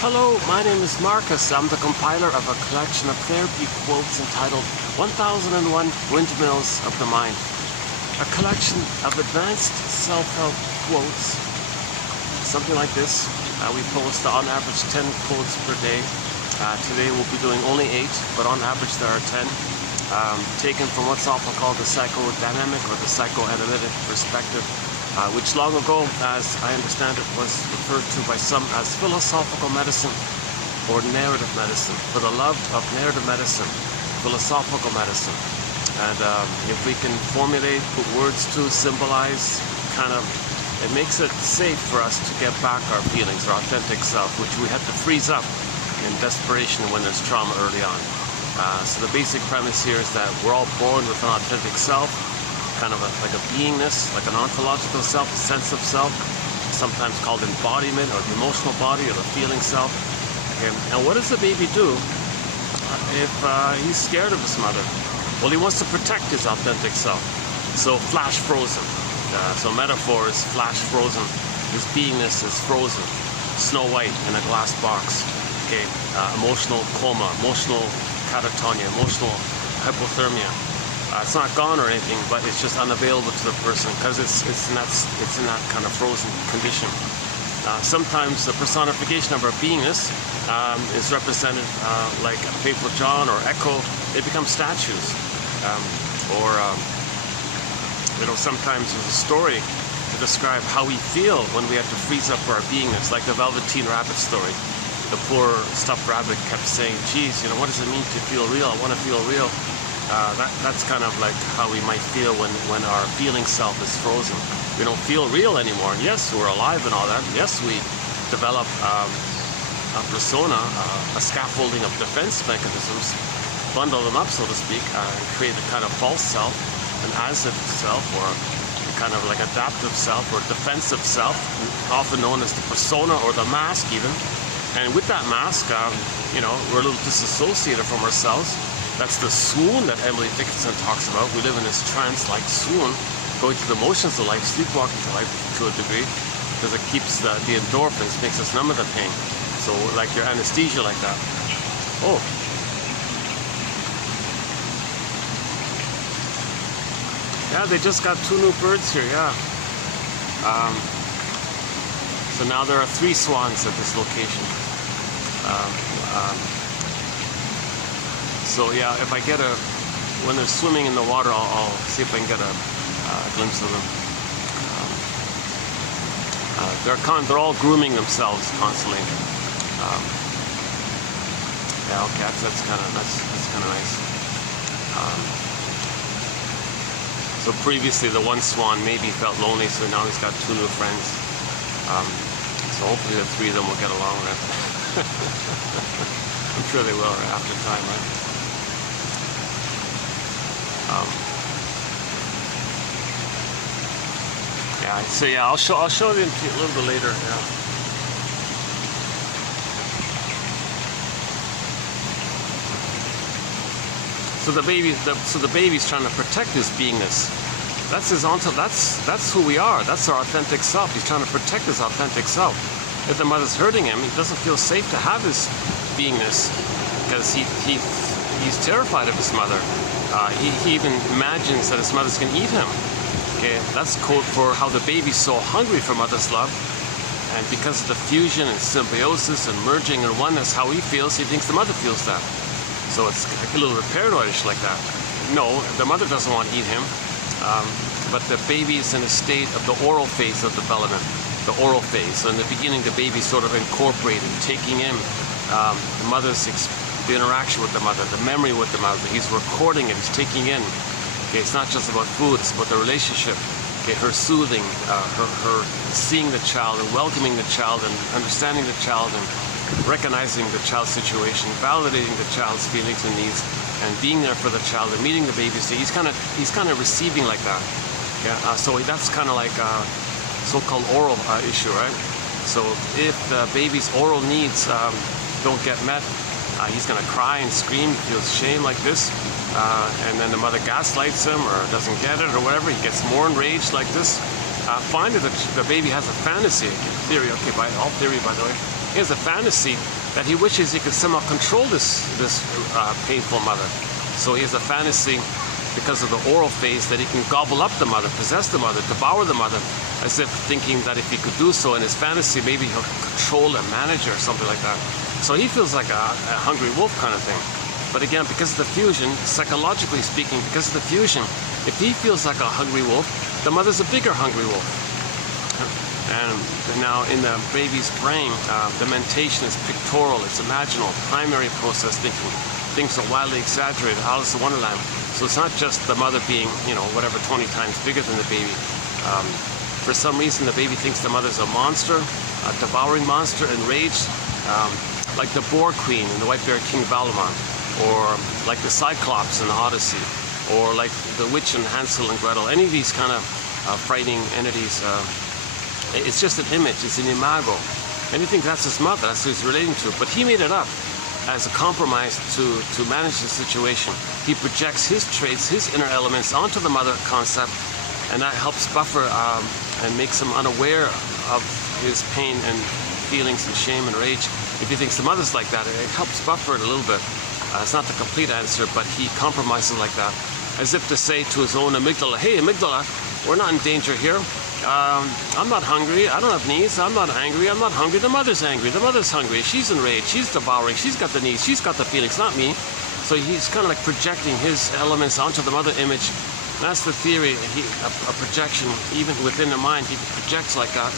Hello, my name is Marcus. I'm the compiler of a collection of therapy quotes entitled 1001 Windmills of the Mind. A collection of advanced self-help quotes, something like this. We post on average 10 quotes per day. Today we'll be doing only 8, but on average there are 10. Taken from what's often called the psychodynamic or the psychoanalytic perspective, which long ago, as I understand it, was referred to by some as philosophical medicine or narrative medicine. For the love of narrative medicine, philosophical medicine. And if we can formulate, put words to, symbolize, it makes it safe for us to get back our feelings, our authentic self, which we had to freeze up in desperation when there's trauma early on. So the basic premise here is that we're all born with an authentic self, like a beingness, like an ontological self, a sense of self, sometimes called embodiment or the emotional body or the feeling self. Okay. And what does the baby do if he's scared of his mother? Well, he wants to protect his authentic self. So flash frozen. So metaphor is flash frozen. His beingness is frozen. Snow White in a glass box. Okay. Emotional coma, emotional catatonia, emotional hypothermia. It's not gone or anything, but it's just unavailable to the person because it's in that kind of frozen condition. Sometimes the personification of our beingness is represented like Faithful John or Echo. They become statues, sometimes there's a story to describe how we feel when we have to freeze up our beingness, like the Velveteen Rabbit story. The poor stuffed rabbit kept saying, "Geez, what does it mean to feel real? I want to feel real." That's kind of like how we might feel when our feeling self is frozen. We don't feel real anymore. Yes, we're alive and all that. Yes, we develop a persona, a scaffolding of defense mechanisms, bundle them up, so to speak, and create a kind of false self, an as-if self, or a kind of like adaptive self or defensive self, often known as the persona or the mask even. And with that mask, we're a little disassociated from ourselves. That's the swoon that Emily Dickinson talks about. We live in this trance-like swoon, going through the motions of life, sleepwalking to life to a degree, because it keeps the endorphins, makes us numb of the pain. So like your anesthesia like that. Oh. Yeah, they just got 2 new birds here, yeah. So now there are 3 swans at this location. So yeah, if I get when they're swimming in the water, I'll see if I can get a glimpse of them. They're all grooming themselves constantly. Yeah, okay, that's kind of nice. So previously, the one swan maybe felt lonely, so now he's got 2 new friends. So hopefully the 3 of them will get along, right? I'm sure they will after time, right? I'll show them to you a little bit later. Yeah. So the baby's trying to protect his beingness. That's who we are. That's our authentic self. He's trying to protect his authentic self. If the mother's hurting him, he doesn't feel safe to have his beingness because he's terrified of his mother. He even imagines that his mother's going to eat him. Okay, that's code for how the baby's so hungry for mother's love, and because of the fusion and symbiosis and merging and oneness, how he feels, he thinks the mother feels that. So it's a little bit paranoidish like that. No, the mother doesn't want to eat him, but the baby is in a state of the oral phase of development, the oral phase. So in the beginning, the baby's sort of incorporating, taking in the mother's the interaction with the mother, the memory with the mother. He's recording it, he's taking in. Okay, it's not just about food, it's about the relationship. Okay, her soothing, her seeing the child and welcoming the child and understanding the child and recognizing the child's situation, validating the child's feelings and needs, and being there for the child and meeting the baby. So he's kind of receiving like that. Yeah, so that's kind of like a so-called oral issue, right? So if the baby's oral needs don't get met, he's going to cry and scream, feels shame like this, and then the mother gaslights him or doesn't get it or whatever. He gets more enraged like this. Find that the baby has a fantasy theory. Okay, all theory, by the way. He has a fantasy that he wishes he could somehow control this painful mother. So he has a fantasy because of the oral phase that he can gobble up the mother, possess the mother, devour the mother, as if thinking that if he could do so in his fantasy, maybe he'll control and manage her or something like that. So he feels like a hungry wolf kind of thing. But again, because of the fusion, psychologically speaking, because of the fusion, if he feels like a hungry wolf, the mother's a bigger hungry wolf. And now in the baby's brain, the mentation is pictorial, it's imaginal, primary process thinking. Things are wildly exaggerated, Alice in Wonderland. So it's not just the mother being, whatever, 20 times bigger than the baby. For some reason, the baby thinks the mother's a monster, a devouring monster, enraged, like the Boar Queen in the White-Bearded King Valamon, or like the Cyclops in the Odyssey, or like the witch in Hansel and Gretel. Any of these kind of frightening entities, it's just an image, it's an imago. And he thinks that's his mother, that's who he's relating to. But he made it up as a compromise to manage the situation. He projects his traits, his inner elements onto the mother concept, and that helps buffer and makes him unaware of his pain and feelings and shame and rage. If he thinks the mother's like that, it helps buffer it a little bit. It's not the complete answer, but he compromises like that, as if to say to his own amygdala, hey amygdala, we're not in danger here. I'm not hungry, I don't have needs, I'm not angry, I'm not hungry, the mother's angry, the mother's hungry, she's enraged, she's devouring, she's got the needs, she's got the feelings, not me. So he's kind of like projecting his elements onto the mother image. That's the theory, a projection, even within the mind, he projects like that,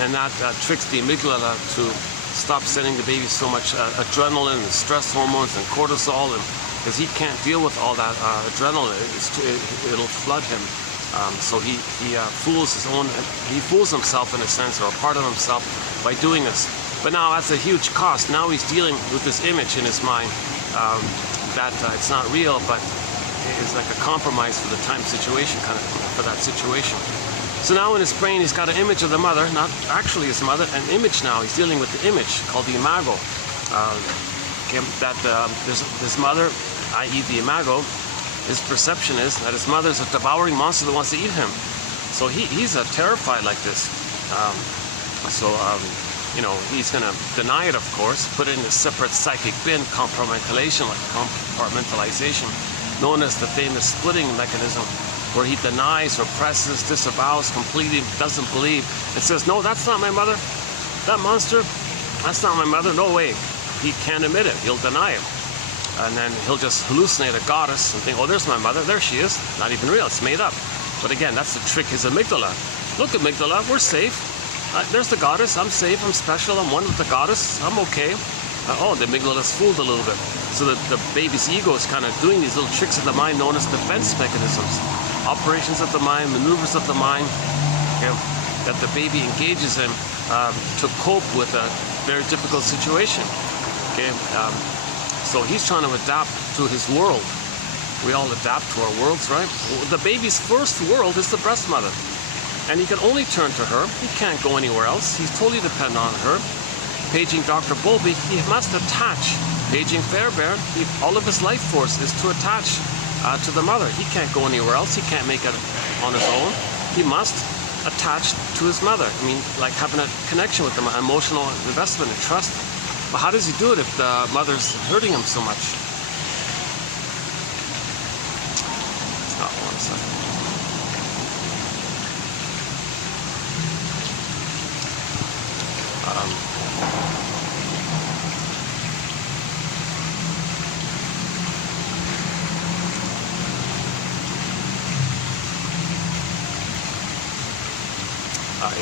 and that tricks the amygdala to stop sending the baby so much adrenaline and stress hormones and cortisol, and because he can't deal with all that adrenaline, it'll flood him. So he fools himself in a sense, or a part of himself, by doing this. But now that's a huge cost. Now he's dealing with this image in his mind that it's not real, but is like a compromise for the time situation, kind of for that situation. So now in his brain he's got an image of the mother, not actually his mother, an image now. He's dealing with the image called the imago. This mother, i.e. the imago, his perception is that his mother's a devouring monster that wants to eat him. So he's terrified like this. He's going to deny it, of course, put it in a separate psychic bin, compartmentalization, known as the famous splitting mechanism, where he denies, represses, disavows completely, doesn't believe, and says, no, that's not my mother. That monster, that's not my mother, no way. He can't admit it, he'll deny it. And then he'll just hallucinate a goddess and think, oh, there's my mother, there she is. Not even real, it's made up. But again, that's the trick, his amygdala. Look, amygdala, we're safe. There's the goddess, I'm safe, I'm special, I'm one with the goddess, I'm okay. The amygdala's fooled a little bit. So the baby's ego is kind of doing these little tricks of the mind known as defense mechanisms. Operations of the mind, maneuvers of the mind, that the baby engages in to cope with a very difficult situation. So he's trying to adapt to his world. We all adapt to our worlds, right? The baby's first world is the breast mother. And he can only turn to her. He can't go anywhere else. He's totally dependent on her. Paging Dr. Bowlby, he must attach. Paging Fairbairn, all of his life force is to attach to the mother. He can't go anywhere else. He can't make it on his own. He must attach to his mother. I mean, like having a connection with them, emotional investment and trust. But how does he do it if the mother's hurting him so much? Oh, 1 second.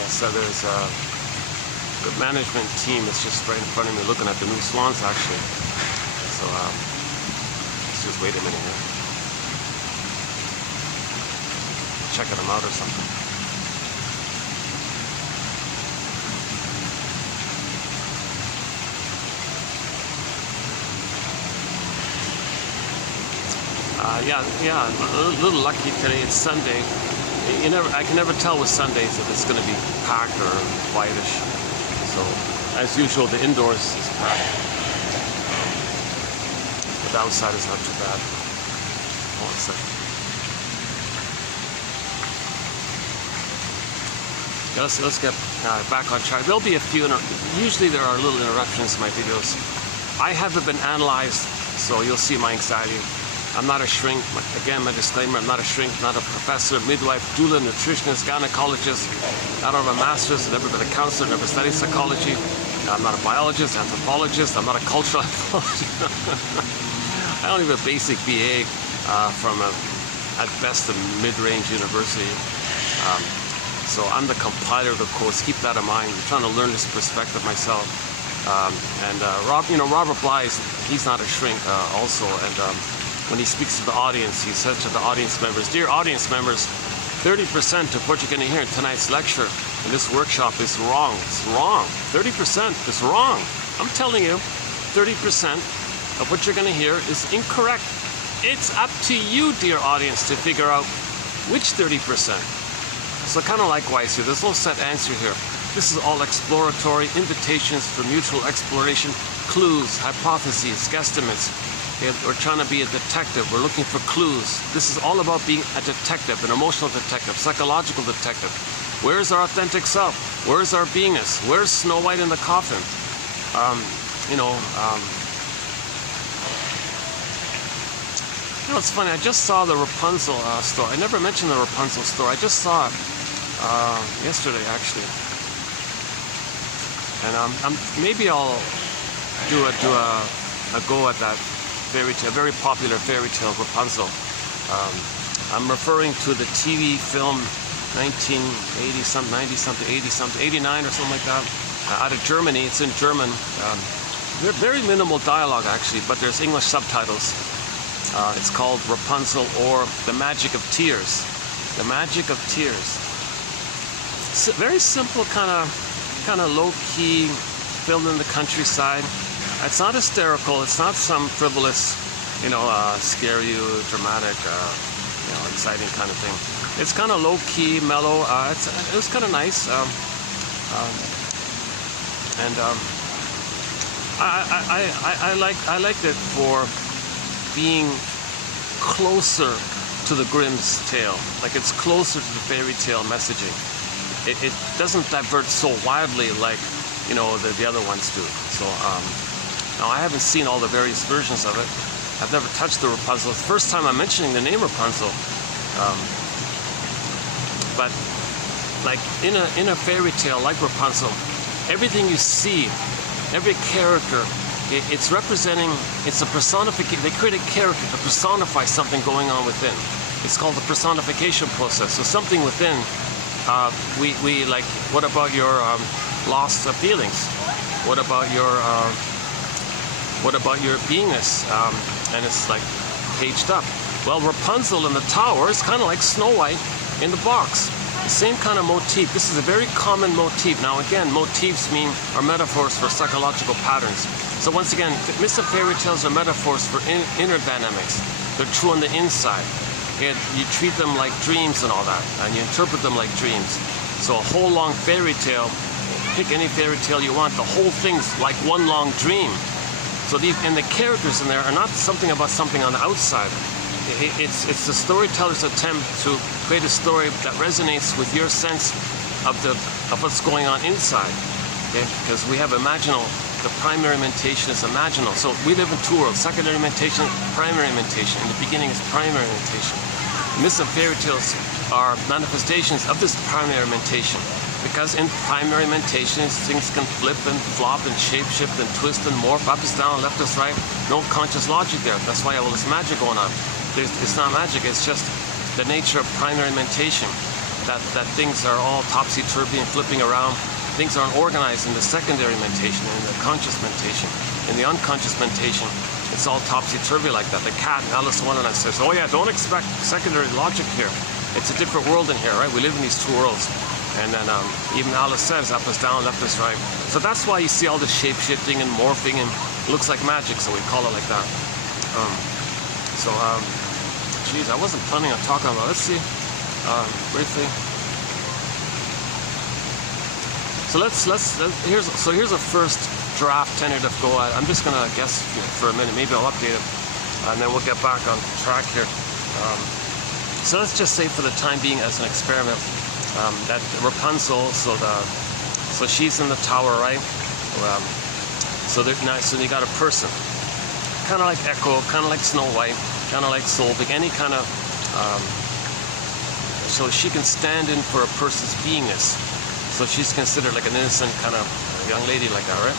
So there's the management team is just right in front of me looking at the new swans, actually. So let's just wait a minute here. Checking them out or something. A little lucky today. It's Sunday. I can never tell with Sundays if it's going to be packed or quietish. So, as usual, the indoors is packed. But the outside is not too bad. 1 second. let's get back on track. There'll be a few, usually there are little interruptions in my videos. I haven't been analyzed, so you'll see my anxiety. I'm not a shrink. Again, my disclaimer, I'm not a shrink, not a professor, midwife, doula, nutritionist, gynecologist. I don't have a master's, I've never been a counselor, never studied psychology. I'm not a biologist, anthropologist, I'm not a cultural anthropologist. I only have a basic BA from at best a mid-range university. So I'm the compiler of the quotes. Keep that in mind. I'm trying to learn this perspective myself. Robert Bly, he's not a shrink also. And when he speaks to the audience, he says to the audience members, dear audience members, 30% of what you're going to hear in tonight's lecture in this workshop is wrong. It's wrong. 30% is wrong. I'm telling you, 30% of what you're going to hear is incorrect. It's up to you, dear audience, to figure out which 30%. So kind of likewise here, there's no set answer here. This is all exploratory, invitations for mutual exploration, clues, hypotheses, guesstimates. We're trying to be a detective. We're looking for clues. This is all about being a detective, an emotional detective, psychological detective. Where's our authentic self? Where's our beingness? Where's Snow White in the coffin? It's funny. I just saw the Rapunzel story. I never mentioned the Rapunzel story. I just saw it yesterday, actually. And maybe I'll do a go at that fairy tale, very popular fairy tale, Rapunzel. I'm referring to the TV film 1980 something, 90 something, 80 something, 89 or something like that, out of Germany. It's in German. Very minimal dialogue actually, but there's English subtitles. It's called Rapunzel, or The Magic of Tears. The Magic of Tears. Very simple, kind of low-key, filmed in the countryside. It's not hysterical. It's not some frivolous, scare you, dramatic, exciting kind of thing. It's kind of low-key, mellow. It was kind of nice. I liked it for being closer to the Grimm's tale. Like, it's closer to the fairy tale messaging. It doesn't divert so wildly like the other ones do. So now I haven't seen all the various versions of it. I've never touched the Rapunzel. It's the first time I'm mentioning the name Rapunzel. But like in a fairy tale like Rapunzel, everything you see, every character, it's representing, it's a personification. They create a character to personify something going on within. It's called the personification process. So something within, we like, what about your lost feelings? What about your beingness? And it's like caged up. Well, Rapunzel in the tower is kind of like Snow White in the box. The same kind of motif. This is a very common motif. Now again, motifs are metaphors for psychological patterns. So once again, myths and fairy tales are metaphors for inner dynamics. They're true on the inside. And you treat them like dreams and all that, and you interpret them like dreams. So a whole long fairy tale, pick any fairy tale you want, the whole thing's like one long dream. So the characters in there are not something about something on the outside. It's the storyteller's attempt to create a story that resonates with your sense of what's going on inside. Okay? Because we have imaginal. The primary mentation is imaginal. So we live in two worlds: secondary mentation, primary mentation. In the beginning is primary mentation. Myths and fairy tales are manifestations of this primary mentation. Because in primary mentation, things can flip and flop and shape-shift and twist and morph, up is down, left is right. No conscious logic there. That's why all this magic going on. It's not magic, it's just the nature of primary mentation. That things are all topsy-turvy and flipping around. Things aren't organized in the secondary mentation, in the conscious mentation. In the unconscious mentation, it's all topsy-turvy like that. The cat in Alice in Wonderland says, oh yeah, don't expect secondary logic here. It's a different world in here, right? We live in these two worlds. And then even Alice says, up is down, left is right. So that's why you see all this shape-shifting and morphing, and it looks like magic, so we call it like that. Geez, I wasn't planning on talking about it. Let's see, briefly. So here's a first draft tentative go at it. I'm just gonna guess for a minute, maybe I'll update it, and then we'll get back on track here. So let's just say for the time being as an experiment, that Rapunzel, so she's in the tower, right? So you got a person, kind of like Echo, kind of like Snow White, kind of like Solvik, any kind of, so she can stand in for a person's beingness. So she's considered like an innocent kind of young lady like that, right?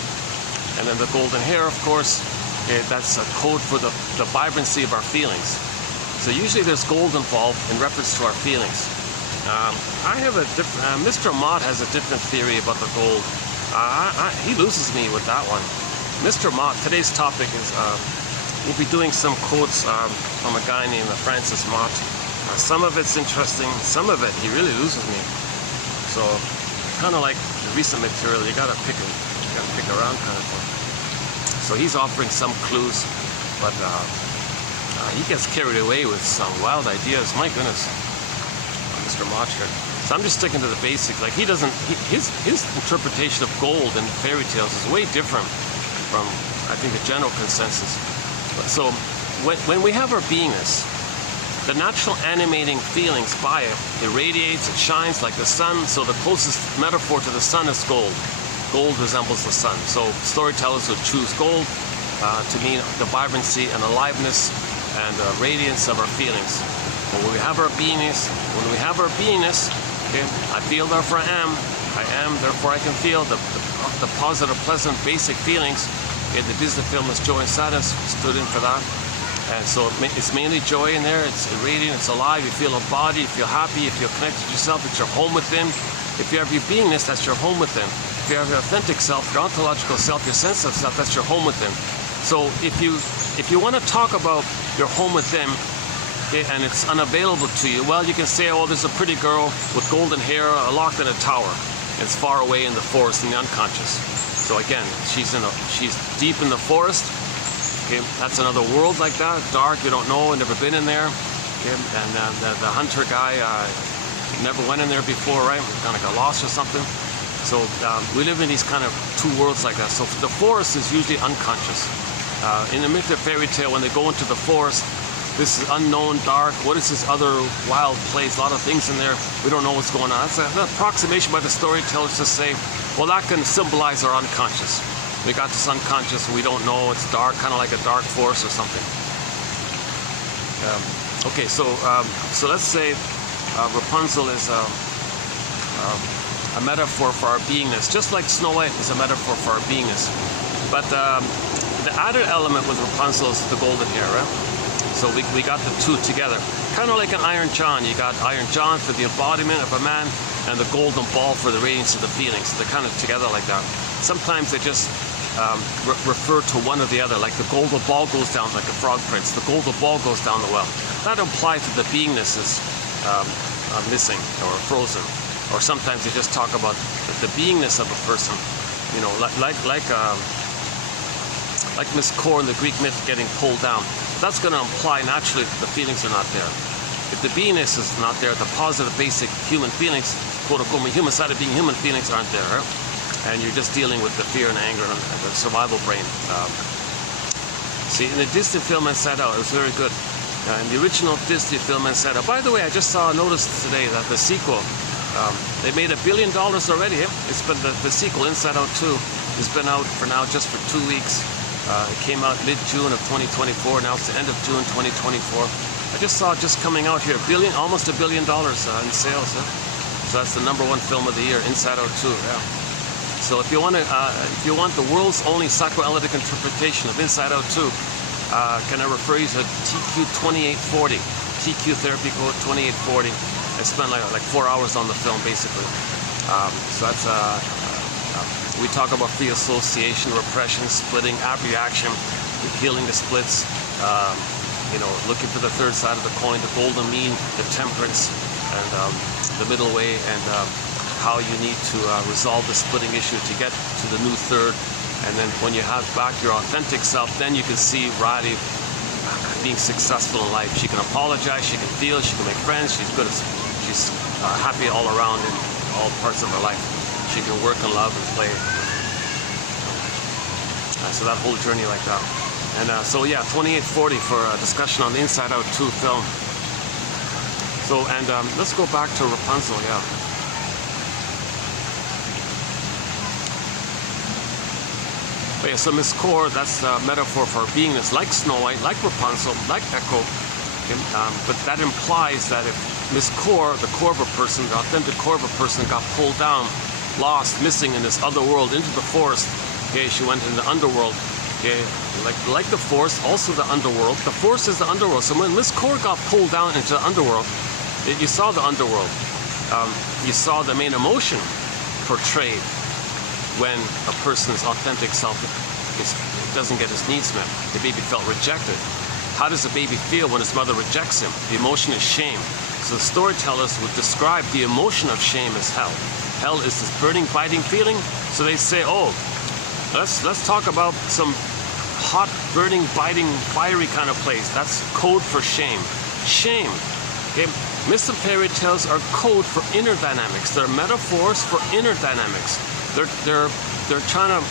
And then the golden hair, of course, that's a code for the vibrancy of our feelings. So usually there's gold involved in reference to our feelings. I have a different, Mr. Mott has a different theory about the gold. He loses me with that one. Mr. Mott, today's topic is, we'll be doing some quotes from a guy named Francis Mott. Some of it's interesting, some of it he really loses me. So kind of like the recent material, you gotta pick around kind of thing. So he's offering some clues, but he gets carried away with some wild ideas. My goodness, Mr. Mott here. So I'm just sticking to the basics. Like his interpretation of gold and fairy tales is way different from, I think, the general consensus. So when we have our beingness, the natural animating feelings by it radiates, it shines like the sun. So the closest metaphor to the sun is gold. Gold resembles the sun. So storytellers would choose gold to mean the vibrancy and aliveness and radiance of our feelings. But when we have our beingness, okay, I feel, therefore I am, therefore I can feel the positive, pleasant, basic feelings. Okay, the Disney film is Joy and Sadness, stood in for that. And so it's mainly joy in there, it's radiant, it's alive, you feel embodied, you feel happy, you feel connected to yourself, it's your home within. If you have your beingness, that's your home within. If you have your authentic self, your ontological self, your sense of self, that's your home within. So if you want to talk about your home within, okay, and it's unavailable to you, well, you can say, oh, there's a pretty girl with golden hair locked in a tower. It's far away in the forest in the unconscious. So again, she's deep in the forest. Okay, that's another world like that, dark, you don't know, never been in there. Okay, and the hunter guy never went in there before, right? Kind of got lost or something. So we live in these kind of two worlds like that. So the forest is usually unconscious. In the myth of fairy tale, when they go into the forest, this is unknown, dark. What is this other wild place? A lot of things in there. We don't know what's going on. That's an approximation by the storytellers to say, well, that can symbolize our unconscious. We got this unconscious, we don't know, it's dark, kind of like a dark forest or something. Okay, so let's say Rapunzel is a metaphor for our beingness, just like Snow White is a metaphor for our beingness. But the added element with Rapunzel is the golden hair, right? So we got the two together. Kind of like an Iron John. You got Iron John for the embodiment of a man and the golden ball for the radiance of the feelings. So they're kind of together like that. Sometimes they just refer to one or the other, like the golden ball goes down like a frog prince. The golden ball goes down the well. That implies that the beingness is missing or frozen. Or sometimes they just talk about the beingness of a person. You know, like Miss Core in the Greek myth getting pulled down. That's going to imply naturally that the feelings are not there. If the beingness is not there, the positive, basic human feelings, quote unquote, the human side of being human feelings aren't there. Right? And you're just dealing with the fear and anger and the survival brain. See, in the Disney film Inside Out, it was very good. In the original Disney film Inside Out, by the way, I just saw a notice today that the sequel, they made $1 billion already. It's been the sequel, Inside Out 2, has been out for now just for 2 weeks. It came out mid-June of 2024. Now it's the end of June 2024. I just saw it just coming out here, almost $1 billion in sales. So that's the #1 film of the year, Inside Out 2. Yeah. So if you want the world's only psychoanalytic interpretation of Inside Out 2, can I refer you to TQ 2840, TQ therapy code 2840. I spent like 4 hours on the film basically. So that's we talk about free association, repression, splitting, reaction, healing the splits. You know, looking for the third side of the coin, the golden mean, the temperance, and the middle way, and how you need to resolve the splitting issue to get to the new third. And then when you have back your authentic self, then you can see Riley being successful in life. She can apologize, she can feel, she can make friends, she's good, she's happy all around in all parts of her life. She can work and love and play. So that whole journey like that. And so yeah, 2840 for a discussion on the Inside Out 2 film. So, and let's go back to Rapunzel, yeah. Okay, so Miss Core, that's a metaphor for beingness, like Snow White, like Rapunzel, like Echo. But that implies that if Miss Core, the core of a person, the authentic core of a person, got pulled down, lost, missing in this other world, into the forest, okay, she went into the underworld, okay, like the forest, also the underworld. The forest is the underworld. So when Miss Core got pulled down into the underworld, you saw the underworld. You saw the main emotion portrayed when a person's authentic self doesn't get his needs met. The baby felt rejected. How does a baby feel when his mother rejects him? The emotion is shame. So the storytellers would describe the emotion of shame as hell. Hell is this burning, biting feeling. So they say, oh, let's talk about some hot, burning, biting, fiery kind of place. That's code for shame. Shame. Okay? Myths and fairy tales are code for inner dynamics. They're metaphors for inner dynamics. They're trying to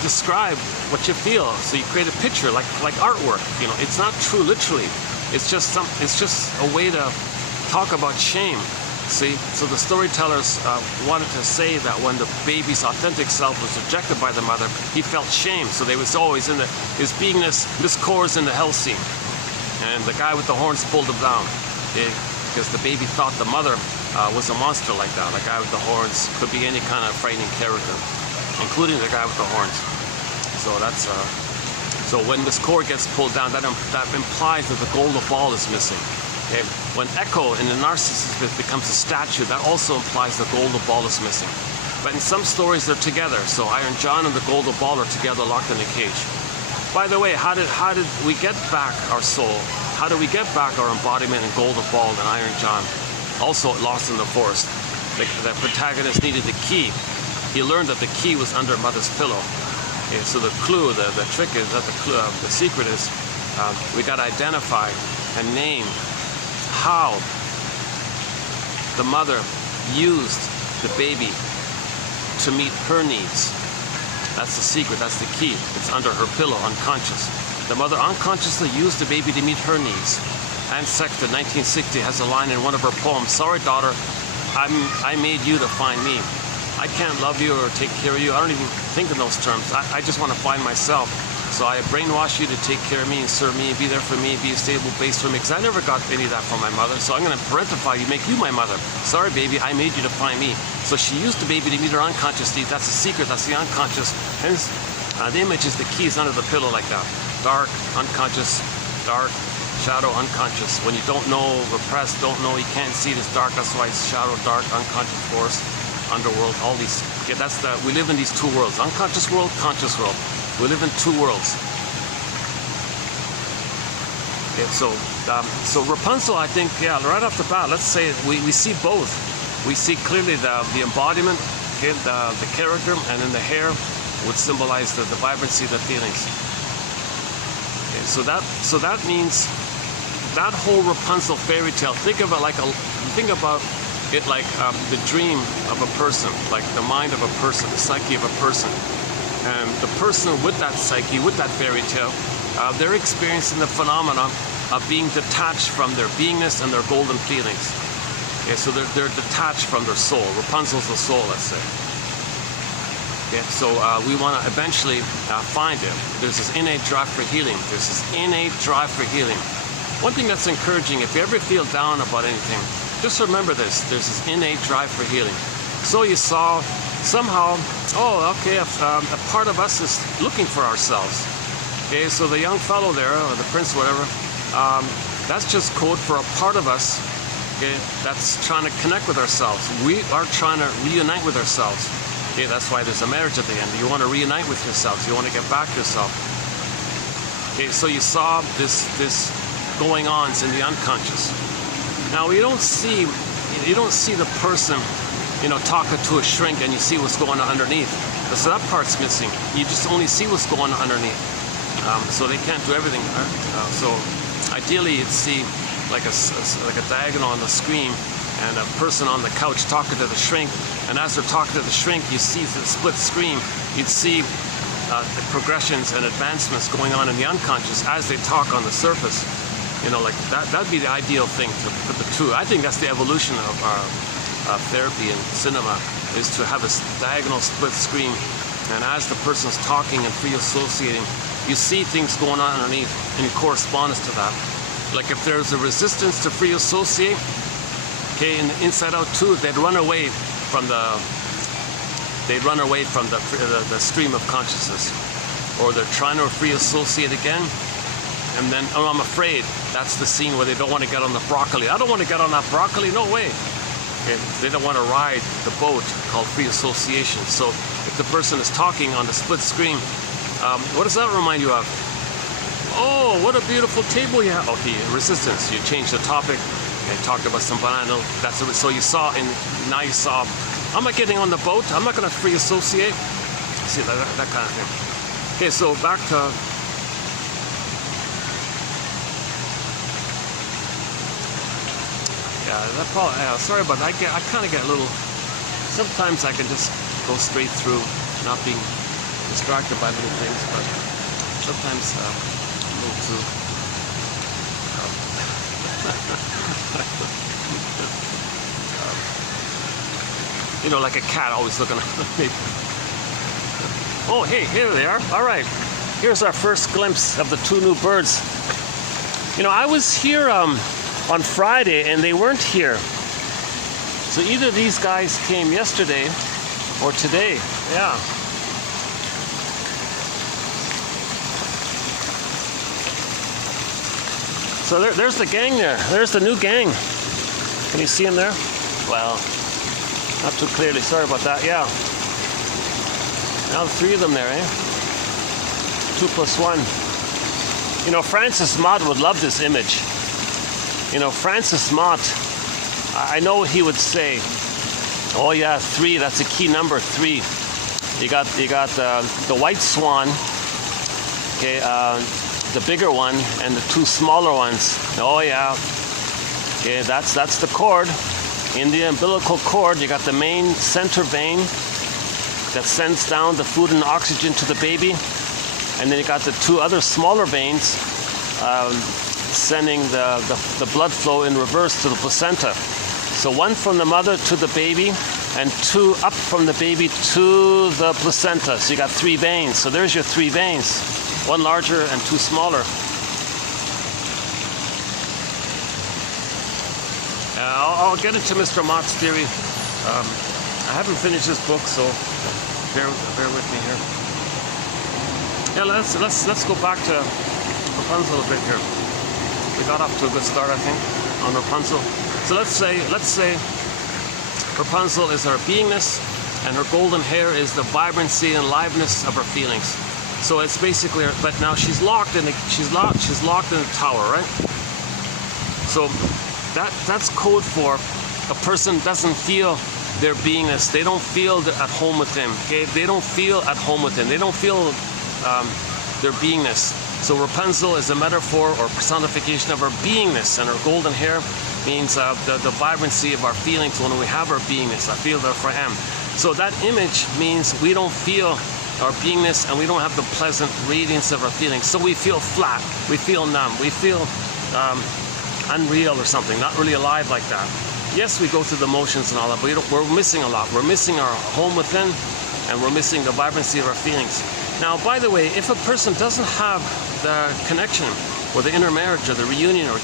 describe what you feel. So you create a picture, like artwork. You know, it's not true literally. It's just a way to talk about shame. See, so the storytellers wanted to say that when the baby's authentic self was rejected by the mother, he felt shame. So they was always in his beingness. Miss Core's in the hell scene, and the guy with the horns pulled him down, because the baby thought the mother was a monster like that. The guy with the horns could be any kind of frightening character, including the guy with the horns. So that's so when Miss Core gets pulled down, that implies that the golden ball is missing. Okay. When Echo in the narcissist becomes a statue, that also implies the golden ball is missing. But in some stories, they're together. So Iron John and the golden ball are together, locked in a cage. By the way, how did we get back our soul? How do we get back our embodiment in golden ball and Iron John? Also lost in the forest. The protagonist needed the key. He learned that the key was under mother's pillow. Okay, so the clue, the trick is that the secret is we got to identify and name how the mother used the baby to meet her needs. That's the secret, that's the key. It's under her pillow, unconscious. The mother unconsciously used the baby to meet her needs. Anne Sexton, 1960, has a line in one of her poems, "Sorry, daughter, I made you to find me. I can't love you or take care of you. I don't even think in those terms. I just want to find myself. So I brainwash you to take care of me and serve me and be there for me and be a stable base for me, because I never got any of that from my mother. So I'm going to parentify you, make you my mother. Sorry, baby, I made you to find me." So she used the baby to meet her unconscious need. That's the secret. That's the unconscious. Hence, the image is the keys under the pillow like that. Dark, unconscious, dark, shadow, unconscious. When you don't know, repressed, don't know, you can't see this dark. That's why it's shadow, dark, unconscious force, underworld, all these. Okay, we live in these two worlds. Unconscious world, conscious world. We live in two worlds. Okay, so Rapunzel, I think, yeah, right off the bat, let's say we see both. We see clearly the embodiment, okay, the character, and then the hair would symbolize the vibrancy, the feelings. Okay, so that means that whole Rapunzel fairy tale. Think about it like the dream of a person, like the mind of a person, the psyche of a person. And the person with that psyche, with that fairy tale, they're experiencing the phenomenon of being detached from their beingness and their golden feelings. Okay, so they're detached from their soul. Rapunzel's the soul, let's say. Okay, so we want to eventually find it. There's this innate drive for healing. There's this innate drive for healing. One thing that's encouraging, if you ever feel down about anything, just remember this. There's this innate drive for healing. So you saw somehow, oh, okay, a part of us is looking for ourselves. Okay, so the young fellow there, or the prince, whatever, that's just code for a part of us, okay, that's trying to connect with ourselves. We are trying to reunite with ourselves. Okay, that's why there's a marriage at the end. You want to reunite with yourselves. You want to get back to yourself. Okay, so you saw this going on in the unconscious. Now you don't see the person, you know, talking to a shrink and you see what's going on underneath. So that part's missing. You just only see what's going on underneath. So they can't do everything. So ideally you'd see like a diagonal on the screen and a person on the couch talking to the shrink. And as they're talking to the shrink, you see the split screen. You'd see the progressions and advancements going on in the unconscious as they talk on the surface. You know, like that'd be the ideal thing to put the two. I think that's the evolution of our therapy and cinema, is to have a diagonal split screen And as the person's talking and free associating, you see things going on underneath in correspondence to that. Like if there's a resistance to free associate, okay, in the inside out too, they'd run away from the stream of consciousness. Or they're trying to free associate again, and then, oh, I'm afraid. That's the scene where they don't want to get on the broccoli. I don't want to get on that broccoli, no way. Okay? They don't want to ride the boat called free association. So if the person is talking on the split screen, what does that remind you of? Oh, what a beautiful table you have. Okay, resistance. You change the topic and talked about some banana. That's it. So you saw, and now you saw, I'm not getting on the boat. I'm not going to free associate. See, that kind of thing. Okay, so back to that probably, sorry about that. I kind of get a little. Sometimes I can just go straight through, not being distracted by little things, but sometimes a little too. You know, like a cat always looking at me. Oh, hey, here they are. All right. Here's our first glimpse of the two new birds. You know, I was here on Friday and they weren't here. So either these guys came yesterday or today. Yeah. So there's the gang there. There's the new gang. Can you see them there? Well, not too clearly. Sorry about that. Yeah. Now the three of them there, eh? 2 + 1. You know, Francis Mott would love this image. You know, Francis Mott, I know he would say, oh yeah, 3, that's a key number, 3. You got the white swan, okay, the bigger one, and the 2 smaller ones. Oh yeah, okay, that's the cord. In the umbilical cord, you got the main center vein that sends down the food and oxygen to the baby, and then you got the 2 other smaller veins sending the blood flow in reverse to the placenta. So 1 from the mother to the baby, and 2 up from the baby to the placenta. So you got 3 veins. So there's your 3 veins, 1 larger and 2 smaller. I'll get into Mr. Mott's theory. I haven't finished this book, so bear with me here. Yeah, let's go back to Rapunzel a bit here. We got off to a good start, I think, on Rapunzel. So let's say Rapunzel is her beingness, and her golden hair is the vibrancy and aliveness of her feelings. So it's basically, but now she's locked in the tower, right? So that's code for a person doesn't feel their beingness. They don't feel at home with him. Okay, they don't feel at home with him. They don't feel their beingness. So Rapunzel is a metaphor or personification of our beingness, and her golden hair means the vibrancy of our feelings when we have our beingness. I feel therefore I am. So that image means we don't feel our beingness, and we don't have the pleasant radiance of our feelings. So we feel flat, we feel numb, we feel unreal or something, not really alive like that. Yes, we go through the motions and all that, but we're missing a lot. We're missing our home within, and we're missing the vibrancy of our feelings. Now, by the way, if a person doesn't have the connection or the intermarriage or the reunion or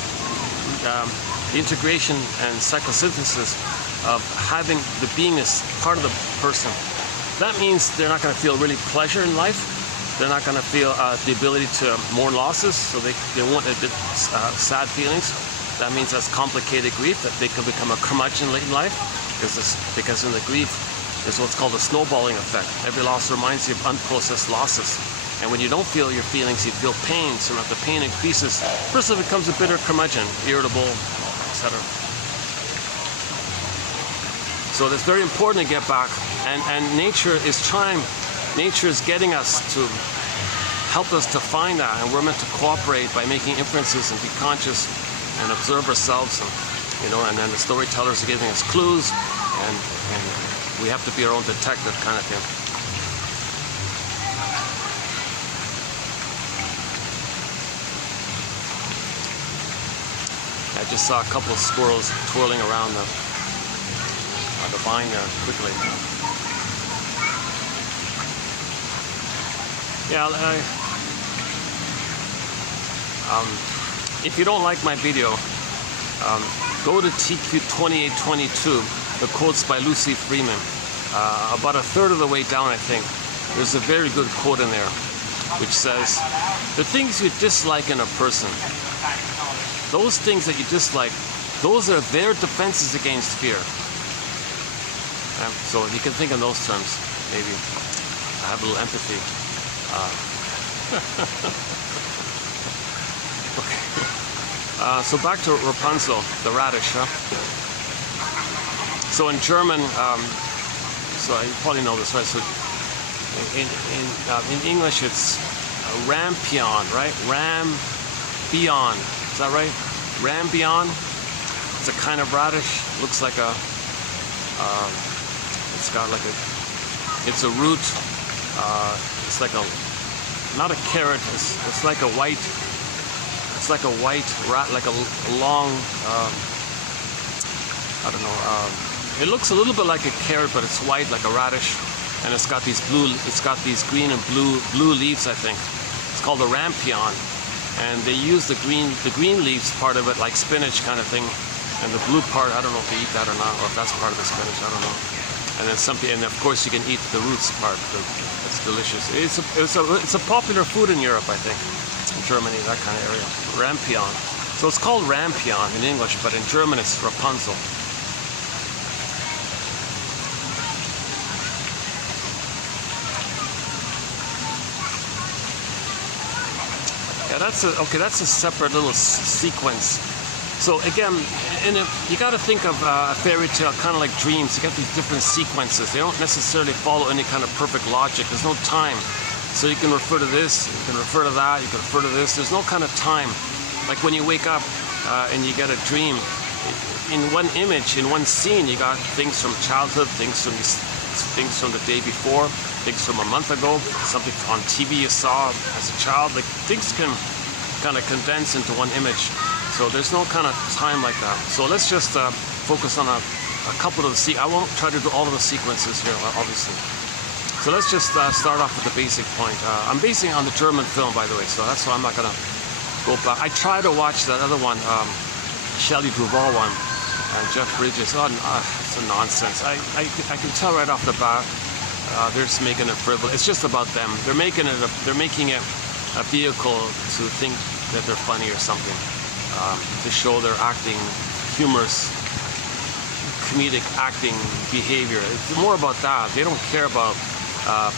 the integration and psychosynthesis of having the beingness part of the person, that means they're not going to feel really pleasure in life. They're not going to feel the ability to mourn losses, so they won't admit sad feelings. That means that's complicated grief, that they can become a curmudgeon late in life, because in the grief is what's called a snowballing effect. Every loss reminds you of unprocessed losses. And when you don't feel your feelings, you feel pain. So if the pain increases, the person becomes a bitter curmudgeon, irritable, etc. So it's very important to get back. And nature is getting us to help us to find that. And we're meant to cooperate by making inferences and be conscious and observe ourselves. And then the storytellers are giving us clues, and we have to be our own detective kind of thing. I just saw a couple of squirrels twirling around the vine there quickly. Yeah, if you don't like my video, go to TQ2822, the quotes by Lucy Freeman. About a third of the way down, I think, there's a very good quote in there, which says, the things you dislike in a person, those things that you dislike, those are their defenses against fear. So you can think in those terms, maybe. I have a little empathy. Okay. So back to Rapunzel, the radish. Huh? So in German, so you probably know this, right? So in English, it's rampion, right? Rampion. Is that right? Rampion. It's a kind of radish. Looks like a. It's got like a. It's a root. It's like a. Not a carrot. It's like a white. It's like a white rat, like a long. I don't know. It looks a little bit like a carrot, but it's white, like a radish, and it's got these blue. It's got these green and blue leaves, I think. It's called a rampion, and they use the green leaves part of it, like spinach kind of thing, and the blue part. I don't know if they eat that or not, or if that's part of the spinach. I don't know. And then something, and of course you can eat the roots part. It's delicious. It's a popular food in Europe, I think. In Germany, that kind of area. Rampion. So it's called rampion in English, but in German it's Rapunzel. Yeah, that's a separate little sequence. So again, you got to think of a fairy tale kind of like dreams. You get these different sequences. They don't necessarily follow any kind of perfect logic. There's no time. So you can refer to this, you can refer to that, you can refer to this. There's no kind of time. Like when you wake up and you get a dream, in one image, in one scene, you got things from childhood, things from the day before, things from a month ago, something on TV you saw as a child. Like things can kind of condense into one image. So there's no kind of time like that. So let's just focus on a couple of the I won't try to do all of the sequences here, obviously. So let's just start off with the basic point. I'm basing it on the German film, by the way, so that's why I'm not going to go back. I tried to watch that other one, Shelley Duvall one, and Jeff Bridges. Oh, it's a nonsense. I can tell right off the bat, they're just making it frivolous. It's just about them. They're making it a vehicle to think that they're funny or something, to show their acting, humorous, comedic acting behavior. It's more about that. They don't care about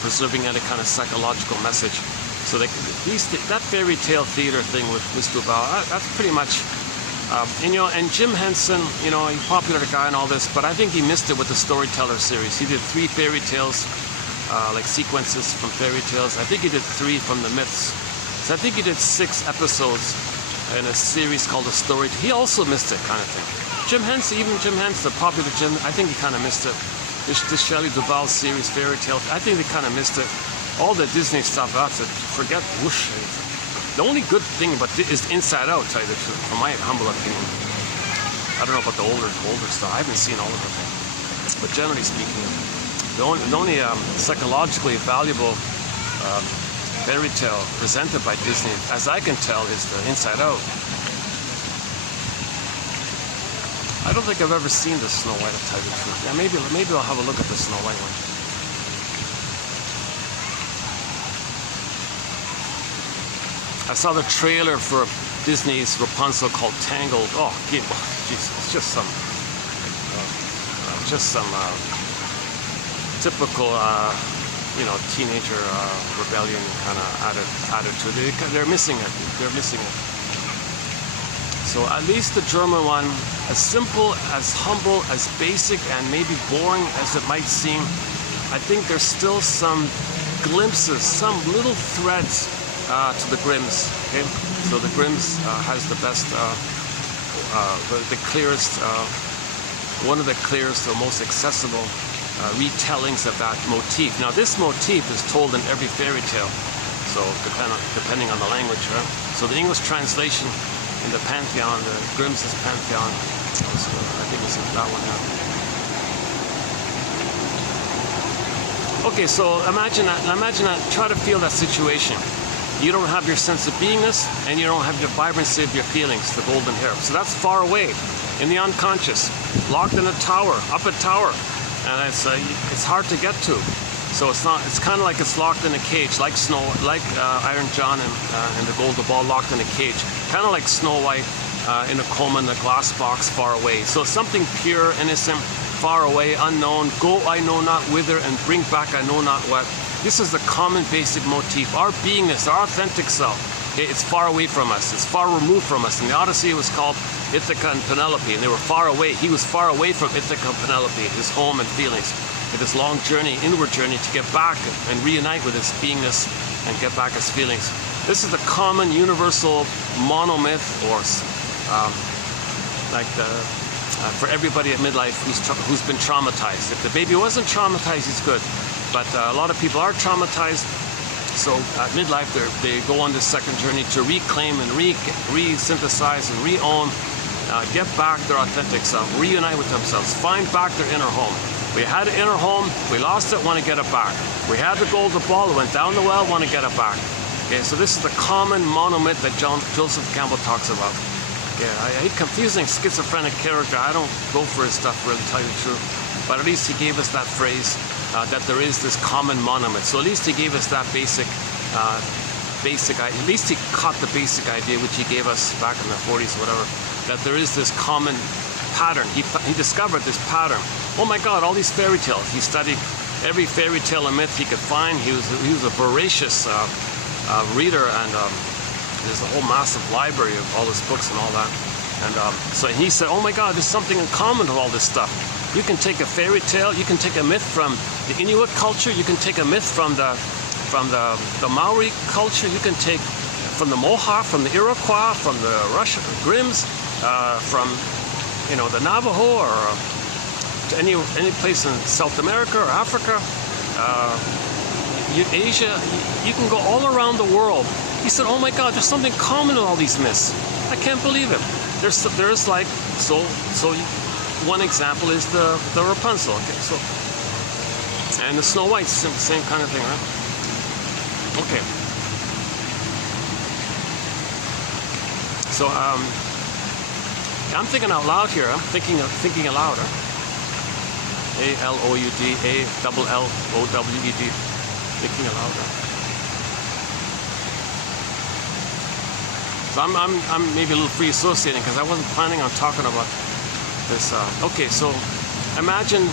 preserving any kind of psychological message. So that fairy tale theater thing with Mr. Duval, that's pretty much, and Jim Henson, he's a popular guy and all this, but I think he missed it with the Storyteller series. He did 3 fairy tales, like sequences from fairy tales. I think he did 3 from the myths. So I think he did 6 episodes in a series called The Story. He also missed it, kind of thing. Jim Henson, the popular Jim, I think he kind of missed it. This Shelley Duvall series, fairy tales, I think they kind of missed it. All the Disney stuff, I have to forget, whoosh. The only good thing about it is Inside Out, tell you the truth, from my humble opinion. I don't know about the older stuff. I haven't seen all of it. But generally speaking, the only psychologically valuable fairy tale presented by Disney, as I can tell, is the Inside Out. I don't think I've ever seen the Snow White, to tell you the truth. Yeah, maybe I'll have a look at the Snow White one. I saw the trailer for Disney's Rapunzel called Tangled. Oh, jeez, it's just some typical, teenager rebellion kind of attitude. They're missing it. So at least the German one, as simple, as humble, as basic, and maybe boring as it might seem, I think there's still some glimpses, some little threads to the Grimms. Okay, so the Grimms has the best, the clearest, one of the clearest or most accessible retellings of that motif. Now this motif is told in every fairy tale, so depending on the language. So the English translation in the Pantheon, the Grimms' Pantheon, I think it's that one. Okay, so imagine that, try to feel that situation. You don't have your sense of beingness, and you don't have the vibrancy of your feelings, the golden hair. So that's far away, in the unconscious, locked in a tower, up a tower, and it's hard to get to. So it's kind of like it's locked in a cage, like Iron John and the golden ball locked in a cage, kind of like Snow White in a coma in a glass box far away. So it's something pure, innocent, far away, unknown, go I know not whither, and bring back I know not what. This is the common basic motif. Our beingness, our authentic self, okay, it's far away from us. It's far removed from us. In the Odyssey, it was called Ithaca and Penelope, and they were far away. He was far away from Ithaca and Penelope, his home and feelings. With this long journey, inward journey, to get back and reunite with his beingness and get back his feelings. This is the common universal monomyth, or for everybody at midlife who's been traumatized. If the baby wasn't traumatized, he's good. But a lot of people are traumatized. So at midlife, they go on this second journey to reclaim and re-synthesize and re-own, get back their authentic self, reunite with themselves, find back their inner home. We had an inner home, we lost it, want to get it back. We had the golden ball, it went down the well, want to get it back. Okay, so this is the common monomyth that Joseph Campbell talks about. Yeah, I hate confusing schizophrenic character. I don't go for his stuff, really, to tell you the truth. But at least he gave us that phrase, that there is this common monomyth. So at least he gave us that basic, at least he caught the basic idea, which he gave us back in the 40s or whatever, that there is this common pattern. He discovered this pattern. Oh my God, all these fairy tales. He studied every fairy tale and myth he could find. He was a voracious reader, and there's a whole massive library of all his books and all that. And so he said, oh my God, there's something in common with all this stuff. You can take a fairy tale, you can take a myth from the Inuit culture, you can take a myth from the Maori culture, you can take from the Mohawk, from the Iroquois, from the Russian Grimms, from the Navajo, or any place in South America or Africa, Asia. You can go all around the world. He said, oh my God, there's something common in all these myths. I can't believe it. There's like, so one example is the Rapunzel. Okay, so, and the Snow White, same kind of thing, right? Okay. So, I'm thinking out loud here. I'm thinking aloud. A-L-O-U-D, A-L-L-O-W-E-D. Thinking aloud. So I'm maybe a little free associating because I wasn't planning on talking about this. Okay, so imagine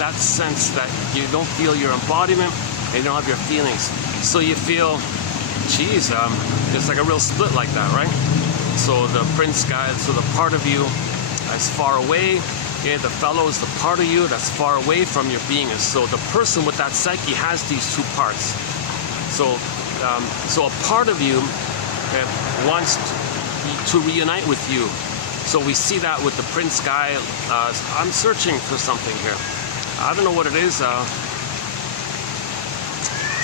that sense that you don't feel your embodiment and you don't have your feelings. So you feel, geez, there's like a real split like that, right? So the prince guy, so the part of you is far away. Okay, the fellow is the part of you that's far away from your beingness. So the person with that psyche has these two parts. So a part of you wants to reunite with you. So we see that with the prince guy. I'm searching for something here. I don't know what it is.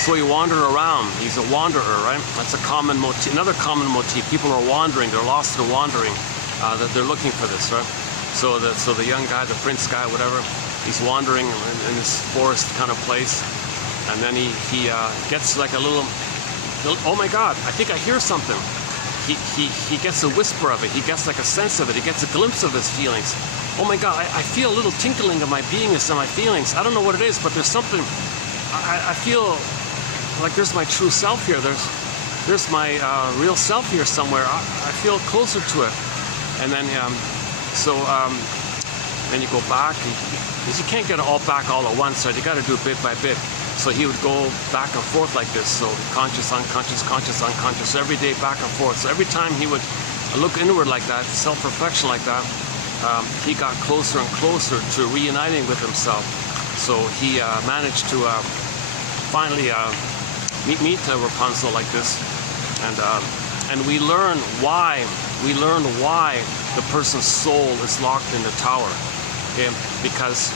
So he wandered around. He's a wanderer, right? That's a common motif. Another common motif. People are wandering. They're lost in wandering. They're looking for this, right? So the young guy, the prince guy, whatever, he's wandering in this forest kind of place, and then he gets like a little. Oh my God! I think I hear something. He gets a whisper of it. He gets like a sense of it. He gets a glimpse of his feelings. Oh my God! I feel a little tinkling of my beingness and my feelings. I don't know what it is, but there's something. I feel like there's my true self here. There's my real self here somewhere. I feel closer to it. And then then you go back. Because you can't get it all back all at once, right? You got to do it bit by bit. So he would go back and forth like this. So conscious, unconscious, conscious, unconscious, every day back and forth. So every time he would look inward like that, self-reflection like that, he got closer and closer to reuniting with himself. So he managed to finally meet Rapunzel like this, and we learn why the person's soul is locked in the tower. Okay? Because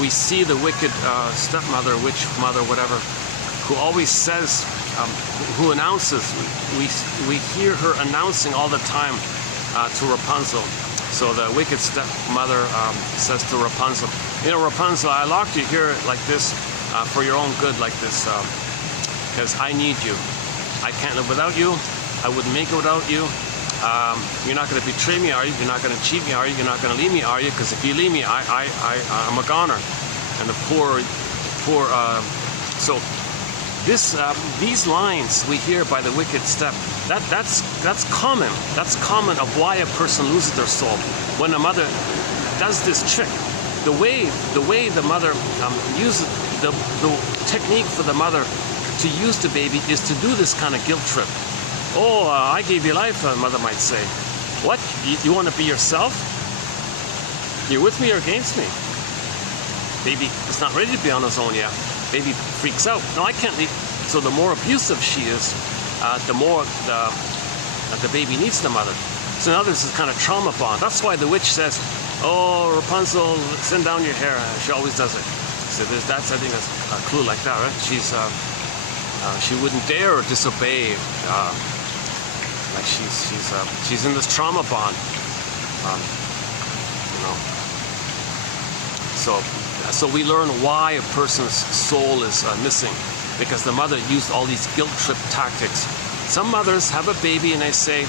we see the wicked stepmother, witch mother, whatever, who always says, who announces. We hear her announcing all the time to Rapunzel. So the wicked stepmother says to Rapunzel, Rapunzel, I locked you here like this for your own good like this, because I need you. I can't live without you. I wouldn't make it without you. You're not going to betray me, are you? You're not going to cheat me, are you? You're not going to leave me, are you? Because if you leave me, I'm a goner. And the poor. So these lines we hear by the wicked step. That's common. That's common of why a person loses their soul when a mother does this trick. The way the mother uses the technique for the mother to use the baby is to do this kind of guilt trip. Oh, I gave you life, a mother might say. What? You want to be yourself? You're with me or against me? Baby is not ready to be on his own yet. Baby freaks out. No, I can't leave. So the more abusive she is, the more the baby needs the mother. So now there's this kind of trauma bond. That's why the witch says, oh, Rapunzel, send down your hair. She always does it. So I think that's a clue like that, right? She wouldn't dare disobey. Like she's in this trauma bond. So we learn why a person's soul is missing, because the mother used all these guilt trip tactics. Some mothers have a baby and they say,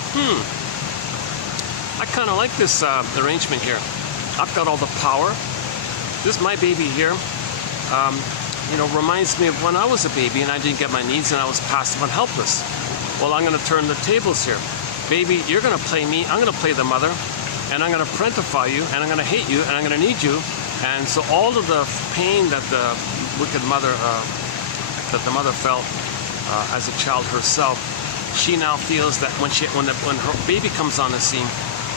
I kind of like this arrangement here. I've got all the power. This my baby here. Reminds me of when I was a baby and I didn't get my needs and I was passive and helpless. Well, I'm going to turn the tables here. Baby, you're going to play me. I'm going to play the mother, and I'm going to parentify you, and I'm going to hate you, and I'm going to need you. And so all of the pain that the wicked mother, felt as a child herself, she now feels that when her baby comes on the scene,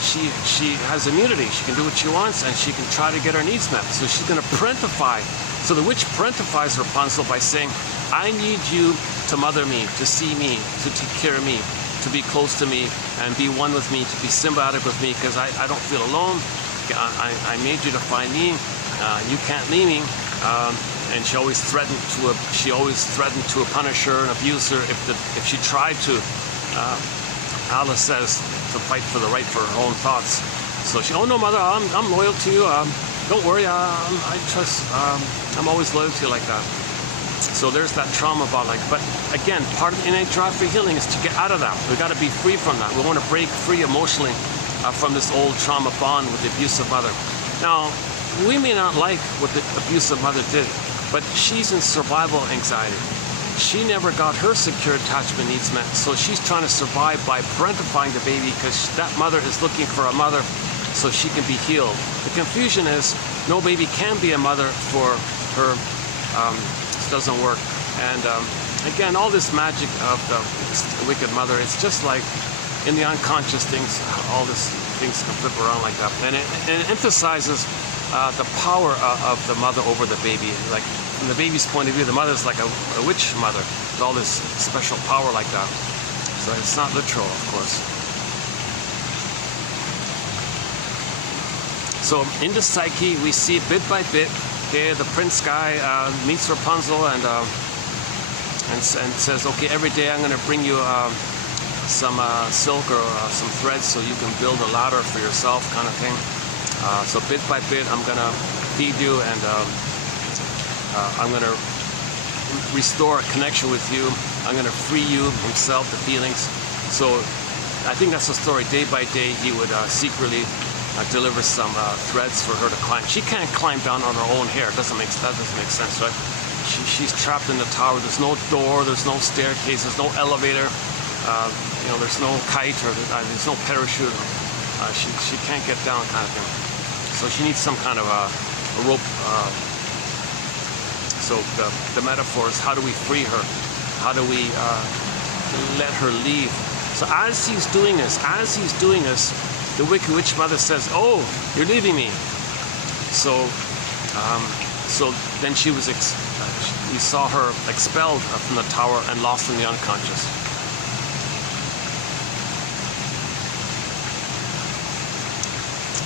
she has immunity. She can do what she wants, and she can try to get her needs met. So she's going to parentify. So the witch parentifies Rapunzel by saying, I need you to mother me, to see me, to take care of me, to be close to me, and be one with me, to be symbiotic with me, because I don't feel alone. I made you to find me. You can't leave me. And she always threatened to punish her and abuse her if she tried to. Alice says to fight for the right for her own thoughts. So oh no, mother, I'm loyal to you. Don't worry, I trust. I'm always loyal to you like that. So there's that trauma about but again, part of innate drive for healing is to get out of that. We've got to be free from that. We want to break free emotionally from this old trauma bond with the abusive mother. Now, we may not like what the abusive mother did, but she's in survival anxiety. She never got her secure attachment needs met, so she's trying to survive by parentifying the baby because that mother is looking for a mother so she can be healed. The confusion is no baby can be a mother for her. It doesn't work. And again, all this magic of the wicked mother, it's just like in the unconscious things, all these things can flip around like that. And it emphasizes the power of the mother over the baby. Like from the baby's point of view, the mother is like a witch mother with all this special power like that. So it's not literal, of course. So in the psyche, we see bit by bit. Okay, the prince guy meets Rapunzel and says, okay, every day I'm going to bring you some silk or some threads so you can build a ladder for yourself, kind of thing. So bit by bit, I'm going to feed you and I'm going to restore a connection with you. I'm going to free you himself, the feelings. So I think that's the story. Day by day, he would secretly deliver some threads for her to climb. She can't climb down on her own hair. That doesn't make sense, right? She's trapped in the tower. There's no door. There's no staircase. There's no elevator. There's no kite or there's no parachute. She can't get down, kind of thing. So she needs some kind of a rope. So the metaphor is, how do we free her? How do we let her leave? So as he's doing this, the wicked witch mother says, "Oh, you're leaving me." So then we saw her expelled from the tower and lost in the unconscious.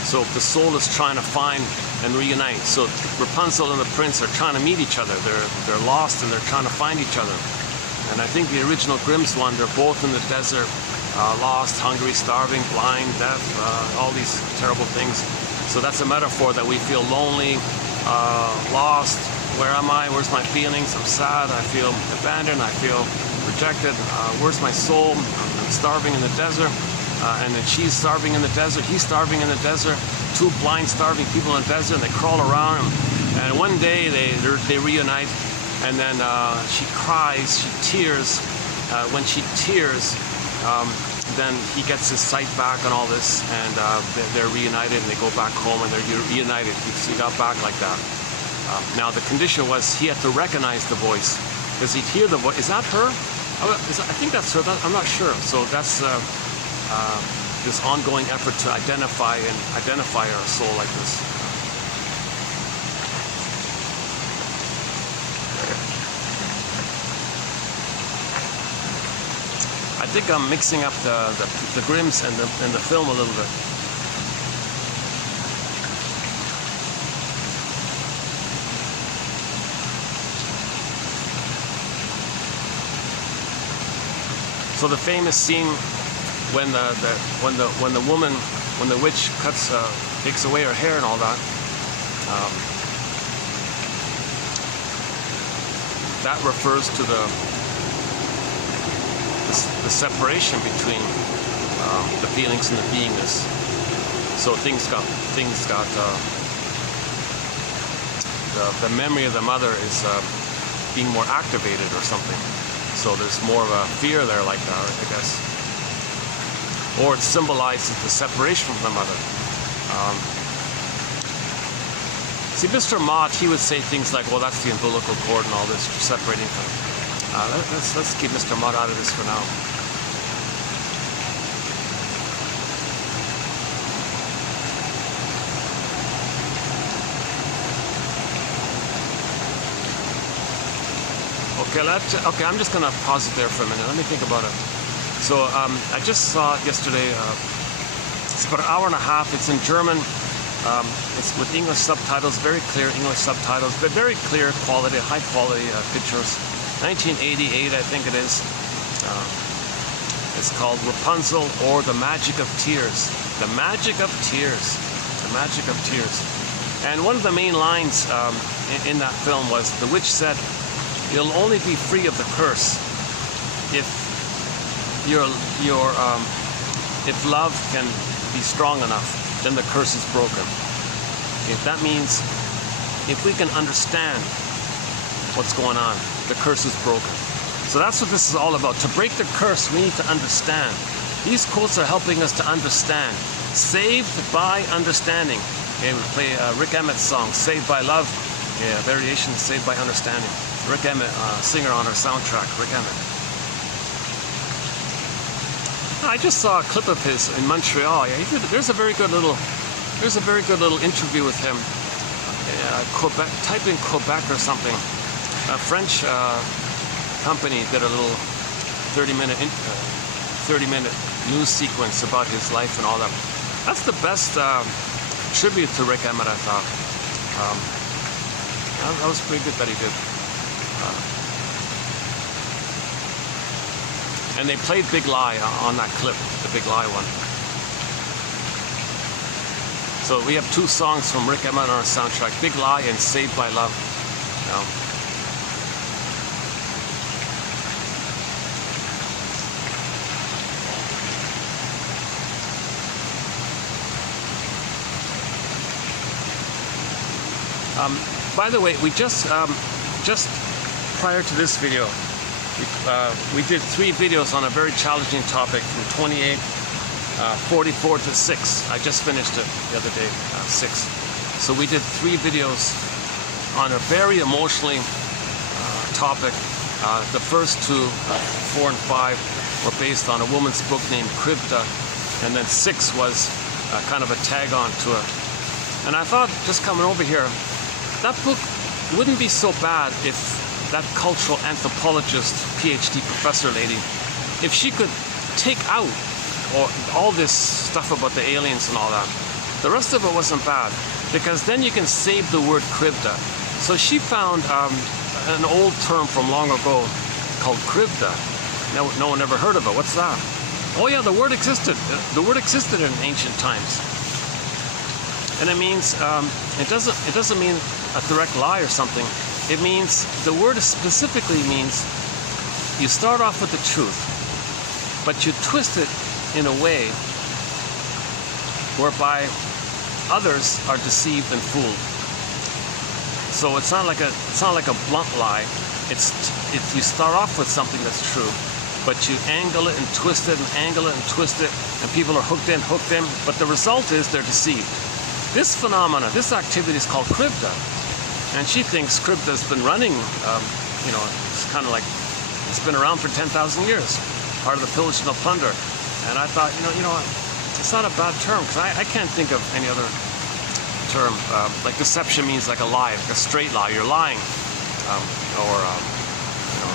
So the soul is trying to find and reunite. So Rapunzel and the prince are trying to meet each other. They're lost and they're trying to find each other. And I think the original Grimm's one, they're both in the desert. Lost, hungry, starving, blind, deaf, all these terrible things. So that's a metaphor that we feel lonely, lost, Where am I? Where's my feelings? I'm sad. I feel abandoned. I feel rejected. Where's my soul? I'm starving in the desert. And then she's starving in the desert. He's starving in the desert. Two blind, starving people in the desert. And they crawl around him. And one day they reunite. And then she cries. She tears. When she tears, then he gets his sight back and all this. And they're reunited. And they go back home. And they're reunited. He got back like that. Now the condition was he had to recognize the voice. Does he hear the voice? Is that her? I think that's her. I'm not sure. So that's this ongoing effort to identify our soul like this. I think I'm mixing up the Grimms and the film a little bit. So the famous scene when the witch takes away her hair and all that, that refers to the separation between the feelings and the beingness. So things got the memory of the mother is being more activated or something. So there's more of a fear there like that, I guess. Or it symbolizes the separation from the mother. See, Mr. Mott, he would say things like, well, that's the umbilical cord and all this, separating from... let's keep Mr. Mott out of this for now. Okay, I'm just going to pause it there for a minute. Let me think about it. So I just saw it yesterday. It's about an hour and a half. It's in German. It's with English subtitles, very clear English subtitles, but very clear quality, high quality pictures. 1988, I think it is. It's called Rapunzel, or The Magic of Tears. The Magic of Tears. The Magic of Tears. And one of the main lines in that film was, the witch said, "You'll only be free of the curse if if love can be strong enough, then the curse is broken." If that means if we can understand what's going on, the curse is broken. So that's what this is all about. To break the curse, we need to understand. These quotes are helping us to understand. Saved by understanding. Okay, we play Rick Emmett's song, Saved by Love. Yeah, variation, Saved by Understanding. Rick Emmett, singer on our soundtrack, Rick Emmett. I just saw a clip of his in Montreal. Yeah, there's a very good little interview with him. Quebec, type in Quebec or something. A French company did a little 30-minute news sequence about his life and all that. That's the best tribute to Rick Emmett, I thought. That was pretty good that he did. And they played Big Lie on that clip, the Big Lie one. So we have two songs from Rick Emmett on our soundtrack, Big Lie and Saved by Love. By the way, we just prior to this video, we did 3 videos on a very challenging topic from 28, 44 to 6. I just finished it the other day, 6. So we did 3 videos on a very emotionally topic. The first 2, 4 and 5, were based on a woman's book named Cribda, and then 6 was kind of a tag-on to it. And I thought, just coming over here, that book wouldn't be so bad if that cultural anthropologist, PhD professor lady, if she could take out all this stuff about the aliens and all that. The rest of it wasn't bad, because then you can save the word cribda. So she found an old term from long ago called cribda. No one ever heard of it. What's that? Oh yeah, the word existed. The word existed in ancient times. And it means, it doesn't mean a direct lie or something. It means, the word specifically means, you start off with the truth, but you twist it in a way whereby others are deceived and fooled. So it's not like a blunt lie. You start off with something that's true, but you angle it and twist it and angle it and twist it, and people are hooked in, but the result is they're deceived. This phenomena, this activity is called crypta, and she thinks crypta's been running, it's kind of like, it's been around for 10,000 years, part of the pillage and the plunder. And I thought, it's not a bad term, because I can't think of any other term. Like deception means like a lie, like a straight lie, you're lying, or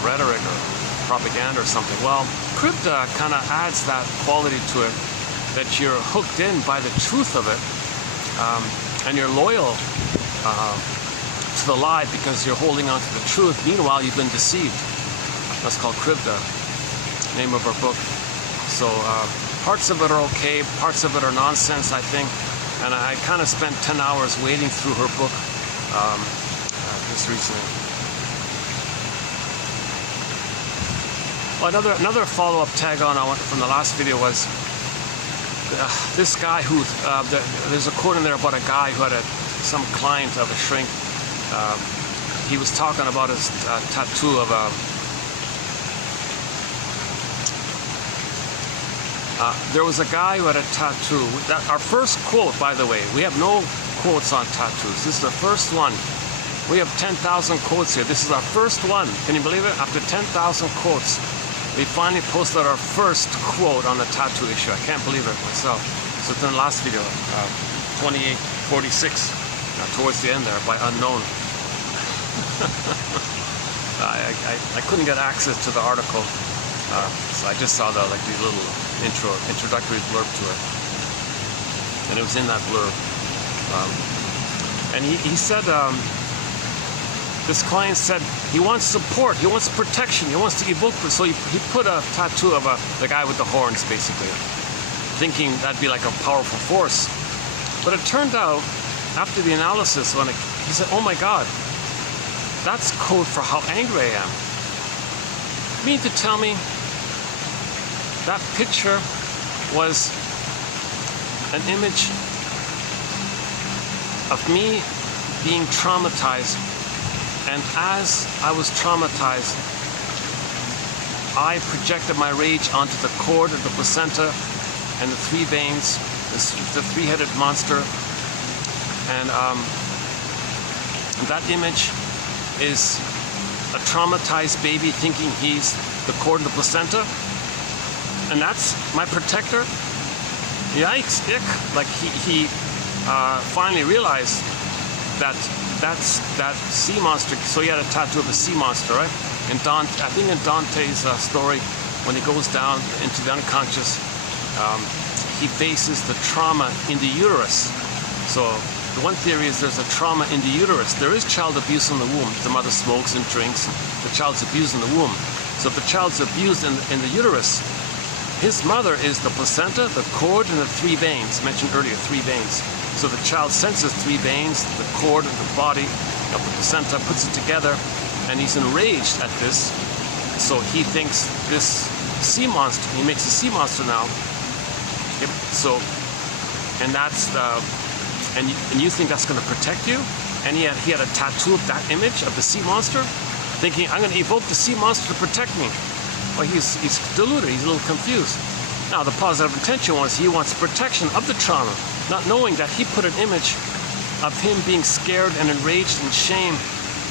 rhetoric or propaganda or something. Well, crypta kind of adds that quality to it, that you're hooked in by the truth of it, and you're loyal to the lie because you're holding on to the truth. Meanwhile, you've been deceived. That's called crypta, name of her book. So parts of it are okay, parts of it are nonsense, I think. And I kind of spent 10 hours wading through her book just recently. Well, another follow-up tag on from the last video was this guy who, there's a quote in there about a guy who had some client of a shrink. He was talking about his tattoo of a... there was a guy who had a tattoo. Our first quote, by the way, we have no quotes on tattoos. This is the first one. We have 10,000 quotes here. This is our first one. Can you believe it? After 10,000 quotes, we finally posted our first quote on the tattoo issue. I can't believe it myself. So it's in the last video, 2846, towards the end there, by unknown. I couldn't get access to the article, so I just saw the little introductory blurb to it, and it was in that blurb. And he said, this client said he wants support, he wants protection, he wants to evoke. So he put a tattoo of the guy with the horns, basically, thinking that'd be like a powerful force. But it turned out, after the analysis, he said, "Oh my God, that's code for how angry I am." You mean to tell me that picture was an image of me being traumatized, and as I was traumatized, I projected my rage onto the cord of the placenta and the three veins, the three-headed monster, and that image is a traumatized baby thinking he's the cord of the placenta, and that's my protector. Yikes, ick. Like he finally realized that that's that sea monster. So he had a tattoo of a sea monster, right? And I think in Dante's story, when he goes down into the unconscious, he faces the trauma in the uterus. So the one theory is there's a trauma in the uterus. There is child abuse in the womb. The mother smokes and drinks, and the child's abused in the womb. So if the child's abused in the uterus, his mother is the placenta, the cord, and the three veins, mentioned earlier, three veins. So the child senses three veins, the cord, and the body of the placenta, puts it together, and he's enraged at this. So he thinks this sea monster, he makes a sea monster now. Yep. So, and that's and you think that's going to protect you? And he had a tattoo of that image of the sea monster, thinking, I'm going to evoke the sea monster to protect me. Well, he's deluded, he's a little confused. Now, the positive intention was he wants protection of the trauma, not knowing that he put an image of him being scared and enraged and shame,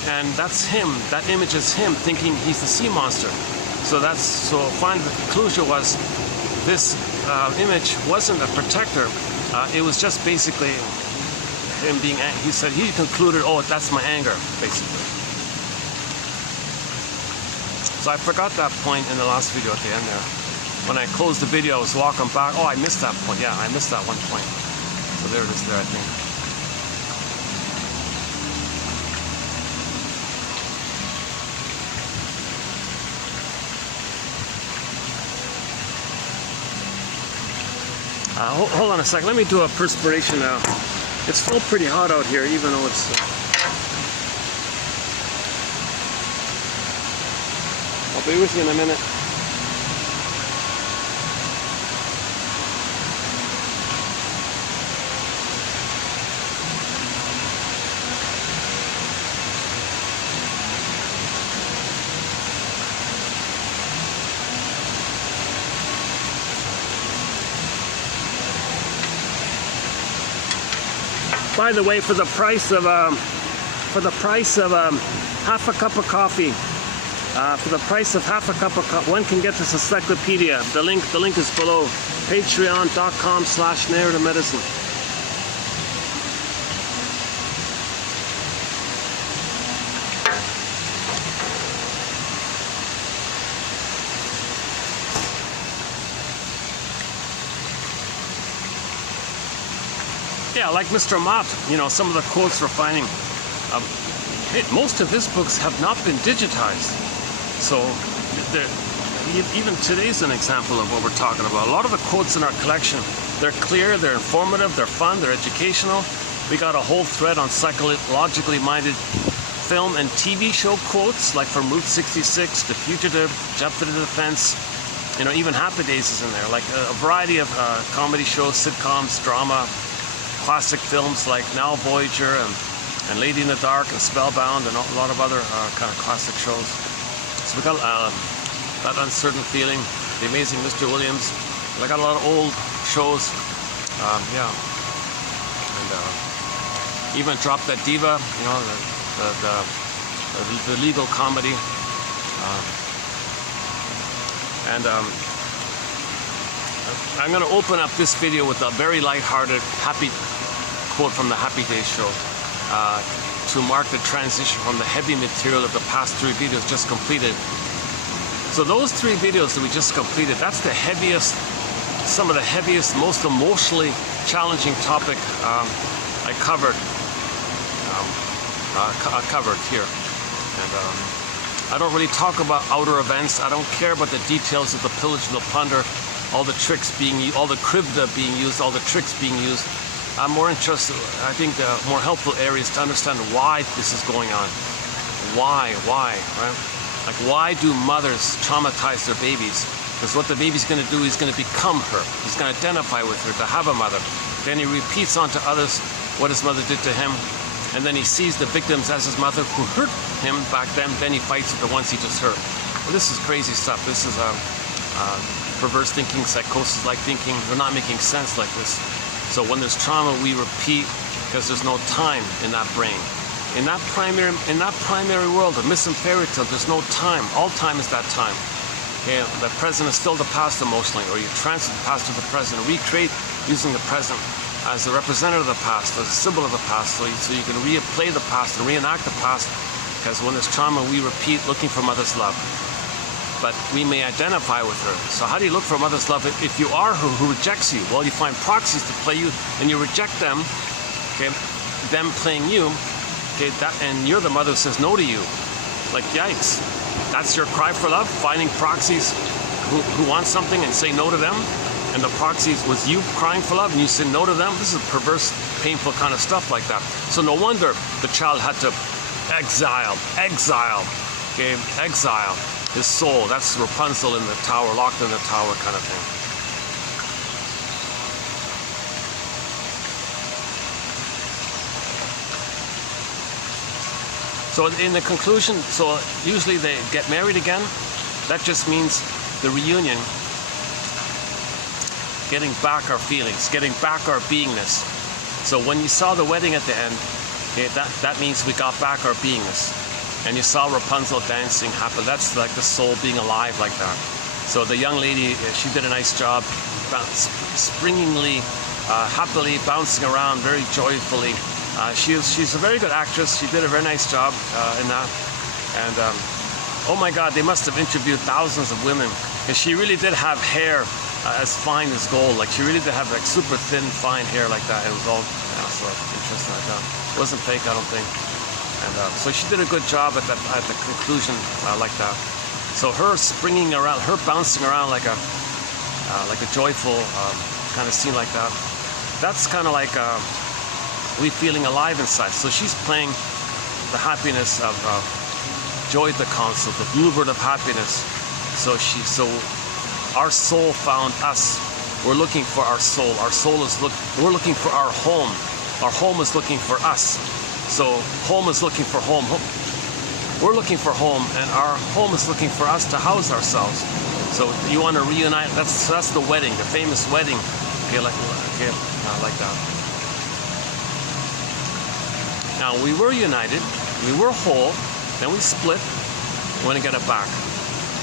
and that's him, that image is him thinking he's the sea monster. So finally the conclusion was this image wasn't a protector, it was just basically him being, he concluded, oh, that's my anger, basically. So I forgot that point in the last video at the end there. When I closed the video, I was walking back. Oh, I missed that point. Yeah, I missed that one point. So there it is there, I think. Hold on a second. Let me do a perspiration now. It's still pretty hot out here, even though it's... Be with you in a minute. By the way, for the price of half a cup of coffee, one can get this encyclopedia. The link is below. Patreon.com/narrative medicine. Yeah, like Mr. Mott, you know, some of the quotes we're finding. Most of his books have not been digitized. So, even today's an example of what we're talking about. A lot of the quotes in our collection, they're clear, they're informative, they're fun, they're educational. We got a whole thread on psychologically minded film and TV show quotes, like from Route 66, The Fugitive, Jump to the Defense. You know, even Happy Days is in there. Like a variety of comedy shows, sitcoms, drama, classic films like Now Voyager and Lady in the Dark and Spellbound and a lot of other kind of classic shows. So we got That Uncertain Feeling, The Amazing Mr. Williams. I got a lot of old shows, yeah. And even Drop That Diva, you know, the legal comedy. I'm going to open up this video with a very light-hearted, happy quote from the Happy Days show to mark the transition from the heavy material of the past 3 videos just completed. So those 3 videos that we just completed, that's the heaviest, some of the heaviest, most emotionally challenging topic I covered here. And I don't really talk about outer events. I don't care about the details of the pillage and the plunder, all the tricks being used, all the krivda being used, all the tricks being used. I'm more interested, I think the more helpful area is to understand why this is going on. Why, right? Like, why do mothers traumatize their babies? Because what the baby's going to do, he's going to become her. He's going to identify with her, to have a mother. Then he repeats on to others what his mother did to him. And then he sees the victims as his mother who hurt him back then he fights with the ones he just hurt. Well, this is crazy stuff. This is perverse thinking, psychosis-like thinking. We're not making sense like this. So when there's trauma, we repeat because there's no time in that brain. In that primary world of myth and fairy tale, there's no time. All time is that time. Okay, the present is still the past emotionally, or you transfer the past to the present, recreate using the present as a representative of the past, as a symbol of the past, so you can replay the past and reenact the past. Because when there's trauma, we repeat looking for mother's love. But we may identify with her. So how do you look for mother's love if you are her who rejects you? Well, you find proxies to play you, and you reject them, okay, them playing you, okay, and you're the mother who says no to you. Like, yikes. That's your cry for love? Finding proxies who want something and say no to them? And the proxies was you crying for love and you say no to them? This is perverse, painful kind of stuff like that. So no wonder the child had to exile his soul. That's Rapunzel in the tower, locked in the tower kind of thing. So in the conclusion, so usually they get married again. That just means the reunion, getting back our feelings, getting back our beingness. So when you saw the wedding at the end, okay, that means we got back our beingness. And you saw Rapunzel dancing happily. That's like the soul being alive like that. So the young lady, she did a nice job, springingly, happily bouncing around very joyfully. She's a very good actress. She did a very nice job in that. And oh my God, they must have interviewed thousands of women, because she really did have hair as fine as gold. Like, she really did have like super thin, fine hair like that. It was all so interesting like that. It wasn't fake, I don't think. And so she did a good job at the conclusion like that. So her springing around, her bouncing around like a joyful kind of scene like that. That's kind of like we feeling alive inside. So she's playing the happiness of joy at the console, the bluebird of happiness. So our soul found us. We're looking for our soul. Our soul is we're looking for our home. Our home is looking for us. So home is looking for home. We're looking for home, and our home is looking for us to house ourselves. So you want to reunite. That's the wedding, the famous wedding. Okay, like that. Now we were united, we were whole, then we split. We want to get it back.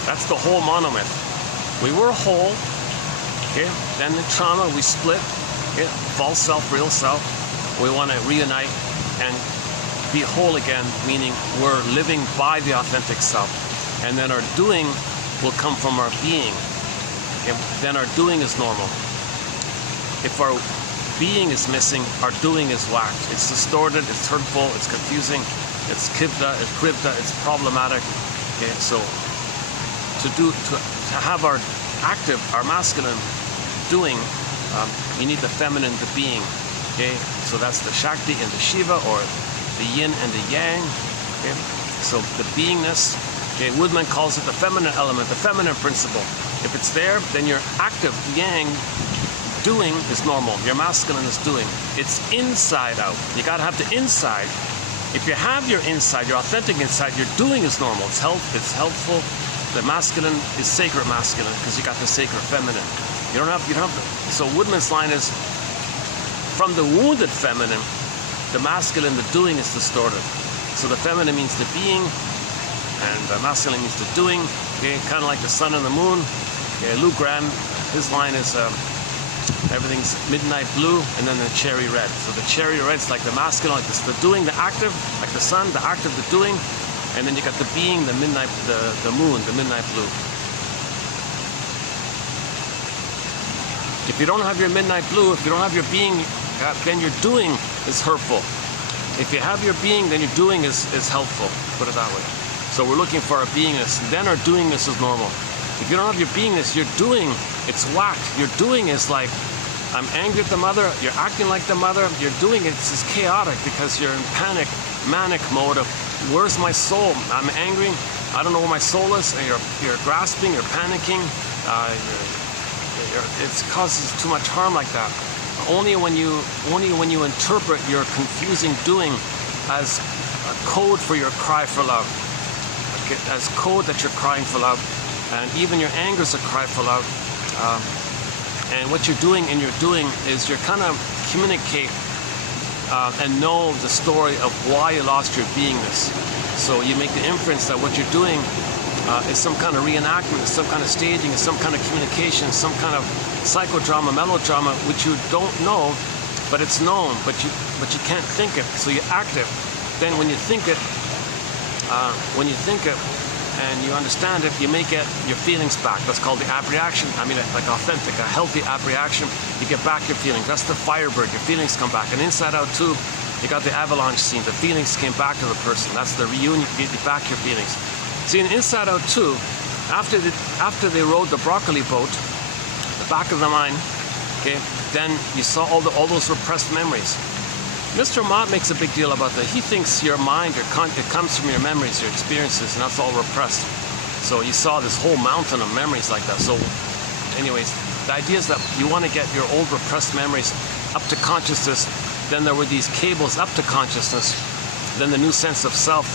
That's the whole monomyth. We were whole. Okay, then in trauma we split. Okay, false self, real self. We want to reunite and be whole again, meaning we're living by the authentic self. And then our doing will come from our being. Okay? Then our doing is normal. If our being is missing, our doing is whacked. It's distorted, it's hurtful, it's confusing, it's krivda, it's problematic. Okay? So to have our active, our masculine doing, you need the feminine, the being. Okay? So that's the Shakti and the Shiva, or the yin and the yang. Okay? So the beingness, okay, Woodman calls it the feminine element, the feminine principle. If it's there, then your active yang doing is normal. Your masculine is doing. It's inside out. You gotta have the inside. If you have your inside, your authentic inside, your doing is normal. It's helpful. The masculine is sacred masculine because you got the sacred feminine. You don't have the, so Woodman's line is, from the wounded feminine, the masculine, the doing is distorted. So the feminine means the being, and the masculine means the doing. Okay, kind of like the sun and the moon. Okay, Lou Graham, his line is everything's midnight blue, and then the cherry red. So the cherry red is like the masculine, like this, the doing, the active, like the sun, the active, the doing, and then you got the being, the midnight, the moon, the midnight blue. If you don't have your midnight blue, if you don't have your being, then your doing is hurtful. If you have your being, then your doing is helpful. Put it that way. So we're looking for our beingness. Then our doingness is normal. If you don't have your beingness, your doing, it's whacked. Your doing is like, I'm angry at the mother, you're acting like the mother, you're doing it, it's chaotic because you're in panic, manic mode of, where's my soul? I'm angry, I don't know where my soul is, and you're grasping, you're panicking, it causes too much harm like that. Only when you interpret your confusing doing as a code for your cry for love, as code that you're crying for love, and even your anger is a cry for love. And what you're doing in your doing is you're kind of communicate and know the story of why you lost your beingness. So you make the inference that what you're doing is some kind of reenactment, is some kind of staging, is some kind of communication, some kind of psychodrama, melodrama, which you don't know, but it's known, but you can't think it, so you act it. Then when you think it, and you understand it, you may get your feelings back. That's called the apprehension. I mean, like authentic, a healthy apprehension. You get back your feelings. That's the Firebird. Your feelings come back. And Inside Out 2, you got the avalanche scene. The feelings came back to the person. That's the reunion. You get back your feelings. See, in Inside Out 2, after they rode the broccoli boat, the back of the mind, okay, then you saw all those repressed memories. Mr. Mott makes a big deal about that. He thinks your mind, it comes from your memories, your experiences, and that's all repressed. So you saw this whole mountain of memories like that. So anyways, the idea is that you want to get your old repressed memories up to consciousness. Then there were these cables up to consciousness. Then the new sense of self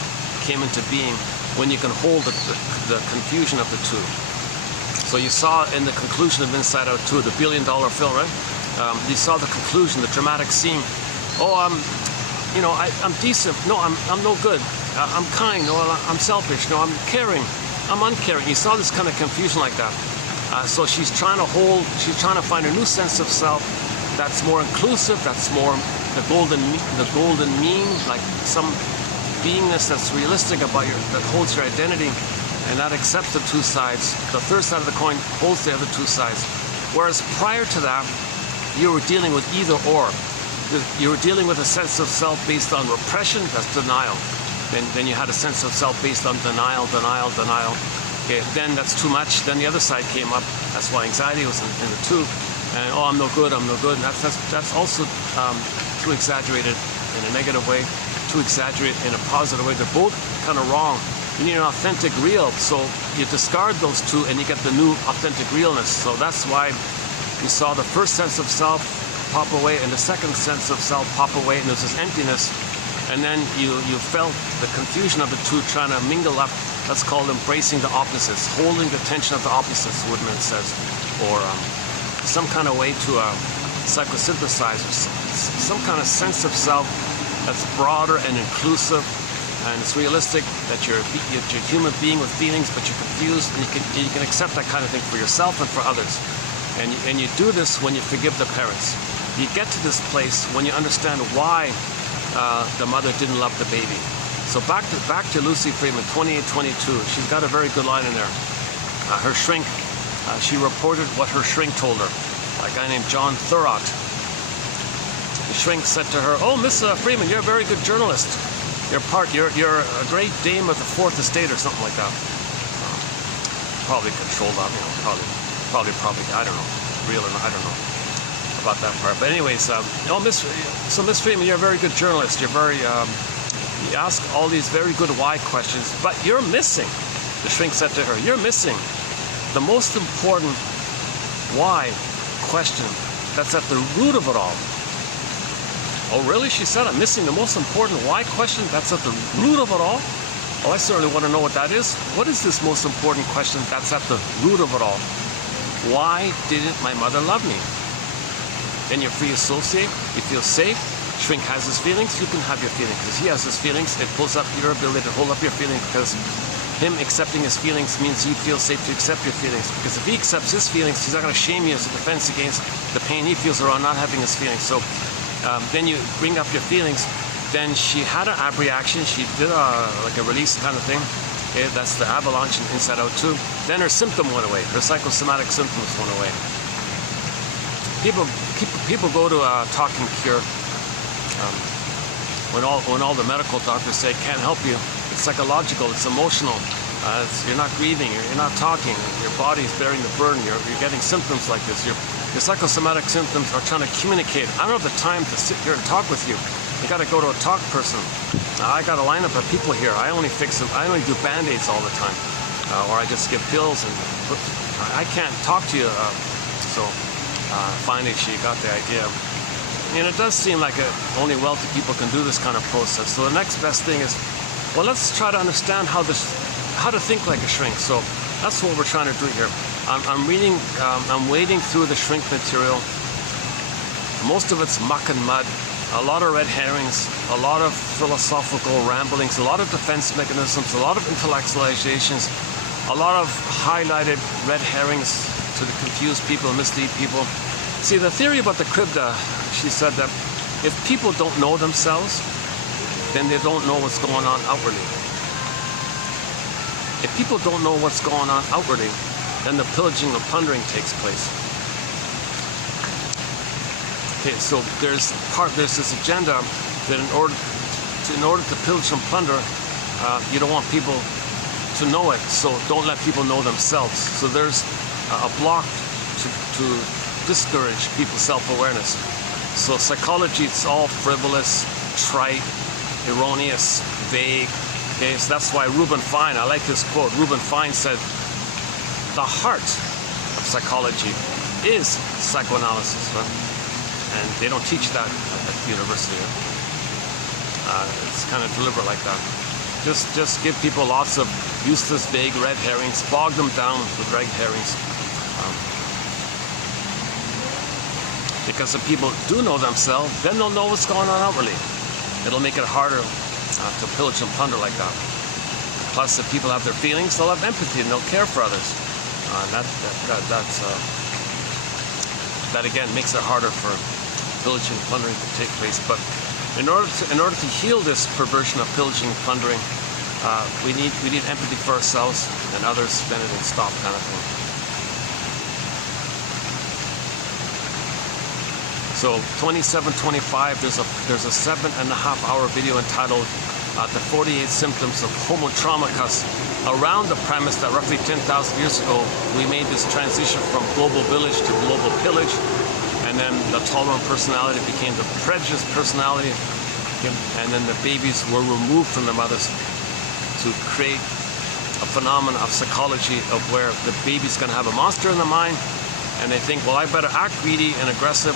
came into being when you can hold the confusion of the two. So you saw in the conclusion of Inside Out 2, the $1 billion film, right? You saw the conclusion, the dramatic scene. Oh, I'm decent. No, I'm no good. I'm kind. No, I'm selfish. No, I'm caring. I'm uncaring. You saw this kind of confusion like that. So she's trying to find a new sense of self that's more inclusive, that's more the golden mean, like some beingness that's realistic about that holds your identity, and that accepts the two sides. The third side of the coin holds the other two sides. Whereas prior to that, you were dealing with either or. You were dealing with a sense of self based on repression, that's denial. Then you had a sense of self based on denial. Okay, then that's too much. Then the other side came up. That's why anxiety was in the two. And I'm no good. And that's also too exaggerated in a negative way, too exaggerated in a positive way. They're both kind of wrong. You need an authentic real. So you discard those two and you get the new authentic realness. So that's why you saw the first sense of self pop away and the second sense of self pop away, and there's this emptiness. And then you felt the confusion of the two trying to mingle up. That's called embracing the opposites, holding the tension of the opposites, Windmills says, or some kind of way to psychosynthesize, some kind of sense of self that's broader and inclusive, and it's realistic that you're a human being with feelings, but you're confused, and you can accept that kind of thing for yourself and for others. And you do this when you forgive the parents. You get to this place when you understand why the mother didn't love the baby. So back to Lucy Freeman, 2822. She's got a very good line in there. Her shrink, she reported what her shrink told her. A guy named John Thurot. The shrink said to her, "Oh, Miss Freeman, you're a very good journalist. You're a great dame of the Fourth Estate," or something like that. Probably controlled up, probably, I don't know, real or not, I don't know about that part. But anyways, Miss Freeman, you're a very good journalist. You're very, you ask all these very good why questions, but you're missing, the shrink said to her, you're missing the most important why question that's at the root of it all. Oh, really? She said, I'm missing the most important why question that's at the root of it all? Well, I certainly want to know what that is. What is this most important question that's at the root of it all? Why didn't my mother love me? Then you're free to associate, you feel safe. Shrink has his feelings, you can have your feelings. Because he has his feelings, it pulls up your ability to hold up your feelings, because him accepting his feelings means you feel safe to accept your feelings. Because if he accepts his feelings, he's not going to shame you as a defense against the pain he feels around not having his feelings. So then you bring up your feelings. Then she had an ab reaction. She did like a release kind of thing. Okay, that's the avalanche and Inside Out 2. Then her symptom went away. Her psychosomatic symptoms went away. People go to Talk and Cure when all the medical doctors say can't help you. It's psychological. It's emotional. You're not grieving. You're not talking. Your body's bearing the burden. You're getting symptoms like this. Your psychosomatic symptoms are trying to communicate. I don't have the time to sit here and talk with you. You got to go to a talk person. I got a lineup of people here. I only fix them. I only do band-aids all the time, or I just give pills. And I can't talk to you. Finally, she got the idea. And it does seem like only wealthy people can do this kind of process. So the next best thing is, well, let's try to understand how to think like a shrink. So that's what we're trying to do here. I'm reading, I'm wading through the shrink material. Most of it's muck and mud, a lot of red herrings, a lot of philosophical ramblings, a lot of defense mechanisms, a lot of intellectualizations, a lot of highlighted red herrings to the confused people, mislead people. See, the theory about the crypta, she said that if people don't know themselves, then they don't know what's going on outwardly. If people don't know what's going on outwardly, then the pillaging and plundering takes place. Okay, so there's this agenda that in order to pillage and plunder, you don't want people to know it, so don't let people know themselves. So there's a block to discourage people's self-awareness. So psychology, it's all frivolous, trite, erroneous, vague. Okay, so that's why Reuben Fine, I like this quote. Reuben Fine said, the heart of psychology is psychoanalysis. Right? And they don't teach that at the university. It's kind of deliberate like that. Just give people lots of useless, vague red herrings, bog them down with red herrings. Because if people do know themselves, then they'll know what's going on outwardly. It'll make it harder to pillage and plunder like that. Plus, if people have their feelings, they'll have empathy and they'll care for others. That again makes it harder for pillaging and plundering to take place. But in order to heal this perversion of pillaging and plundering, we need empathy for ourselves and others. Then it'll stop, kind of thing. So 2725, there's a 7.5-hour video entitled "The 48 Symptoms of Homo Traumacus," around the premise that roughly 10,000 years ago we made this transition from global village to global pillage, and then the tolerant personality became the prejudiced personality, and then the babies were removed from their mothers to create a phenomena of psychology of where the baby's going to have a monster in the mind, and they think, well, I better act greedy and aggressive,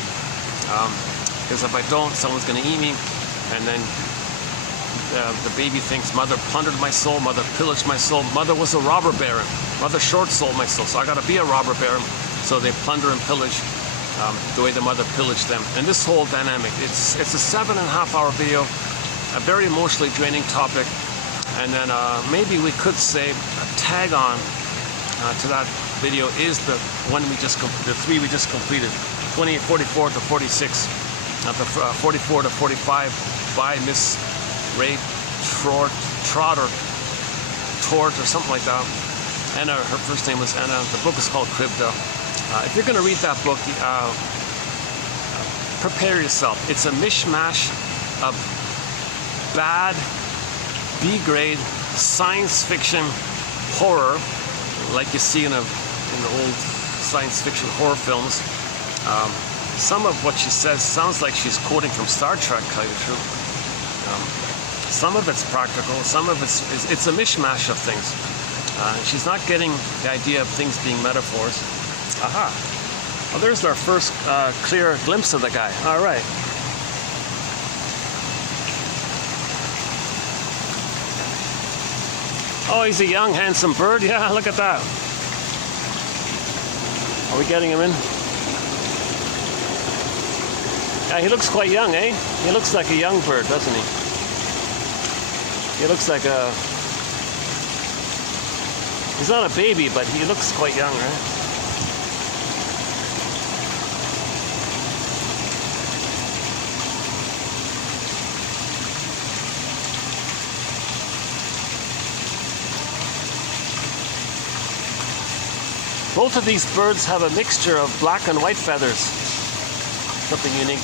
because if I don't, someone's going to eat me. And then the baby thinks, mother plundered my soul, mother pillaged my soul, mother was a robber baron, mother short sold my soul, so I got to be a robber baron. So they plunder and pillage the way the mother pillaged them. And this whole dynamic, it's a 7.5-hour video, a very emotionally draining topic. And then maybe we could say a tag on to that video is the one we just the 3 we just completed, 44 to 46, the 44 to 45 by Miss Ray Trott or something like that. Anna, her first name was Anna. The book is called Cribda. If you're going to read that book, prepare yourself. It's a mishmash of bad B-grade science fiction horror, like you see in the old science fiction horror films. Some of what she says sounds like she's quoting from Star Trek, to tell you the truth. Some of it's practical, some of it's a mishmash of things. She's not getting the idea of things being metaphors. Aha! Well, there's our first clear glimpse of the guy. All right. Oh, he's a young, handsome bird. Yeah, look at that. Are we getting him in? Yeah, he looks quite young, eh? He looks like a young bird, doesn't he? He looks like a... He's not a baby, but he looks quite young, right? Both of these birds have a mixture of black and white feathers. Something unique.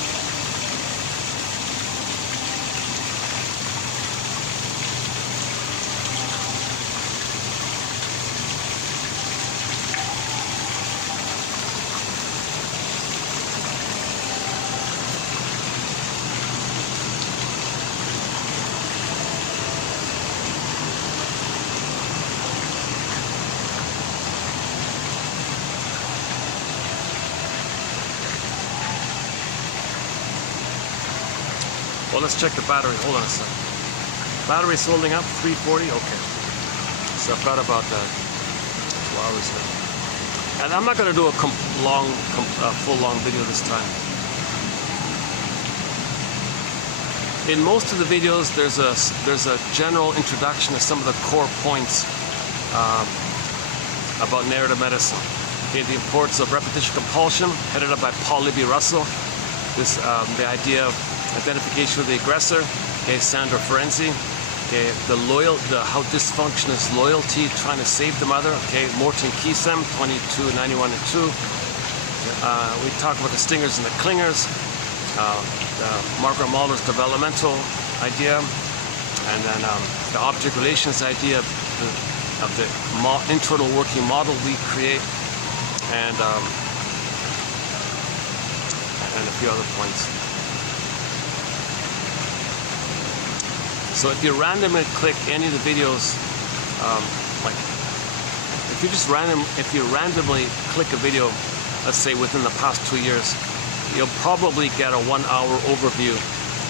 Well, let's check the battery. Hold on a second. Battery's holding up, 340. Okay. So I've got about 2 hours now. And I'm not going to do a full long video this time. In most of the videos, there's a general introduction to some of the core points about narrative medicine. Okay, the importance of repetition compulsion, headed up by Paul Libby Russell. This the idea of identification of the aggressor, okay, Sandra Ferenczi, okay, how dysfunction is loyalty, trying to save the mother, okay, Morton Keesem, 2291 and 2. We talk about the stingers and the clingers, Margaret Mulder's developmental idea, and then the object relations idea of the internal working model we create, and a few other points. So if you randomly click any of the videos, like if you randomly click a video, let's say within the past 2 years, you'll probably get a 1-hour overview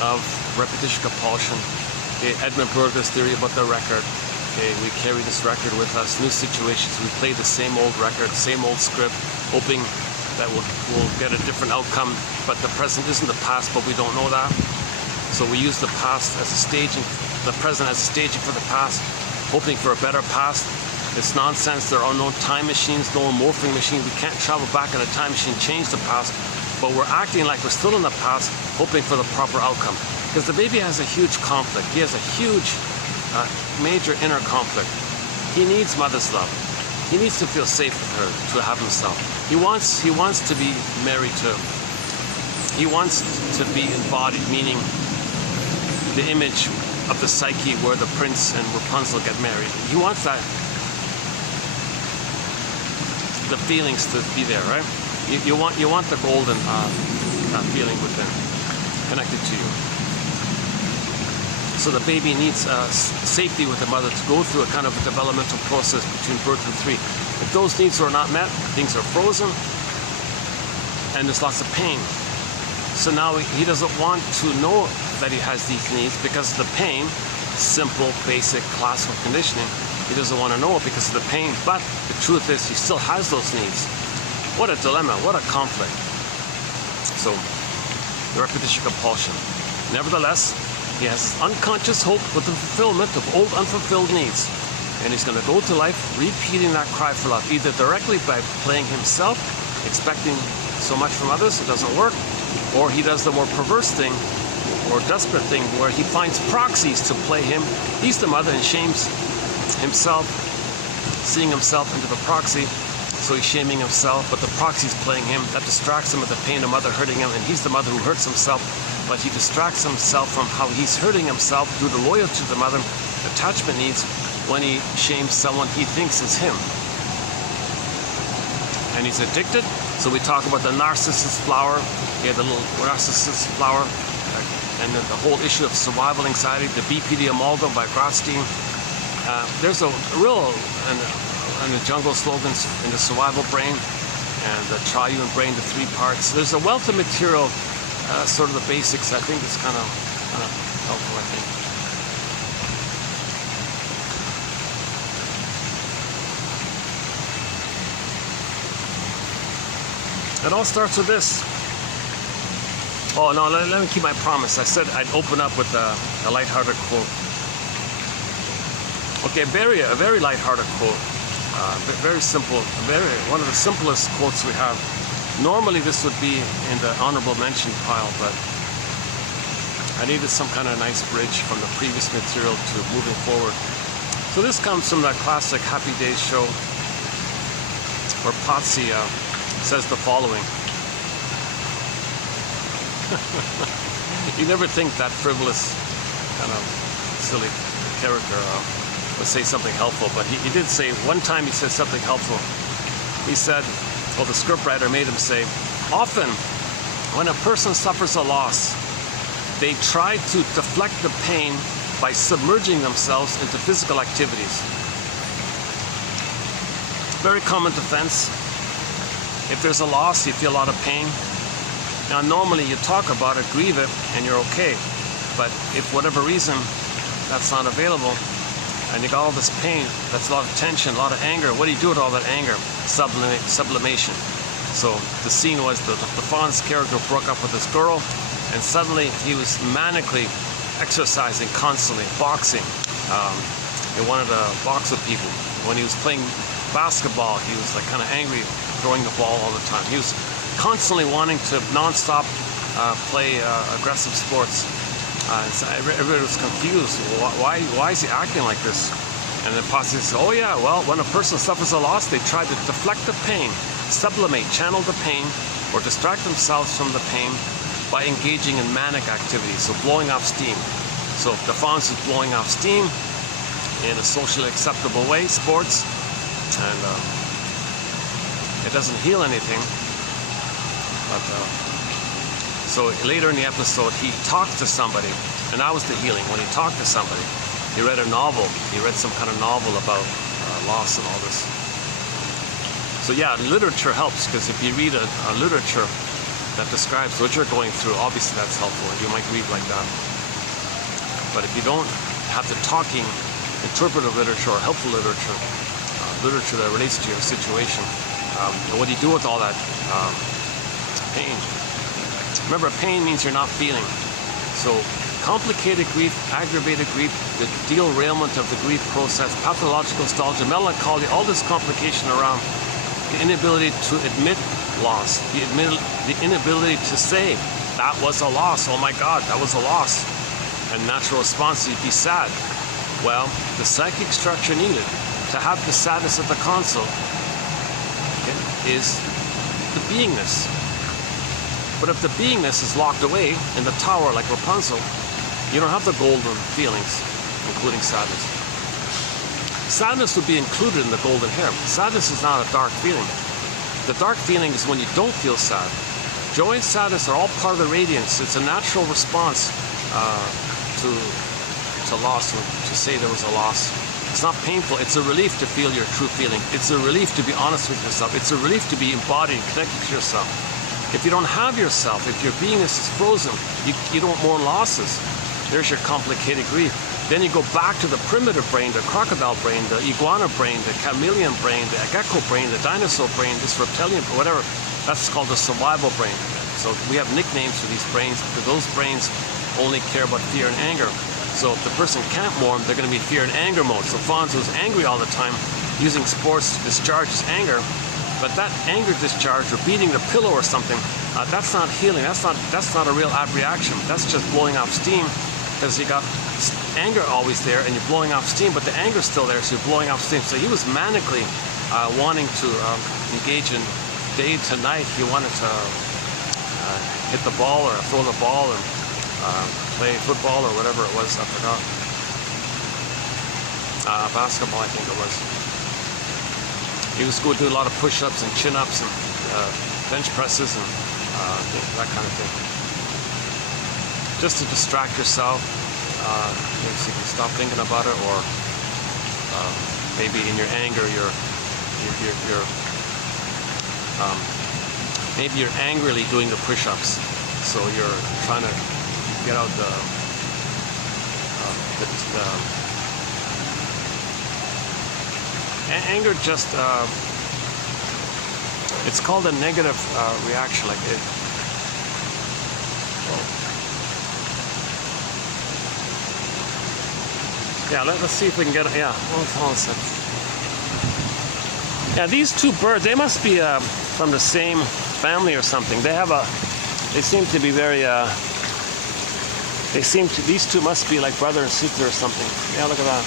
of repetition compulsion. Okay, Edmund Berger's theory about the record. Okay, we carry this record with us. New situations, we play the same old record, same old script, hoping that we'll get a different outcome. But the present isn't the past, but we don't know that. So we use the past as a staging, the present as a staging for the past, hoping for a better past. It's nonsense. There are no time machines, no morphing machine. We can't travel back in a time machine, change the past, but we're acting like we're still in the past, hoping for the proper outcome. Because the baby has a huge conflict. He has a huge, major inner conflict. He needs mother's love. He needs to feel safe with her, to have himself. He wants to be married to. He wants to be embodied, meaning the image of the psyche where the prince and Rapunzel get married. He wants that, the feelings to be there, right? You want the golden feeling within, connected to you. So the baby needs safety with the mother to go through a kind of a developmental process between birth and 3. If those needs are not met, things are frozen, and there's lots of pain. So now he doesn't want to know that he has these needs because of the pain. Simple, basic, classical conditioning. He doesn't want to know it because of the pain, but the truth is he still has those needs. What a dilemma, what a conflict. So, the repetition compulsion. Nevertheless, he has this unconscious hope with the fulfillment of old unfulfilled needs. And he's going to go to life repeating that cry for love, either directly by playing himself, expecting so much from others, it doesn't work, or he does the more perverse thing, or desperate thing, where he finds proxies to play him. He's the mother and shames himself, seeing himself into the proxy. So he's shaming himself, but the proxy's playing him. That distracts him of the pain of mother hurting him, and he's the mother who hurts himself. But he distracts himself from how he's hurting himself due to loyalty to the mother, attachment needs, when he shames someone he thinks is him. And he's addicted. So we talk about the narcissist flower, the little narcissist flower, and then the whole issue of survival anxiety, the BPD amalgam by Grotstein. There's a real, and the jungle slogans in the survival brain and the triune brain, the 3 parts. There's a wealth of material, sort of the basics. I think it's kind of helpful, I think. It all starts with this. Oh no, let me keep my promise. I said I'd open up with a lighthearted quote. Okay, a very lighthearted quote. Very simple, one of the simplest quotes we have. Normally this would be in the honorable mention pile, but I needed some kind of nice bridge from the previous material to moving forward. So this comes from that classic Happy Days show where Potsy says the following. You never think that frivolous, kind of silly character would say something helpful, but he did say, one time he said something helpful. He said, well, the scriptwriter made him say, often when a person suffers a loss, they try to deflect the pain by submerging themselves into physical activities. Very common defense. If there's a loss, you feel a lot of pain. Now, normally you talk about it, grieve it, and you're okay. But if for whatever reason that's not available, and you got all this pain, that's a lot of tension, a lot of anger, what do you do with all that anger? Sublimation. So the scene was the Fawn's character broke up with this girl, and suddenly he was manically exercising constantly, boxing. He wanted to box with people. When he was playing basketball, he was like kind of angry, throwing the ball all the time. He was constantly wanting to non-stop play aggressive sports. So everybody was confused. Why is he acting like this? And then Posse said, oh yeah, well, when a person suffers a loss, they try to deflect the pain, sublimate, channel the pain, or distract themselves from the pain by engaging in manic activities, so blowing off steam. So if the Fonz is blowing off steam in a socially acceptable way, sports, and it doesn't heal anything. But so later in the episode, he talked to somebody, and that was the healing. When he talked to somebody, he read a novel. He read some kind of novel about loss and all this. So yeah, literature helps, because if you read a literature that describes what you're going through, obviously that's helpful, and you might read like that. But if you don't have the talking, interpretive literature or helpful literature, literature that relates to your situation, what do you do with all that pain? Remember, pain means you're not feeling. So complicated grief, aggravated grief, the derailment of the grief process, pathological nostalgia, melancholy, all this complication around the inability to admit loss, the inability to say, that was a loss, oh my God, that was a loss. And natural response, you'd be sad. Well, the psychic structure needed to have the sadness at the console is the beingness. But if the beingness is locked away in the tower like Rapunzel, you don't have the golden feelings, including sadness. Sadness would be included in the golden hair. Sadness is not a dark feeling. The dark feeling is when you don't feel sad. Joy and sadness are all part of the radiance. It's a natural response to a loss, or to say there was a loss. It's not painful. It's a relief to feel your true feeling. It's a relief to be honest with yourself. It's a relief to be embodied and connected to yourself. If you don't have yourself, if your beingness is frozen, you don't mourn losses. There's your complicated grief. Then you go back to the primitive brain, the crocodile brain, the iguana brain, the chameleon brain, the gecko brain, the dinosaur brain, this reptilian, whatever. That's called the survival brain. So we have nicknames for these brains, because those brains only care about fear and anger. So if the person can't mourn, they're going to be fear and anger mode. So Fonzo's angry all the time, using sports to discharge his anger. But that anger discharge, or beating the pillow or something, that's not healing. That's not a real reaction. That's just blowing off steam, because you got anger always there, and you're blowing off steam, but the anger's still there, so you're blowing off steam. So he was manically wanting to engage in day to night. He wanted to hit the ball or throw the ball and play football or whatever it was. I forgot. Basketball, I think it was. He was going to do a lot of push-ups and chin-ups and bench presses and that kind of thing. Just to distract yourself. So you can stop thinking about it, or maybe in your anger, maybe you're angrily doing the push-ups. So you're trying to get out anger. Just it's called a negative reaction. Like it. Yeah, let's see if we can get. Yeah, hold on a second. Yeah, these two birds, they must be from the same family or something. They seem to be very. These two must be like brother and sister or something. Yeah, look at that.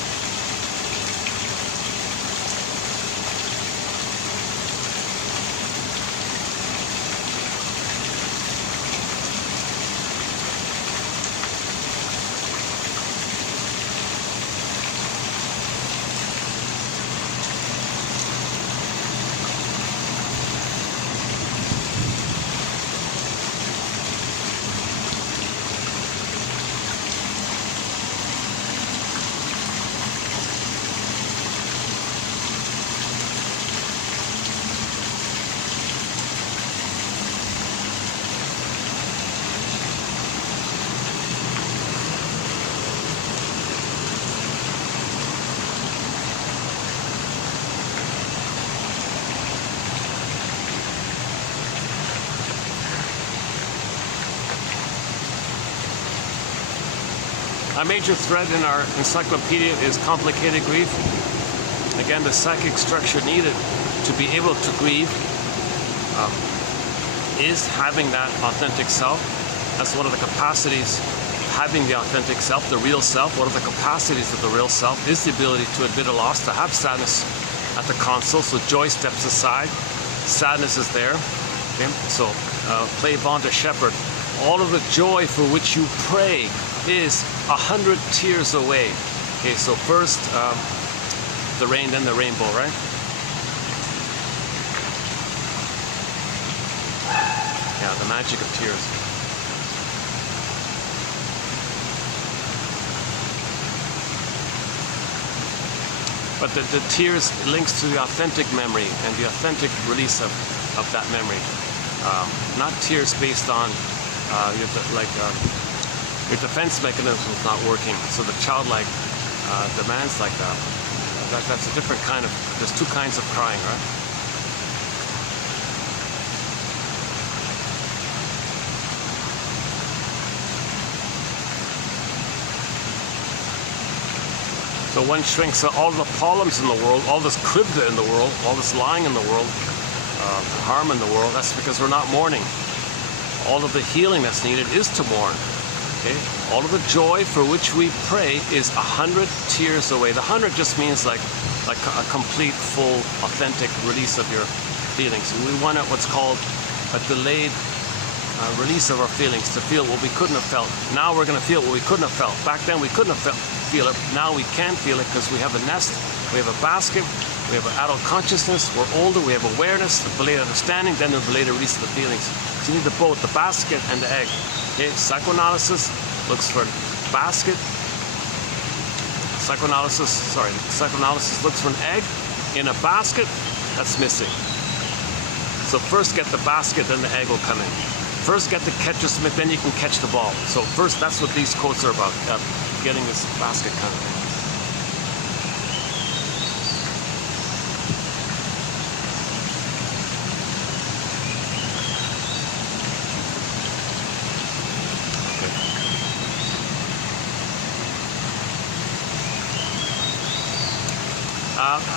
A major thread in our encyclopedia is complicated grief. Again, the psychic structure needed to be able to grieve is having that authentic self. That's one of the capacities, having the authentic self, the real self. One of the capacities of the real self is the ability to admit a loss, to have sadness at the console. So joy steps aside, sadness is there. Okay? So play Vonda Shepherd. All of the joy for which you pray is 100 tears away. Okay, so first the rain, then the rainbow, right? Yeah, the magic of tears. But the tears links to the authentic memory and the authentic release of that memory. Not tears based on your defense mechanism is not working, so the childlike demands like that. That's a different kind of. There's two kinds of crying, right? So one shrinks all the problems in the world, all this kribda in the world, all this lying in the world, harm in the world. That's because we're not mourning. All of the healing that's needed is to mourn. Okay? All of the joy for which we pray is 100 tears away. The 100 just means like a complete, full, authentic release of your feelings. We want what's called a delayed release of our feelings, to feel what we couldn't have felt. Now we're going to feel what we couldn't have felt. Back then we couldn't have feel it. Now we can feel it because we have a nest, we have a basket, we have an adult consciousness, we're older, we have awareness, the belated understanding, then the belated release of the feelings. So you need the both, the basket and the egg. Okay? Psychoanalysis looks for basket, psychoanalysis looks for an egg in a basket that's missing. So first get the basket, then the egg will come in. First get the catcher's mitt, then you can catch the ball. So first, that's what these quotes are about, getting this basket kind of thing.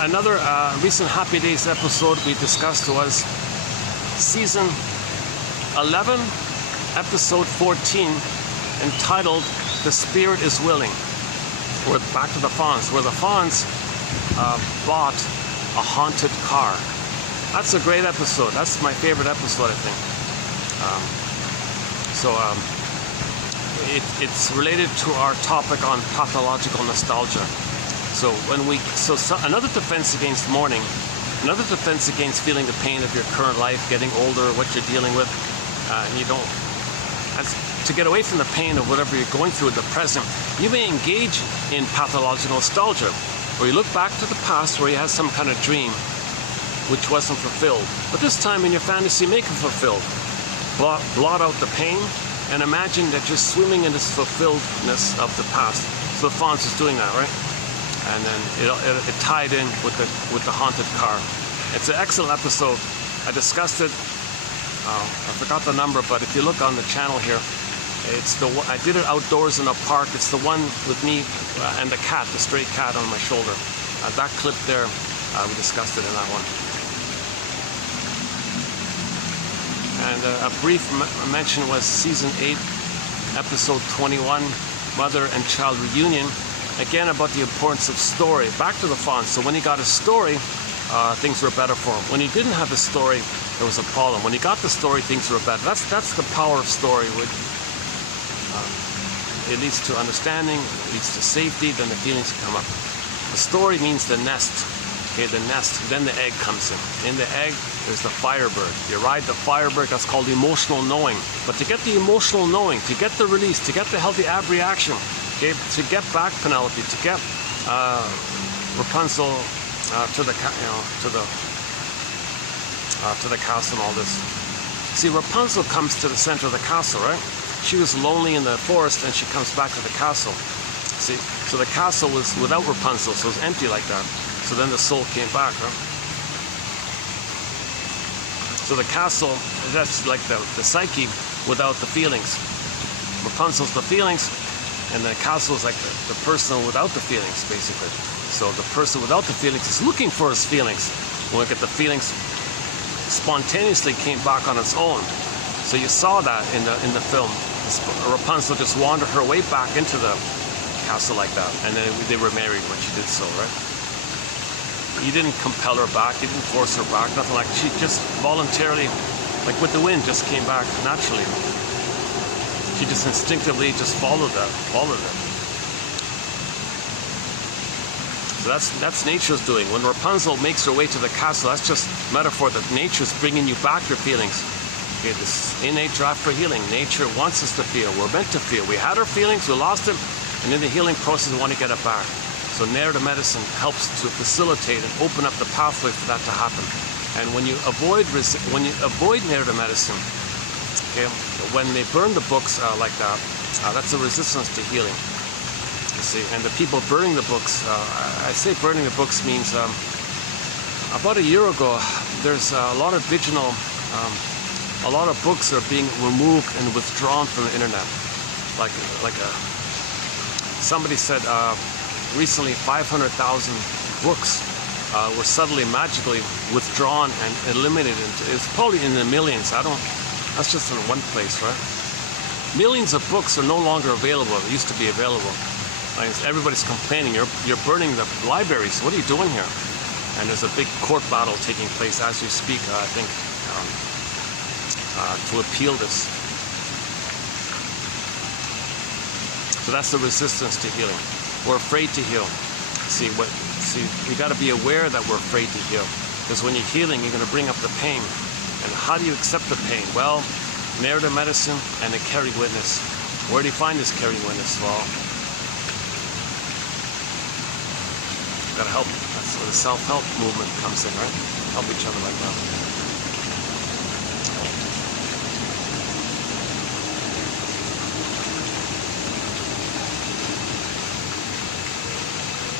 Another recent Happy Days episode we discussed was season 11, episode 14, entitled "The Spirit is Willing." We're back to the Fawns, where the Fawns bought a haunted car. That's a great episode. That's my favorite episode, I think. It's related to our topic on pathological nostalgia. So another defense against mourning, another defense against feeling the pain of your current life, getting older, what you're dealing with, and you don't. To get away from the pain of whatever you're going through in the present, you may engage in pathological nostalgia, where you look back to the past where you had some kind of dream which wasn't fulfilled, but this time in your fantasy make it fulfilled. Blot out the pain and imagine that you're swimming in this fulfilledness of the past. So the Fawns is doing that, right? And then it tied in with the haunted car. It's an excellent episode. I discussed it. I forgot the number, but if you look on the channel here, it's the one, I did it outdoors in a park. It's the one with me and the cat, the stray cat on my shoulder. That clip there, we discussed it in that one. And a brief mention was season 8, episode 21, Mother and Child Reunion. Again, about the importance of story. Back to the Fawns. So when he got a story, things were better for him. When he didn't have a story, there was a problem. When he got the story, things were better. That's the power of story. It leads to understanding, it leads to safety, then the feelings come up. The story means the nest. Okay, the nest, then the egg comes in. In the egg, there's the firebird. You ride the firebird, that's called emotional knowing. But to get the emotional knowing, to get the release, to get the healthy ab reaction, okay, to get back Penelope, to get Rapunzel to the castle and all this. See, Rapunzel comes to the center of the castle, right? She was lonely in the forest, and she comes back to the castle. See, so the castle was without Rapunzel, so it was empty like that. So then the soul came back, right? So the castle, that's like the psyche without the feelings. Rapunzel's the feelings, and the castle is like the person without the feelings, basically. So the person without the feelings is looking for his feelings. When we get the feelings, spontaneously came back on its own. So you saw that in the film. Rapunzel just wandered her way back into the castle like that, and then they were married when she did so, right? You didn't compel her back, you didn't force her back, nothing like that. She just voluntarily, like with the wind, just came back naturally. She just instinctively just followed it. So that's nature's doing. When Rapunzel makes her way to the castle, that's just metaphor that nature's bringing you back your feelings. Okay, this innate drive for healing. Nature wants us to feel. We're meant to feel. We had our feelings, we lost them, and in the healing process, we want to get it back. So narrative medicine helps to facilitate and open up the pathway for that to happen. And when you avoid narrative medicine, okay, when they burn the books like that, that's a resistance to healing. You see, and the people burning the books, I say burning the books means about a year ago, there's a lot of digital. A lot of books are being removed and withdrawn from the internet. Somebody said recently 500,000 books were suddenly magically withdrawn and eliminated. It's probably in the millions. That's just in one place, right? Millions of books are no longer available. They used to be available. Everybody's complaining. You're burning the libraries. What are you doing here? And there's a big court battle taking place as we speak, I think. To appeal this. So that's the resistance to healing. We're afraid to heal. See, we got to be aware that we're afraid to heal. Because when you're healing, you're going to bring up the pain. And how do you accept the pain? Well, narrative medicine and a caring witness. Where do you find this caring witness? Well, gotta help. That's where the self-help movement comes in, right? Help each other like that.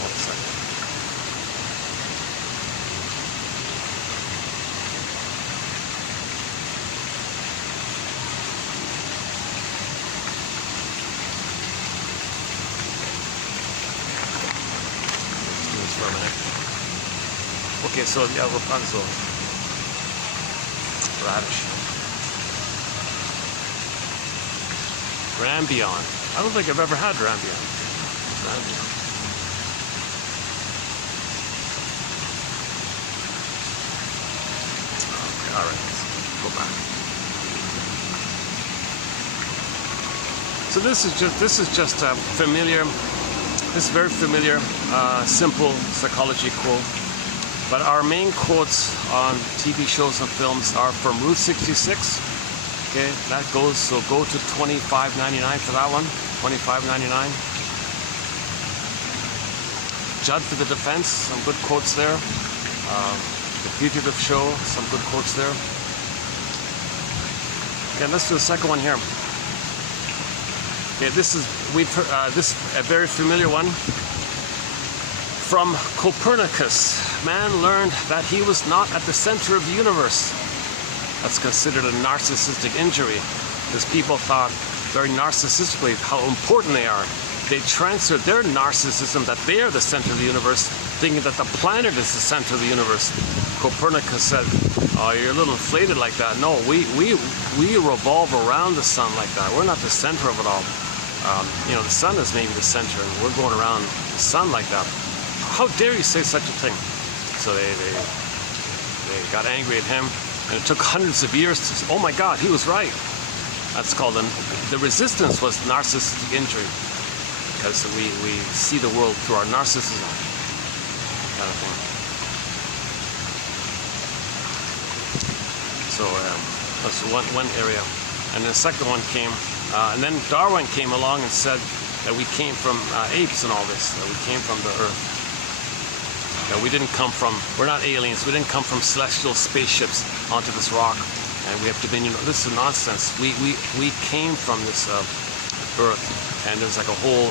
One second. For a minute. Okay, so yeah, Rapunzel. Radish. Rambion. I don't think I've ever had Rambion. Rambion. Okay, alright, let's go back. So this is just familiar. This is very familiar, simple psychology quote. But our main quotes on TV shows and films are from Route 66. Okay, that goes, so go to $25.99 for that one. $25.99. Judd for the Defense, some good quotes there. The Fugitive Show, some good quotes there. Okay, let's do the second one here. Okay, this is a very familiar one from Copernicus. Man learned that he was not at the center of the universe. That's considered a narcissistic injury, because people thought very narcissistically how important they are. They transferred their narcissism that they are the center of the universe, thinking that the planet is the center of the universe. Copernicus said, "Oh, you're a little inflated like that. No, we revolve around the sun like that. We're not the center of it all. You know, the sun is maybe the center, and we're going around the sun like that. How dare you say such a thing?" So they got angry at him, and it took hundreds of years to say, "Oh my God, he was right." That's called the resistance was narcissistic injury, because we see the world through our narcissism, kind of thing. So that's one area, and the second one came, and then Darwin came along and said that we came from apes and all this, that we came from the earth. That we didn't come from, we're not aliens, we didn't come from celestial spaceships onto this rock, and we have dominion. This is nonsense. We came from this earth, and there's like a whole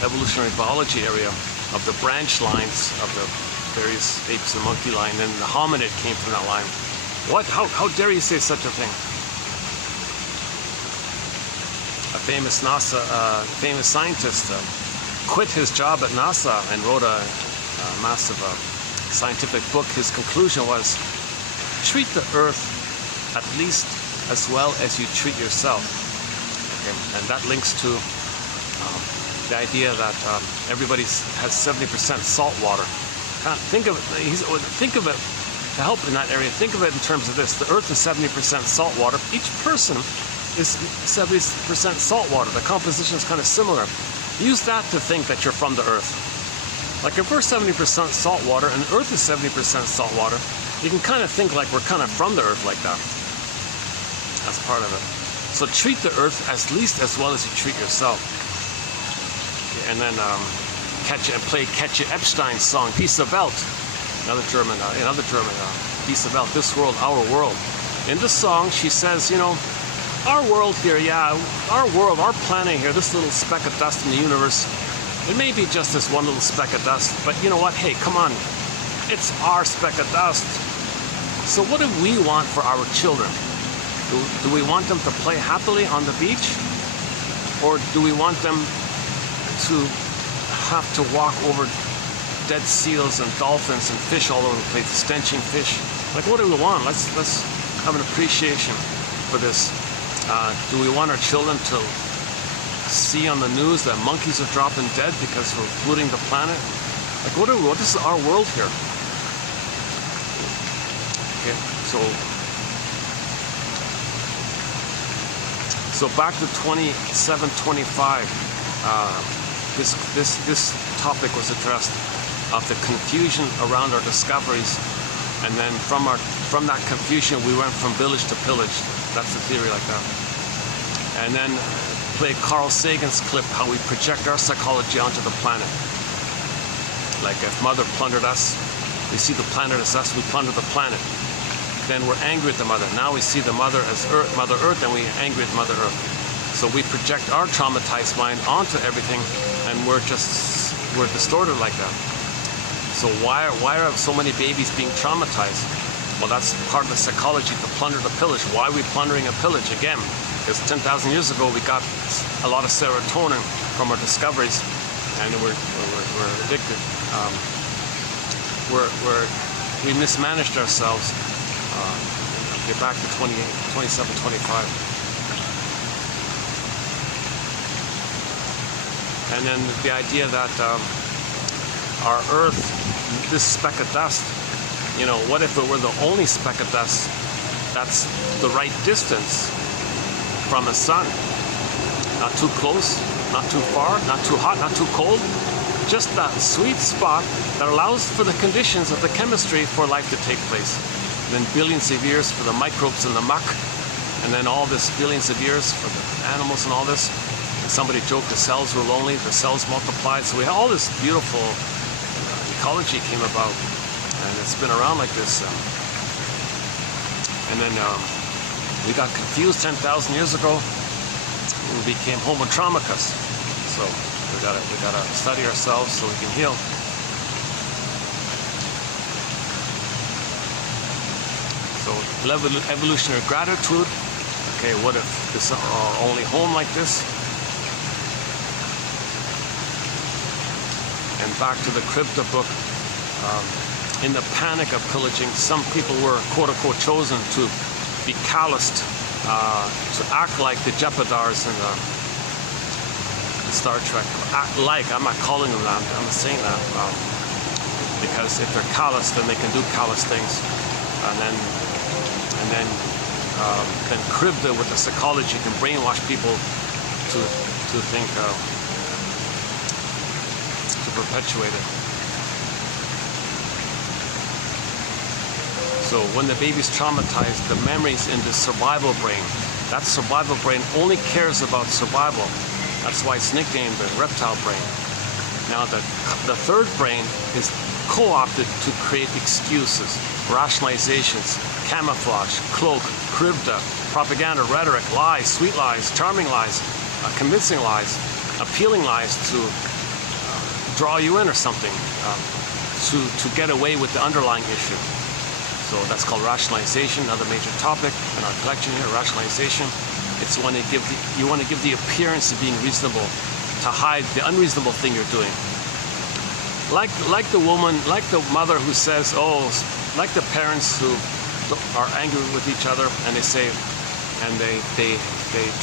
evolutionary biology area of the branch lines of the various apes and monkey line, and the hominid came from that line. What? How dare you say such a thing? A famous famous scientist quit his job at NASA and wrote a massive scientific book. His conclusion was, treat the earth at least as well as you treat yourself. Okay? And that links to the idea that everybody has 70% salt water. Think of it, to help in that area, think of it in terms of this. The earth is 70% salt water. Each person is 70% salt water. The composition is kind of similar. Use that to think that you're from the earth. Like if we're 70% salt water and the earth is 70% salt water, you can kind of think like we're kind of from the earth like that. That's part of it. So treat the earth at least as well as you treat yourself. And then play Catch Epstein's song, Piece of Welt. Another German, Piece of Welt, This World, Our World. In this song, she says, you know, our world here, yeah, our world, our planet here, this little speck of dust in the universe, it may be just this one little speck of dust, but you know what? Hey, come on. It's our speck of dust. So what do we want for our children? Do we want them to play happily on the beach? Or do we want them to have to walk over dead seals and dolphins and fish all over the place, stenching fish? Like, what do we want? Let's have an appreciation for this. Do we want our children to see on the news that monkeys are dropping dead because we're polluting the planet? Like, what do we want? This is our world here. Okay, so back to 2725. This topic was addressed of the confusion around our discoveries, and then from that confusion we went from village to pillage. That's the theory like that. And then play Carl Sagan's clip, how we project our psychology onto the planet. Like if Mother plundered us, we see the planet as us, we plunder the planet. Then we're angry at the Mother. Now we see the Mother as Earth, Mother Earth, and we're angry at Mother Earth. So we project our traumatized mind onto everything, and we're distorted like that. So why are so many babies being traumatized? Well, that's part of the psychology, to plunder, the pillage. Why are we plundering and pillage? Again, because 10,000 years ago we got a lot of serotonin from our discoveries, and we're addicted. We mismanaged ourselves. Get back to 28, 27, 25. And then the idea that our Earth, this speck of dust, you know, what if it were the only speck of dust that's the right distance from the sun? Not too close, not too far, not too hot, not too cold. Just that sweet spot that allows for the conditions of the chemistry for life to take place. And then billions of years for the microbes in the muck, and then all this billions of years for the animals and all this. And somebody joked the cells were lonely, the cells multiplied. So we have all this beautiful ecology came about, and it's been around like this. And then we got confused 10,000 years ago. We became Homo Traumicus. So we gotta study ourselves so we can heal. So evolutionary gratitude. Okay, what if this is our only home like this? And back to the crypto book. In the panic of pillaging, some people were quote-unquote chosen to be calloused, to act like the Jeopardars in Star Trek. Act like, I'm not calling them that, I'm not saying that. Because if they're callous, then they can do callous things. And then Kribda with the psychology can brainwash people to think, to perpetuate it. So when the baby's traumatized, the memories in the survival brain, that survival brain only cares about survival. That's why it's nicknamed the reptile brain. Now the third brain is co-opted to create excuses, rationalizations, camouflage, cloak, krivda, propaganda, rhetoric, lies, sweet lies, charming lies, convincing lies, appealing lies to draw you in or something, to get away with the underlying issue. So that's called rationalization, another major topic in our collection here, rationalization. It's when you want to give the appearance of being reasonable, to hide the unreasonable thing you're doing. Like the woman, like the mother who says, oh, like the parents who are angry with each other, and they say, and they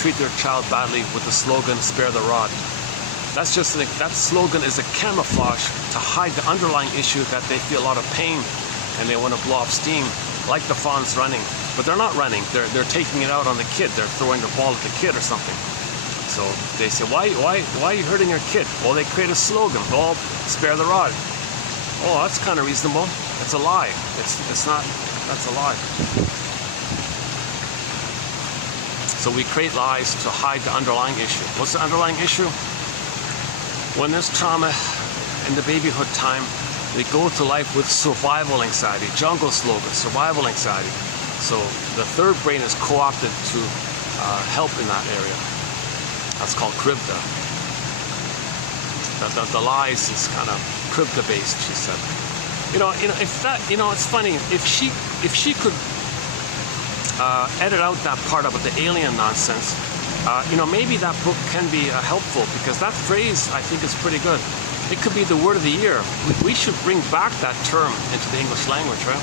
treat their child badly with the slogan, spare the rod. That's just, that slogan is a camouflage to hide the underlying issue that they feel a lot of pain and they want to blow off steam, like the fawns running. But they're not running, they're taking it out on the kid. They're throwing the ball at the kid or something. So they say, why are you hurting your kid? Well, they create a slogan, oh, spare the rod. Oh, that's kind of reasonable. It's a lie. It's not, that's a lie. So we create lies to hide the underlying issue. What's the underlying issue? When there's trauma in the babyhood time, they go through life with survival anxiety, jungle slogan, survival anxiety. So the third brain is co-opted to help in that area. That's called krivda. The lies is kind of krivda based, she said. If that, it's funny, if she could edit out that part about the alien nonsense, maybe that book can be helpful, because that phrase I think is pretty good. It could be the word of the year. We should bring back that term into the English language, right?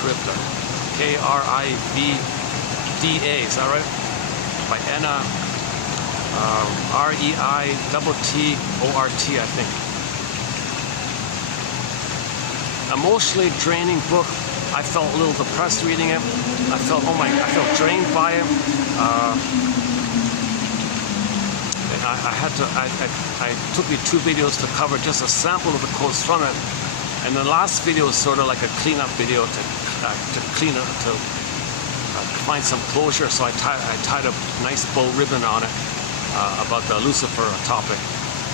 Krivda. K-R-I-V-D-A, is that right? By Anna, R-E-I-T-T-O-R-T, I think. Emotionally draining book. I felt a little depressed reading it. I felt drained by it. I took me 2 videos to cover just a sample of the quotes from it, and the last video is sort of like a cleanup video to clean up, to find some closure. So I tied a nice bow ribbon on it about the Lucifer topic.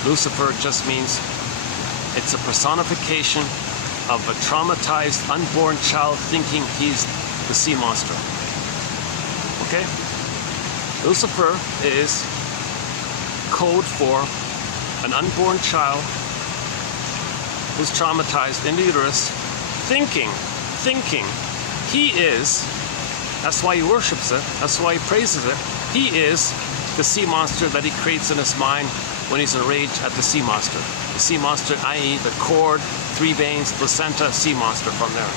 Lucifer just means It's a personification of a traumatized, unborn child thinking he's the sea monster. Okay? Lucifer is code for an unborn child who's traumatized in the uterus, thinking he is, that's why he worships it, that's why he praises it, he is the sea monster that he creates in his mind when he's enraged at the sea monster. The sea monster, i.e. the cord, 3 veins, placenta, sea monster from there.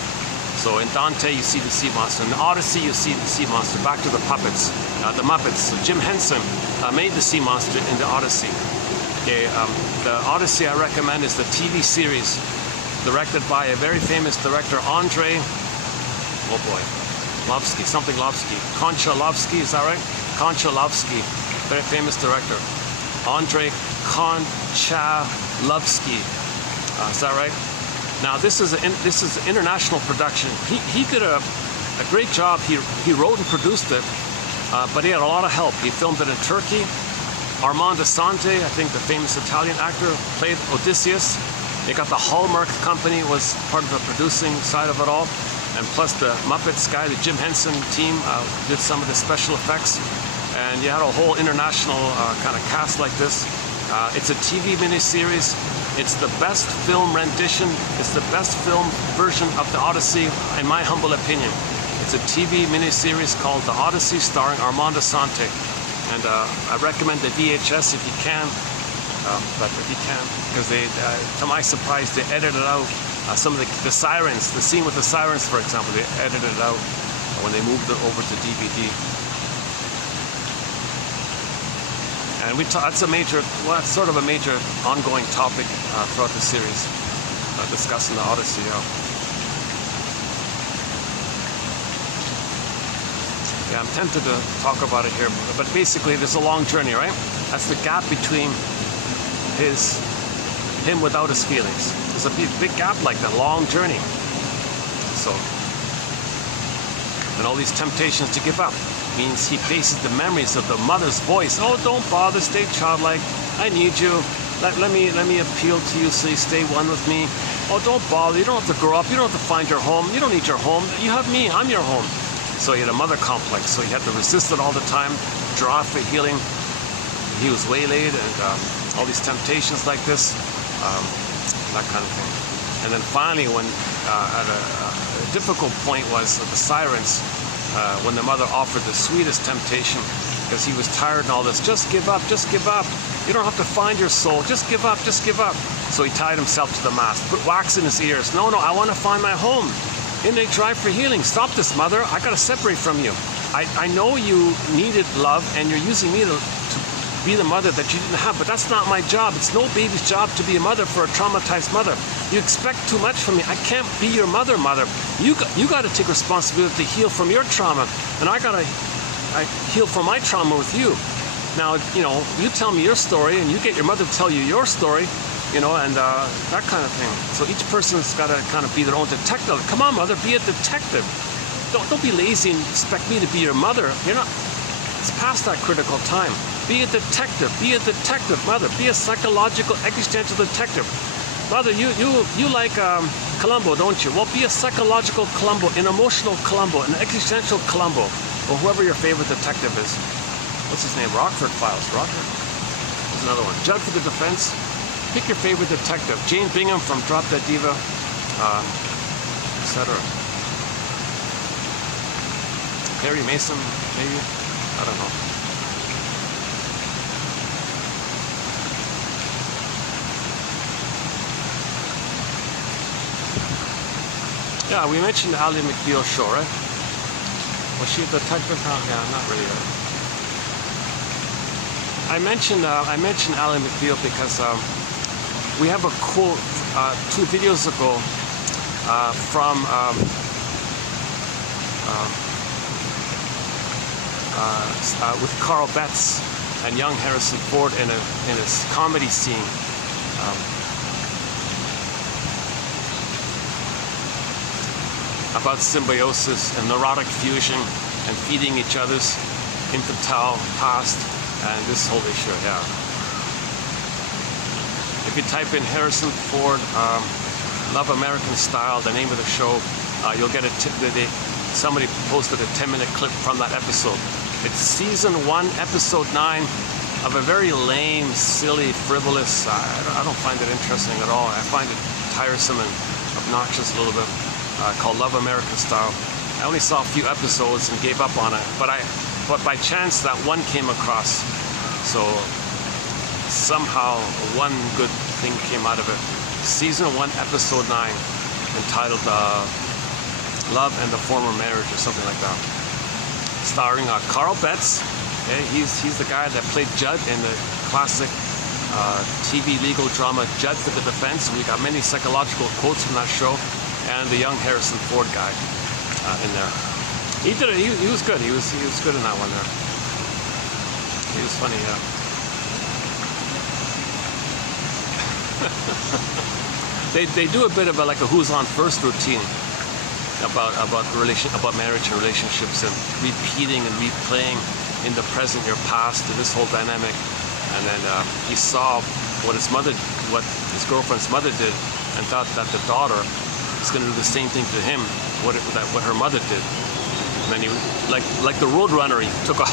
So in Dante, you see the sea monster. In the Odyssey, you see the sea monster. Back to the puppets, the Muppets. So Jim Henson made the sea monster in the Odyssey. Okay, the Odyssey I recommend is the TV series directed by a very famous director, Andrei, oh boy, Lovsky, something Lovsky. Konchalovsky, is that right? Konchalovsky, very famous director. Andrei Konchalovsky, is that right? Now this is an international production. He did a great job. He wrote and produced it, but he had a lot of help. He filmed it in Turkey. Armando Sante, I think the famous Italian actor, played Odysseus. They got the Hallmark company was part of the producing side of it all, and plus the Muppets guy, the Jim Henson team, did some of the special effects. And you had a whole international kind of cast like this. It's a TV miniseries. It's the best film rendition. It's the best film version of the Odyssey, in my humble opinion. It's a TV miniseries called The Odyssey, starring Armando Sante. And I recommend the VHS if you can, but if you can, because they, to my surprise, they edited out some of the sirens, the scene with the sirens, for example, they edited it out when they moved it over to DVD. And that's a major, well, that's sort of a major ongoing topic throughout the series, discussing the Odyssey. Yeah, I'm tempted to talk about it here, but basically there's a long journey, right? That's the gap between him without his feelings. There's a big gap like that, long journey. So, and all these temptations to give up means he faces the memories of the mother's voice. Oh, don't bother, stay childlike. I need you. Let me appeal to you so you stay one with me. Oh, don't bother. You don't have to grow up. You don't have to find your home. You don't need your home. You have me. I'm your home. So he had a mother complex. So he had to resist it all the time, draw for healing. He was waylaid and all these temptations like this, that kind of thing. And then finally, when at a difficult point was the sirens, when the mother offered the sweetest temptation, because he was tired and all this, just give up, just give up. You don't have to find your soul, just give up, just give up. So he tied himself to the mast, put wax in his ears. No, I want to find my home. In a drive for healing. Stop this, mother. I got to separate from you. I know you needed love and you're using me to be the mother that you didn't have, but that's not my job. It's no baby's job to be a mother for a traumatized mother. You expect too much from me. I can't be your mother. You got to take responsibility to heal from your trauma, and I heal from my trauma with you. Now, you tell me your story, and you get your mother to tell you your story, and that kind of thing. So each person's got to kind of be their own detective. Come on, mother, be a detective. Don't be lazy and expect me to be your mother. You're not. It's past that critical time. Be a detective. Be a detective, mother. Be a psychological, existential detective. Mother, you like Columbo, don't you? Well, be a psychological Columbo, an emotional Columbo, an existential Columbo, or whoever your favorite detective is. What's his name? Rockford Files. Rockford? There's another one. Judd for the defense. Pick your favorite detective. Jane Bingham from Drop Dead Diva, etc. Perry Mason, maybe? I don't know. Yeah, we mentioned Ally McBeal show, right? Was she a detective? Yeah, not really. I mentioned Ally McBeal because we have a quote 2 videos ago from with Carl Betts and young Harrison Ford in his comedy scene. About symbiosis and neurotic fusion and feeding each other's infantile past and this whole issue, yeah. If you type in Harrison Ford, Love American Style, the name of the show, you'll get somebody posted a 10-minute clip from that episode. It's season 1, episode 9 of a very lame, silly, frivolous, I don't find it interesting at all. I find it tiresome and obnoxious a little bit, called Love American Style. I only saw a few episodes and gave up on it, but by chance that one came across. So somehow one good thing came out of it. Season 1, episode 9, entitled Love and the Former Marriage or something like that. Starring Carl Betts. Okay, he's the guy that played Judd in the classic TV legal drama Judd for the Defense. We got many psychological quotes from that show. And the young Harrison Ford guy in there. He did it. He was good. He was good in that one there. He was funny, yeah. They do a bit of like a who's on first routine about marriage and relationships, and repeating and replaying in the present your past and this whole dynamic. And then he saw what his girlfriend's mother did, and thought that the daughter is going to do the same thing to him, what her mother did. And then he, like the Roadrunner, he took off.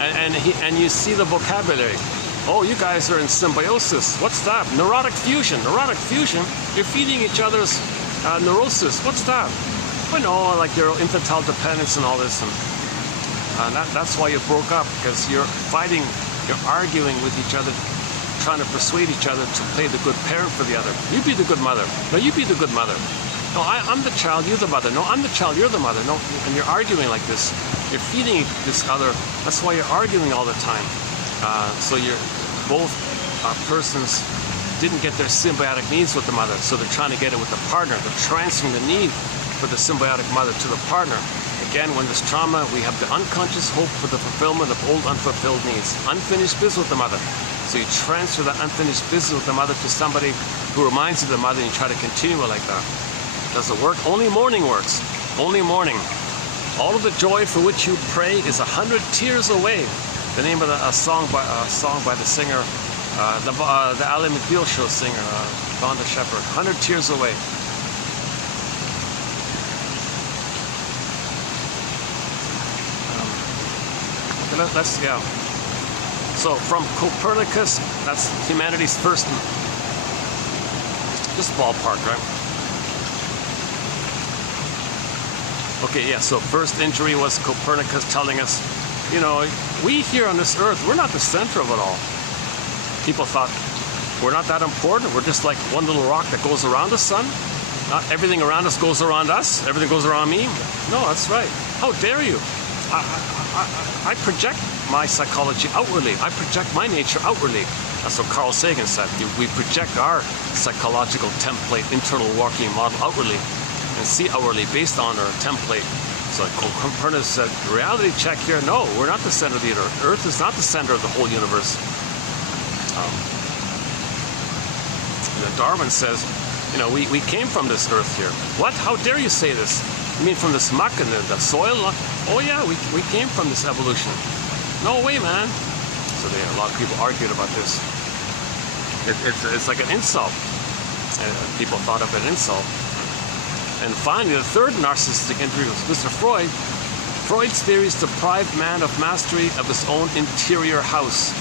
and you see the vocabulary. Oh, you guys are in symbiosis. What's that? Neurotic fusion. Neurotic fusion? You're feeding each other's neurosis. What's that? I know, like your infantile dependence and all this. And that's why you broke up, because you're fighting, you're arguing with each other, trying to persuade each other to play the good parent for the other. You be the good mother. No, you be the good mother. No, I'm the child, you're the mother. No, I'm the child, you're the mother. No, and you're arguing like this. You're feeding this other. That's why you're arguing all the time. So you're both persons didn't get their symbiotic needs with the mother, so they're trying to get it with the partner. They're transferring the need for the symbiotic mother to the partner. Again, when there's trauma, we have the unconscious hope for the fulfillment of old unfulfilled needs. Unfinished business with the mother. So you transfer that unfinished business with the mother to somebody who reminds you of the mother, and you try to continue it like that. Does it work? Only mourning works. Only mourning. All of the joy for which you pray is 100 tears away. The name of a song by the singer, the Ally McBeal Show singer, Vonda Shepard. 100 tears away. Yeah. So from Copernicus, that's humanity's first, just ballpark, right? Okay, yeah, so first injury was Copernicus telling us, you know, we here on this earth, we're not the center of it all. People thought, we're not that important, we're just like one little rock that goes around the sun. Not everything around us goes around us, everything goes around me. No, that's right. How dare you? I project my psychology outwardly. I project my nature outwardly. That's what Carl Sagan said. We project our psychological template, internal working model outwardly, and see outwardly based on our template. So Copernicus said, reality check here, no, we're not the center of the universe. Earth is not the center of the whole universe. Darwin says, you know, we came from this earth here. What? How dare you say this? You mean from this muck and the soil? Oh yeah, we came from this evolution. No way, man. So a lot of people argued about this. It's like an insult. People thought of an insult. And finally, the third narcissistic injury was Mr. Freud. Freud's theories deprived man of mastery of his own interior house.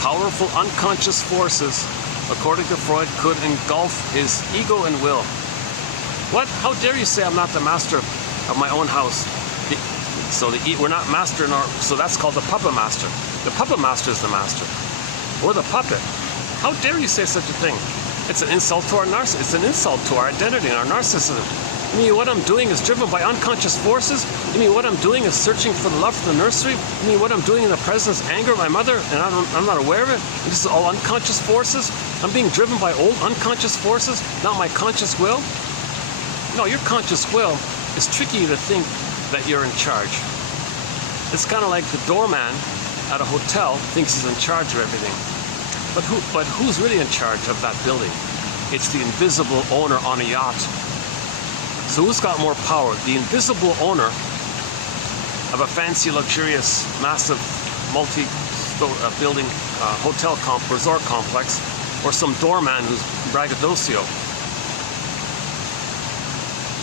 Powerful unconscious forces, according to Freud, could engulf his ego and will. What? How dare you say I'm not the master of my own house? We're not master in our, so that's called the puppet master. The puppet master is the master. Or the puppet. How dare you say such a thing? It's an insult to our narcissism. It's an insult to our identity and our narcissism. You mean what I'm doing is driven by unconscious forces? You mean what I'm doing is searching for the love from the nursery? You mean what I'm doing in the presence of anger of my mother and I'm not aware of it? And this is all unconscious forces? I'm being driven by old unconscious forces, not my conscious will? No, your conscious will is tricking you to think that you're in charge. It's kind of like the doorman at a hotel thinks he's in charge of everything. But who's really in charge of that building? It's the invisible owner on a yacht. So who's got more power? The invisible owner of a fancy, luxurious, massive, building a hotel resort complex, or some doorman who's braggadocio.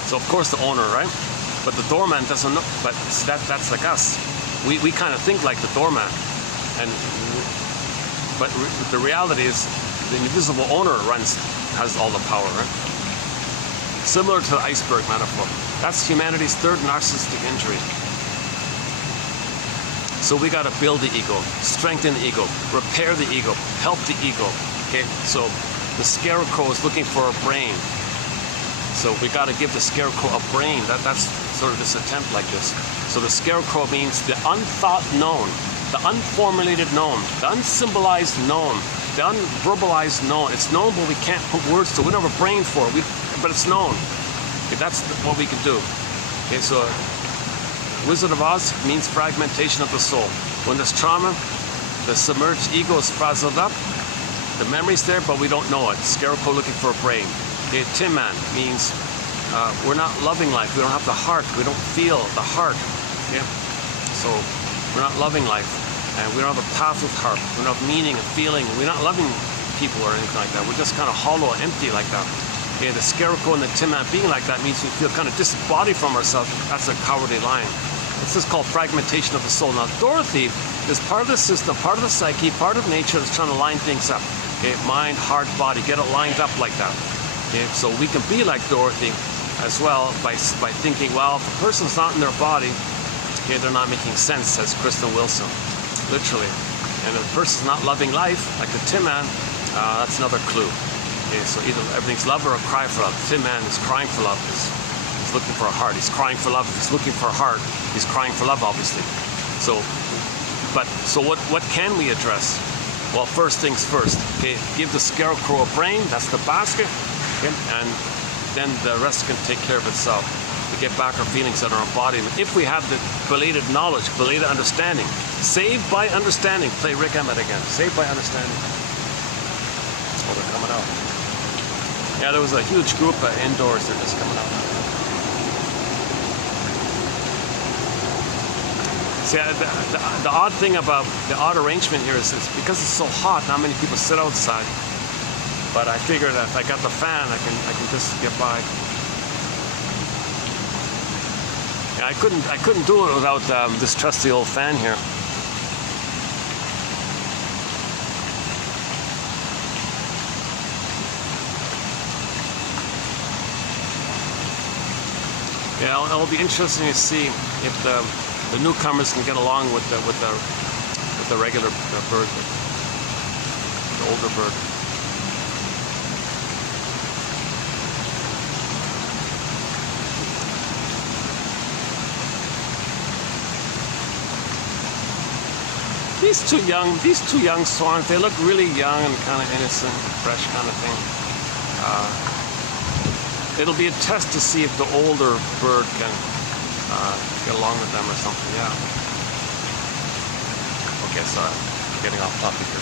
So of course the owner, right? But the doorman doesn't know. But that's like us. We kind of think like the doorman, but the reality is the invisible owner has all the power, right? Similar to the iceberg metaphor. That's humanity's third narcissistic injury. So we got to build the ego, strengthen the ego, repair the ego, help the ego. Okay, so the scarecrow is looking for a brain. So we got to give the scarecrow a brain. That's sort of this attempt like this. So the scarecrow means the unthought known, the unformulated known, the unsymbolized known, the unverbalized known. It's known, but we can't put words to it. We don't have a brain for it, but it's known. Okay, that's what we can do. Okay, so Wizard of Oz means fragmentation of the soul. When there's trauma, the submerged ego is frazzled up. The memory's there, but we don't know it. Scarecrow looking for a brain. Okay, Tin Man means we're not loving life. We don't have the heart. We don't feel the heart. Okay? So we're not loving life. And we don't have a path with heart. We don't have meaning and feeling. We're not loving people or anything like that. We're just kind of hollow and empty like that. Okay, the Scarecrow and the Tin Man being like that means we feel kind of disembodied from ourselves. That's a cowardly line. This is called fragmentation of the soul. Now, Dorothy is part of the system, part of the psyche, part of nature that's trying to line things up. Okay, mind, heart, body, get it lined up like that. Okay, so we can be like Dorothy as well by thinking, well, if a person's not in their body, okay, they're not making sense, says Kristen Wilson, literally. And if a person's not loving life, like the Tin Man, that's another clue. Okay, so either everything's love or a cry for love. The Tin Man is crying for love. He's looking for a heart. He's crying for love. If he's looking for a heart, he's crying for love, obviously. So what can we address? Well, first things first. Okay, give the Scarecrow a brain. That's the basket. Okay, and then the rest can take care of itself. We get back our feelings and our embodiment. If we have the belated knowledge, belated understanding. Saved by understanding. Play Rick Emmett again. Saved by understanding. Oh, they're coming out. Yeah, there was a huge group indoors. They're just coming out. See, the odd thing about the odd arrangement here is because it's so hot, not many people sit outside. But I figured that if I got the fan, I can just get by. Yeah, I couldn't do it without this trusty old fan here. Yeah, it'll be interesting to see if the newcomers can get along with the regular bird, the older bird. These two young swans, they look really young and kind of innocent, fresh kind of thing. It'll be a test to see if the older bird can get along with them or something, yeah. Okay, sorry, I'm getting off topic here.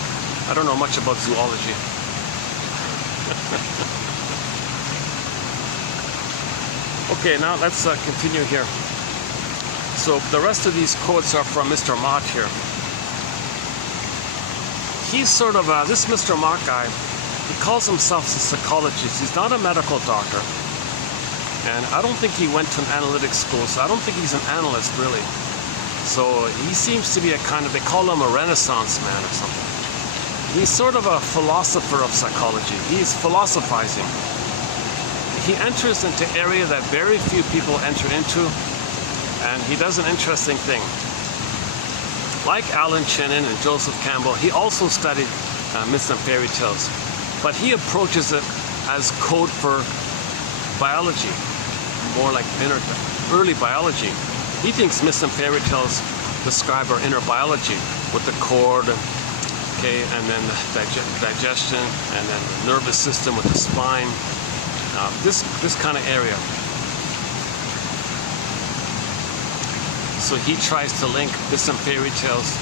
I don't know much about zoology. Okay, now let's continue here. So the rest of these quotes are from Mr. Mott here. He's sort of, this Mr. Mott guy, he calls himself a psychologist. He's not a medical doctor. And I don't think he went to an analytics school, so I don't think he's an analyst, really. So he seems to be a kind of, they call him a Renaissance man or something. He's sort of a philosopher of psychology. He's philosophizing. He enters into area that very few people enter into, and he does an interesting thing. Like Alan Chennin and Joseph Campbell, he also studied myths and fairy tales, but he approaches it as code for biology, more like early biology. He thinks myths and fairy tales describe our inner biology with the cord, okay, and then the digestion, and then the nervous system with the spine. This kind of area. So he tries to link myths and fairy tales,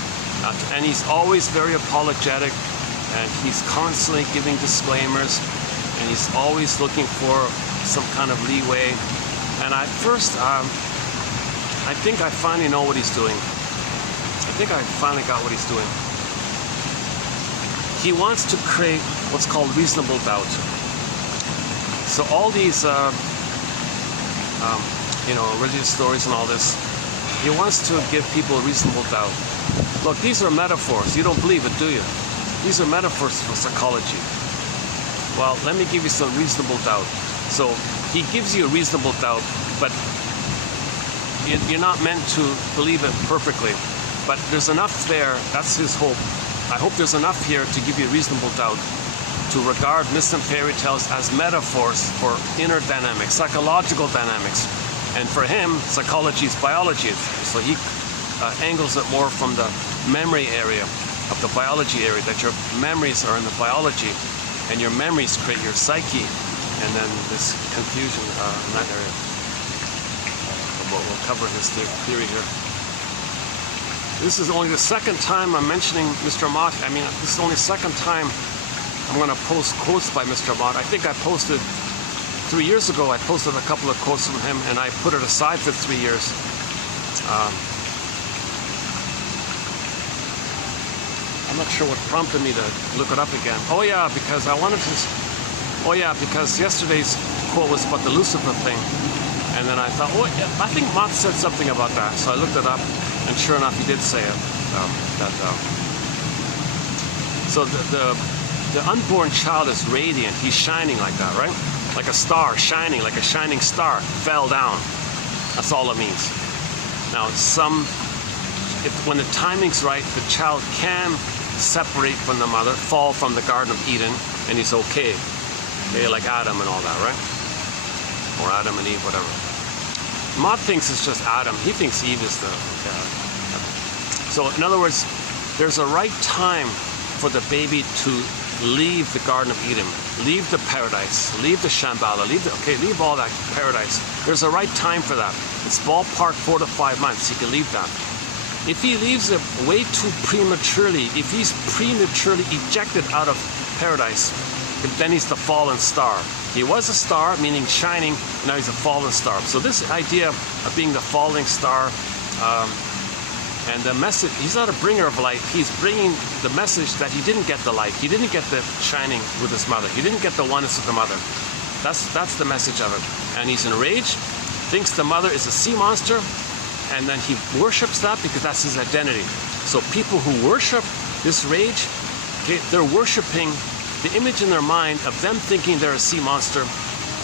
and he's always very apologetic, and he's constantly giving disclaimers, and he's always looking for some kind of leeway. And at first, I think I finally know what he's doing. I think I finally got what he's doing. he wants to create what's called reasonable doubt. So all these, religious stories and all this, he wants to give people reasonable doubt. Look, these are metaphors. You don't believe it, do you? These are metaphors for psychology. Well, let me give you some reasonable doubt. So he gives you a reasonable doubt, but you're not meant to believe it perfectly. But there's enough there. That's his hope. I hope there's enough here to give you reasonable doubt to regard myths and fairy tales as metaphors for inner dynamics, psychological dynamics. And for him, psychology is biology. So he angles it more from the memory area of the biology area, that your memories are in the biology, and your memories create your psyche, and then this confusion in that area. We'll cover his theory here. This is only the second time I'm mentioning Mr. Mott. I mean, this is only the second time I'm going to post quotes by Mr. Mott. I think I posted 3 years ago, I posted a couple of quotes from him, and I put it aside for 3 years. I'm not sure what prompted me to look it up again. Oh yeah, because I wanted to. Oh yeah, because yesterday's quote was about the Lucifer thing, and then I thought, oh yeah, I think Mott said something about that. So I looked it up, and sure enough, he did say it. So the unborn child is radiant. He's shining like that, right? Like a star shining, like a shining star fell down. That's all it means. Now, when the timing's right, the child can separate from the mother, fall from the Garden of Eden, and he's okay. Okay, like Adam and all that, right? Or Adam and Eve, whatever. Mott thinks it's just Adam. He thinks Eve is the. So, in other words, there's a right time for the baby to leave the Garden of Eden, leave the paradise, leave the Shambhala, leave all that paradise. There's a right time for that. It's ballpark 4 to 5 months. He can leave that. If he leaves it way too prematurely, if he's prematurely ejected out of paradise, then he's the fallen star. He was a star, meaning shining, now he's a fallen star. So this idea of being the falling star, and the message, he's not a bringer of light, he's bringing the message that he didn't get the light, he didn't get the shining with his mother, he didn't get the oneness with the mother. That's the message of it. And he's enraged, thinks the mother is a sea monster, and then he worships that because that's his identity. So people who worship this rage, okay, they're worshiping the image in their mind of them thinking they're a sea monster,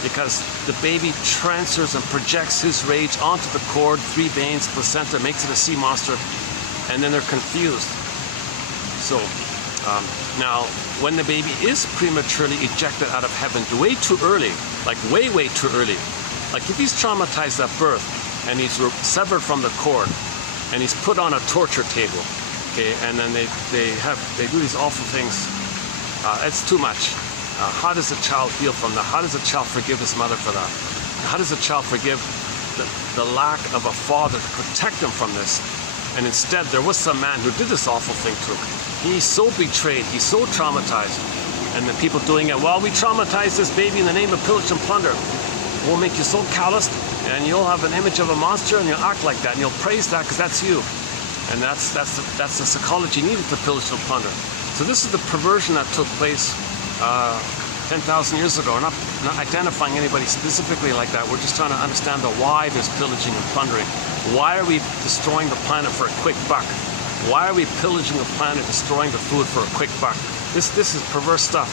because the baby transfers and projects his rage onto the cord, 3 veins, placenta, makes it a sea monster, and then they're confused. So now, when the baby is prematurely ejected out of heaven, way too early, like way too early, like if he's traumatized at birth and he's severed from the cord and he's put on a torture table, okay, and then they do these awful things, it's too much. How does a child heal from that? How does a child forgive his mother for that? How does a child forgive the lack of a father to protect him from this? And instead, there was some man who did this awful thing to him. He's so betrayed, he's so traumatized. And the people doing it, well, we traumatized this baby in the name of pillage and plunder. We'll make you so calloused, and you'll have an image of a monster, and you'll act like that, and you'll praise that because that's you. And that's the psychology needed to pillage and plunder. So this is the perversion that took place 10,000 years ago. We're not identifying anybody specifically like that. We're just trying to understand the why there's pillaging and plundering. Why are we destroying the planet for a quick buck? Why are we pillaging the planet, destroying the food for a quick buck? This is perverse stuff.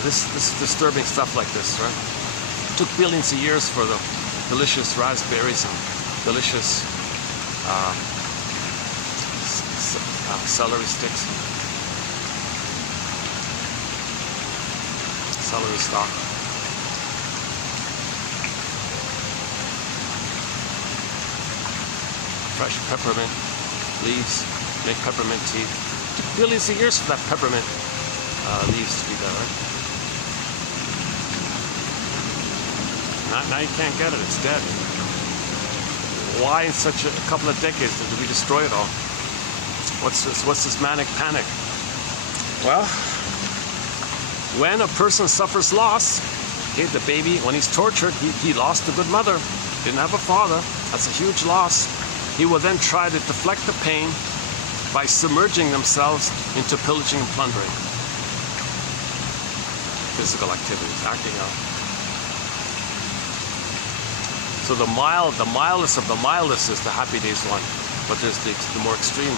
This is disturbing stuff like this, right? It took billions of years for the delicious raspberries and delicious celery sticks. Celery stalk. Fresh peppermint leaves, make peppermint tea. It took billions of years for that peppermint leaves to be there, right? Now you can't get it, it's dead. Why in such a couple of decades did we destroy it all? What's this manic panic? Well, when a person suffers loss, okay, the baby, when he's tortured, he lost a good mother, didn't have a father, that's a huge loss. He will then try to deflect the pain by submerging themselves into pillaging and plundering. physical activities, acting out. So the mildest of the mildest is the happy days one, but there's the more extreme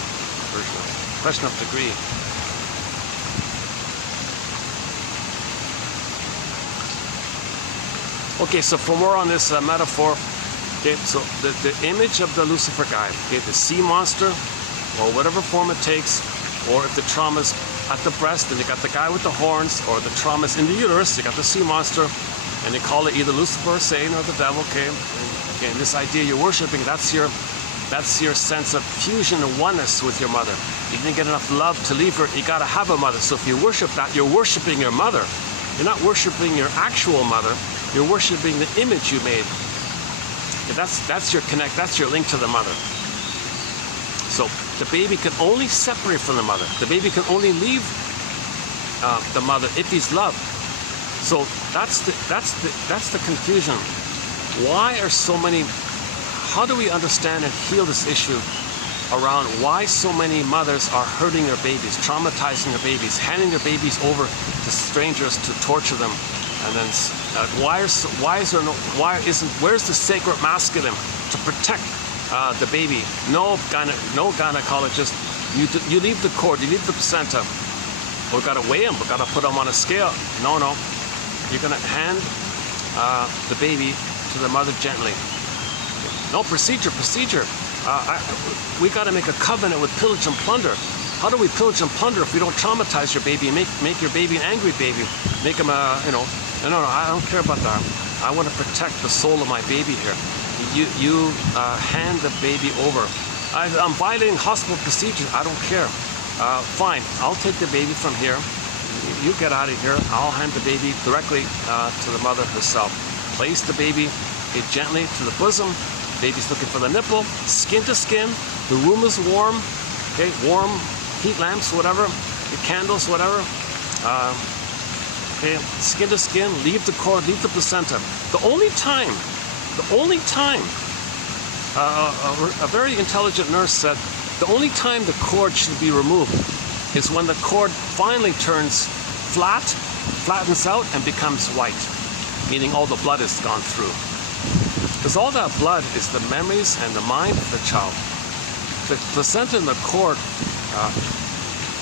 version of it. Question of degree. Okay, so for more on this metaphor, okay, so the image of the Lucifer guy, okay, the sea monster, or whatever form it takes, or if the trauma's at the breast, then you got the guy with the horns, or the trauma's in the uterus, you got the sea monster, and you call it either Lucifer or Satan or the devil, okay? And this idea you're worshiping, that's your sense of fusion and oneness with your mother. You didn't get enough love to leave her, you gotta have a mother. So if you worship that, you're worshiping your mother. You're not worshiping your actual mother, you're worshiping the image you made. That's your connect, that's your link to the mother. So the baby can only separate from the mother. The baby can only leave the mother if he's loved. So that's the confusion. Why are so many? How do we understand and heal this issue around why so many mothers are hurting their babies, traumatizing their babies, handing their babies over to strangers to torture them, and then where's the sacred masculine to protect the baby? No gynecologist. You leave the cord, you leave the placenta. We've got to weigh them, we've got to put them on a scale. No. You're going to hand the baby to the mother gently. No, procedure. We got to make a covenant with pillage and plunder. How do we pillage and plunder if we don't traumatize your baby, make your baby an angry baby, make him no, I don't care about that. I want to protect the soul of my baby here. You hand the baby over. I'm violating hospital procedures. I don't care. Fine, I'll take the baby from here. You get out of here. I'll hand the baby directly to the mother herself. Place the baby gently to the bosom. Baby's looking for the nipple, skin to skin. The room is warm. Okay, warm heat lamps, whatever, the candles, whatever. Okay, skin to skin. Leave the cord, leave the placenta. The only time, a very intelligent nurse said, the only time the cord should be removed is when the cord finally turns flattens out and becomes white, meaning all the blood has gone through. Because all that blood is the memories and the mind of the child. The placenta and the cord,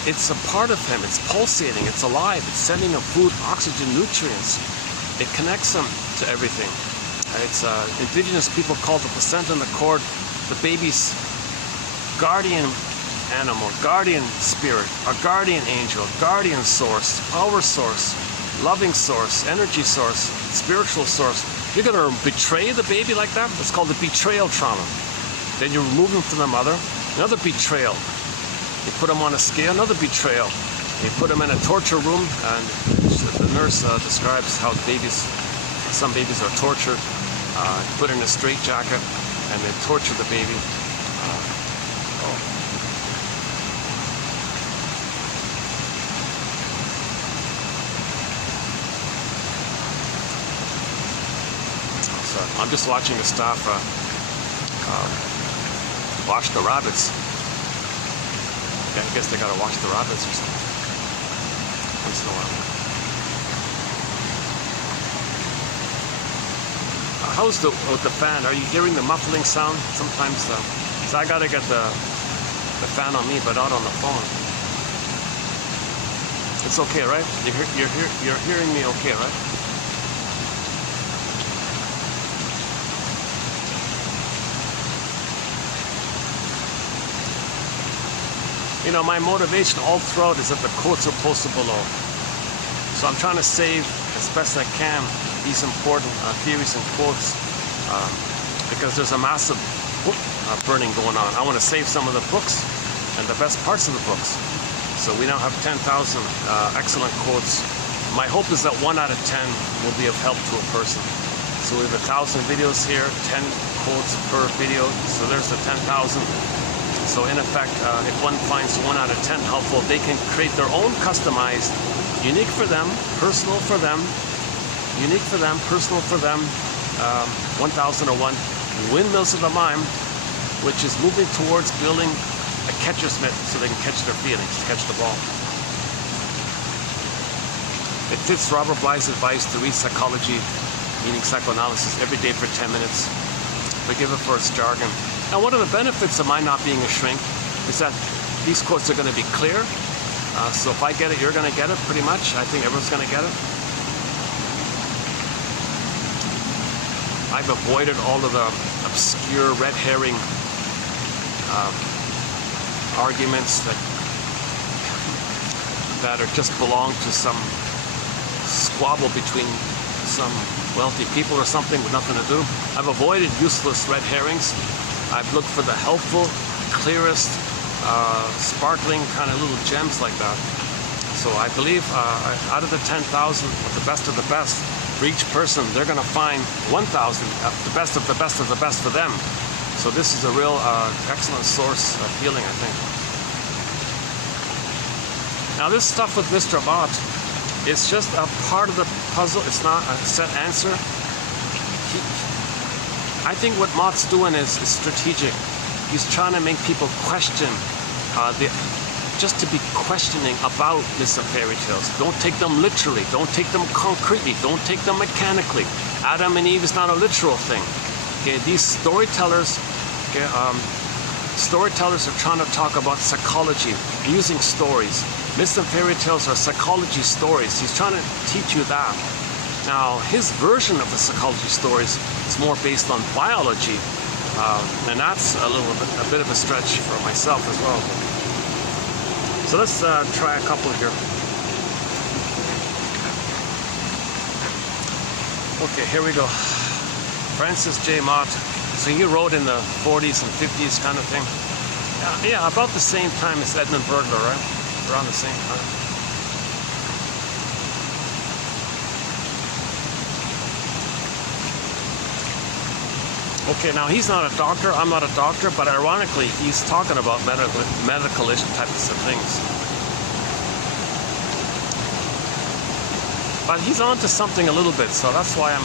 it's a part of him, it's pulsating, it's alive, it's sending him food, oxygen, nutrients. It connects him to everything. It's indigenous people call the placenta and the cord the baby's guardian animal, guardian spirit, a guardian angel, guardian source, power source, loving source, energy source, spiritual source. You're going to betray the baby like that? It's called the betrayal trauma. Then you remove him from the mother. Another betrayal. You put him on a scale, another betrayal. You put him in a torture room, and the nurse describes how some babies are tortured, put in a straitjacket, and they torture the baby. I'm just watching the staff wash the rabbits. Yeah, I guess they gotta wash the rabbits or something. Once in a while. How's with the fan? Are you hearing the muffling sound? Sometimes, so I gotta get the fan on me, but not on the phone. It's okay, right? You're hearing me okay, right? You know, my motivation all throughout is that the quotes are posted below. So I'm trying to save as best I can these important theories and quotes because there's a massive book burning going on. I want to save some of the books and the best parts of the books. So we now have 10,000 excellent quotes. My hope is that 1 out of 10 will be of help to a person. So we have 1,000 videos here, 10 quotes per video. So there's the 10,000. So in effect, if one finds 1 out of 10 helpful, they can create their own customized, unique for them, personal for them, unique for them, personal for them, 1001 Windmills of the Mind, which is moving towards building a catcher's mitt so they can catch their feelings, catch the ball. It fits Robert Bly's advice to read psychology, meaning psychoanalysis, every day for 10 minutes. Forgive it for its jargon. Now, one of the benefits of my not being a shrink is that these quotes are going to be clear. So if I get it, you're going to get it, pretty much. I think everyone's going to get it. I've avoided all of the obscure red herring arguments that are just belong to some squabble between some wealthy people or something with nothing to do. I've avoided useless red herrings. I've looked for the helpful, clearest, sparkling kind of little gems like that. So I believe out of the 10,000 of the best, for each person, they're going to find 1,000, the best of the best of the best for them. So this is a real excellent source of healing, I think. Now this stuff with Mr. Mott, it's just a part of the puzzle. It's not a set answer. I think what Mott's doing is strategic. He's trying to make people question, just to be questioning about myths and fairy tales. Don't take them literally. Don't take them concretely. Don't take them mechanically. Adam and Eve is not a literal thing. Okay, these storytellers, okay, storytellers are trying to talk about psychology using stories. Myths and fairy tales are psychology stories. He's trying to teach you that. Now, his version of the psychology stories is more based on biology, and that's a bit of a stretch for myself as well. So let's try a couple here. Okay, here we go. Francis J. Mott. So he wrote in the 40s and 50s kind of thing. Yeah, about the same time as Edmund Burglar, right? Around the same time. Okay, now he's not a doctor, I'm not a doctor, but ironically, he's talking about medical-ish types of things. But he's on to something a little bit, so that's why I'm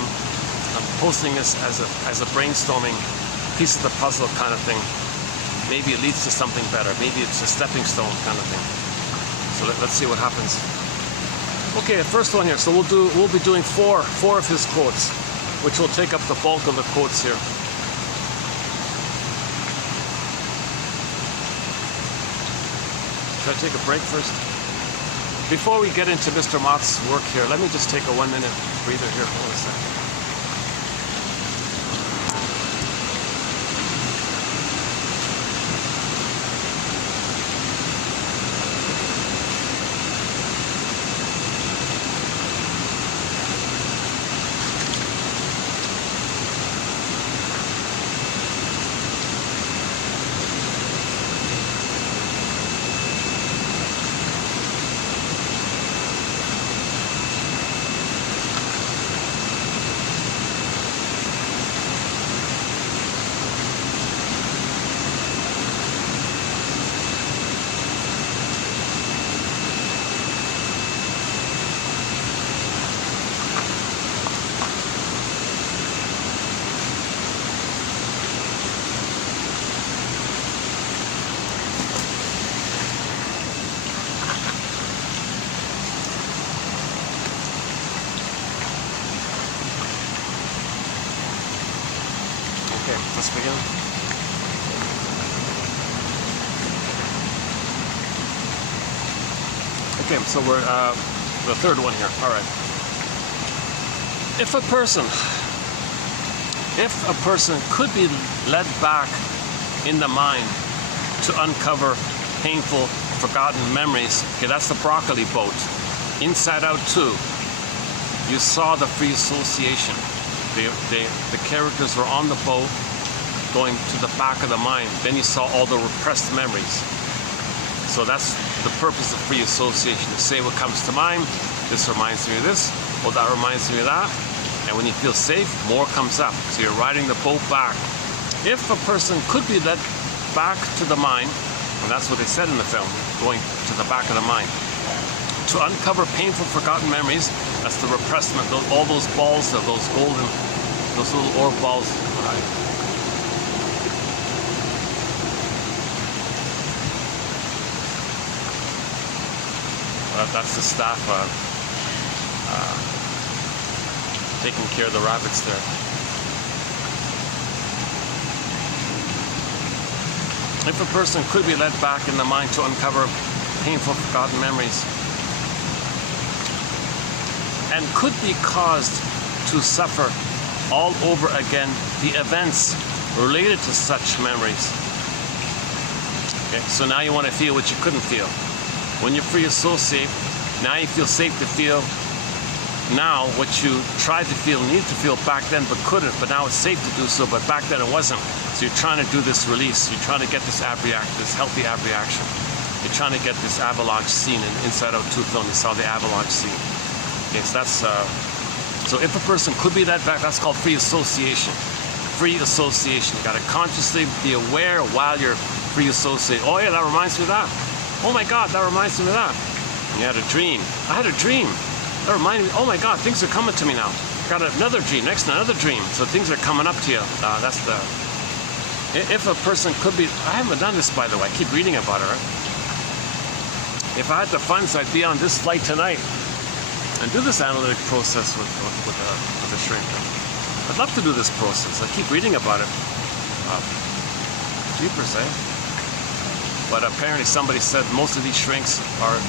posting this as a brainstorming piece of the puzzle kind of thing. Maybe it leads to something better. Maybe it's a stepping stone kind of thing. So let's see what happens. Okay, the first one here. So we'll be doing four of his quotes, which will take up the bulk of the quotes here. Should I take a break first? Before we get into Mr. Mott's work here, let me just take a 1 minute breather here. Hold on a second. Let's begin. Okay, so we're the third one here. All right. If a person could be led back in the mind to uncover painful, forgotten memories, okay, that's the broccoli boat. Inside Out 2, you saw the free association. The characters were on the boat going to the back of the mind. Then you saw all the repressed memories. So that's the purpose of free association. To say what comes to mind. This reminds me of this. Well, that reminds me of that. And when you feel safe, more comes up. So you're riding the boat back. If a person could be led back to the mind, and that's what they said in the film, going to the back of the mind, to uncover painful, forgotten memories, that's the repressment, all those balls of those golden, those little orb balls. That's the staff. taking care of the rabbits there. If a person could be led back in the mind to uncover painful forgotten memories and could be caused to suffer all over again the events related to such memories. Okay, so now you want to feel what you couldn't feel. When you free associate, now you feel safe to feel now what you tried to feel, needed to feel back then but couldn't, but now it's safe to do so, but back then it wasn't. So you're trying to do this release, you're trying to get this this healthy ab reaction. You're trying to get this avalanche scene in Inside Out 2 film. You saw the avalanche scene. Okay, so that's so if a person could be led back, that's called free association. Free association. You gotta consciously be aware while you're free associate. Oh yeah, that reminds me of that. Oh my God, that reminds me of that. And you had a dream. I had a dream. That reminded me, oh my God, things are coming to me now. Got another dream, next another dream. So things are coming up to you. That's the, if a person could be, I haven't done this by the way, I keep reading about it, right? If I had the funds, I'd be on this flight tonight and do this analytic process with the shrink. I'd love to do this process. I keep reading about it. Jeepers, eh? But apparently somebody said most of these shrinks are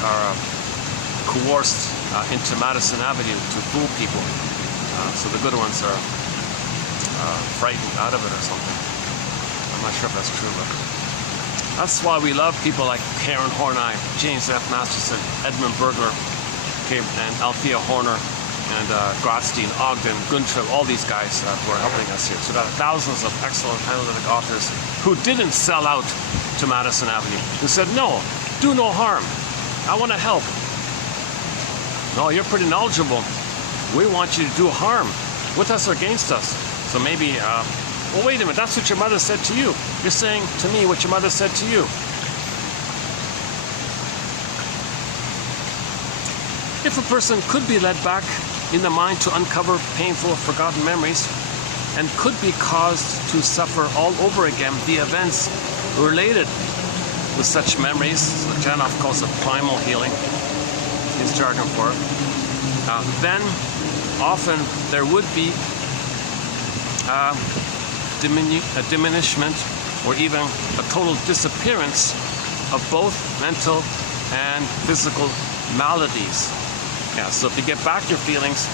coerced into Madison Avenue to fool people. So the good ones are frightened out of it or something. I'm not sure if that's true, but that's why we love people like Karen Horney, James F. Masterson, Edmund Berger, okay, and Althea Horner, and Grotstein, Ogden, Guntrell, all these guys who are helping us here. So there are thousands of excellent analytic authors who didn't sell out to Madison Avenue, who said, no, do no harm. I want to help. No, you're pretty knowledgeable. We want you to do harm with us or against us. So maybe, well, wait a minute, that's what your mother said to you. You're saying to me what your mother said to you. If a person could be led back in the mind to uncover painful, forgotten memories and could be caused to suffer all over again the events related with such memories, so Janoff calls it primal healing, his jargon for it, then often there would be a diminishment or even a total disappearance of both mental and physical maladies. Yeah, so if you get back your feelings,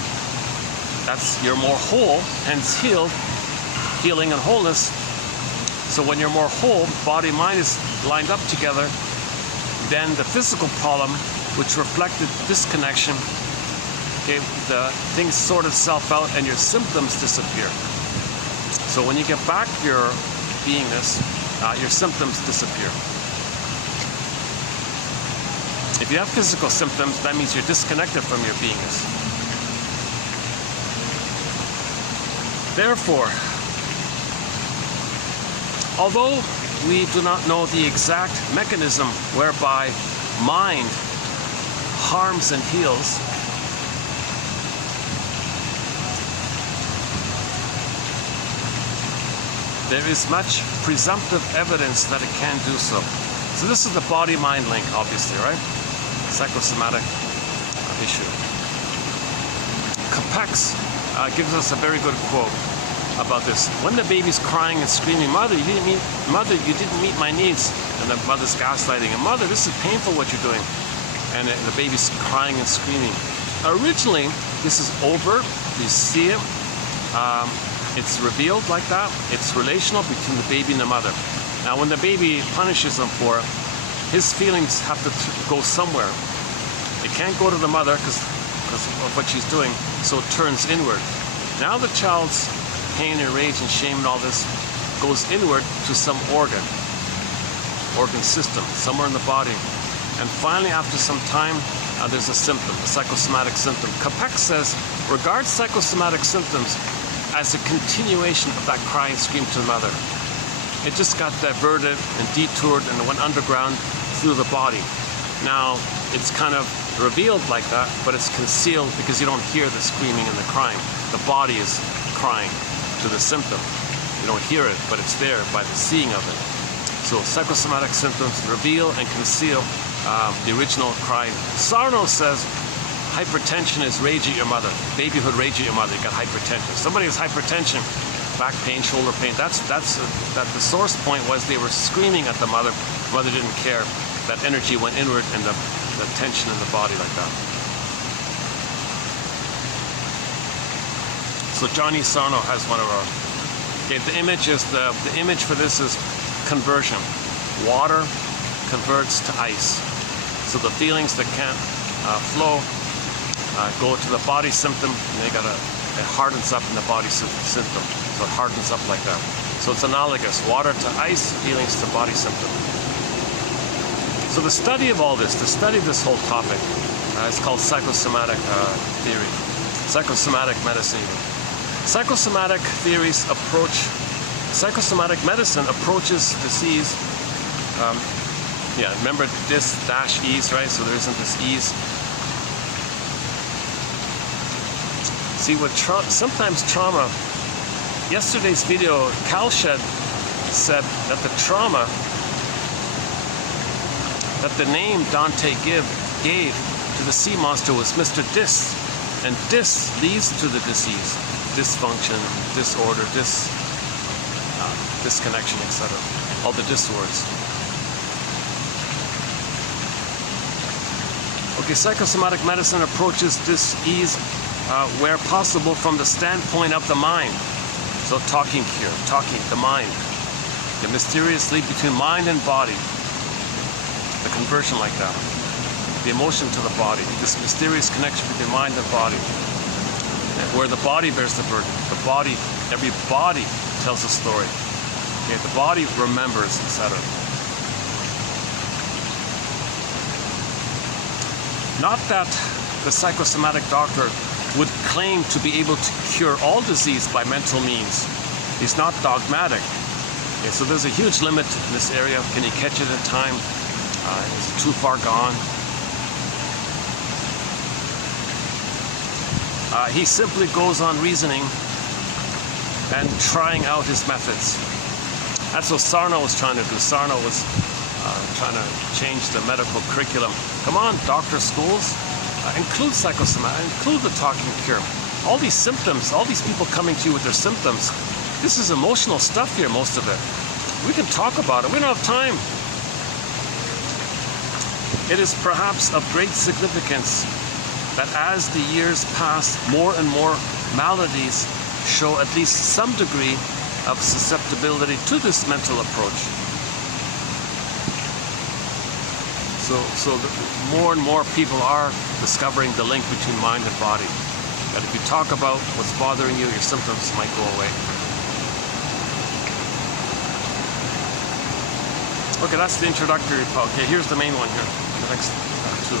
that's you're more whole, hence healing and wholeness. So when you're more whole, body mind is lined up together, then the physical problem, which reflected disconnection, okay, the things sort itself out and your symptoms disappear. So when you get back your beingness, your symptoms disappear. If you have physical symptoms, that means you're disconnected from your beingness. Therefore, although we do not know the exact mechanism whereby mind harms and heals, there is much presumptive evidence that it can do so. So this is the body-mind link, obviously, right? Psychosomatic issue. Copernicus gives us a very good quote about this. When the baby's crying and screaming, "Mother, you didn't meet my needs," and the mother's gaslighting, and "Mother, this is painful what you're doing," and the baby's crying and screaming. Originally, this is overt. You see it. It's revealed like that. It's relational between the baby and the mother. Now, when the baby punishes him for it, his feelings have to go somewhere. It can't go to the mother because of what she's doing, so it turns inward. Now the child's pain and rage and shame and all this goes inward to some organ system, somewhere in the body. And finally, after some time, there's a symptom, a psychosomatic symptom. Copernicus says, regard psychosomatic symptoms as a continuation of that cry and scream to the mother. It just got diverted and detoured and went underground through the body. Now, it's kind of revealed like that, but it's concealed because you don't hear the screaming and the crying. The body is crying to the symptom. You don't hear it, but it's there by the seeing of it. So psychosomatic symptoms reveal and conceal the original cry. Sarno says, hypertension is rage at your mother. Babyhood rage at your mother. You got hypertension. Somebody has hypertension, back pain, shoulder pain. That the source point was they were screaming at the mother. The mother didn't care. That energy went inward and the tension in the body like that. So Johnny Sarno has one of our. Okay, the image for this is conversion. Water converts to ice. So the feelings that can't flow go to the body symptom, and it hardens up in the body symptom. So it hardens up like that. So it's analogous. Water to ice, feelings to body symptom. So the study of all this, the study of this whole topic, is called psychosomatic theory, psychosomatic medicine. Psychosomatic theories psychosomatic medicine approaches disease. Yeah, remember this dash ease, right? So there isn't this ease. See, sometimes trauma. Yesterday's video, Kalshed said that the trauma, that the name Dante gave to the sea monster was Mr. Dis, and dis leads to the disease, dysfunction, disorder, disconnection, etc. All the dis words. Okay, psychosomatic medicine approaches dis-ease where possible from the standpoint of the mind. So talking here, the mind. The mysterious link between mind and body. The conversion like that. The emotion to the body. This mysterious connection between mind and body. And where the body bears the burden. The body, every body tells a story. Okay, the body remembers, etc. Not that the psychosomatic doctor would claim to be able to cure all disease by mental means. He's not dogmatic. Okay, so there's a huge limit in this area. Can you catch it in time? Is it too far gone? He simply goes on reasoning and trying out his methods. That's what Sarno was trying to do. Sarno was trying to change the medical curriculum. Come on, doctor schools, include psychosomatic, include the talking cure. All these symptoms, all these people coming to you with their symptoms, this is emotional stuff here, most of it. We can talk about it. We don't have time. It is perhaps of great significance that as the years pass, more and more maladies show at least some degree of susceptibility to this mental approach. So more and more people are discovering the link between mind and body. That if you talk about what's bothering you, your symptoms might go away. Okay, that's the introductory part. Okay, here's the main one here. The next two.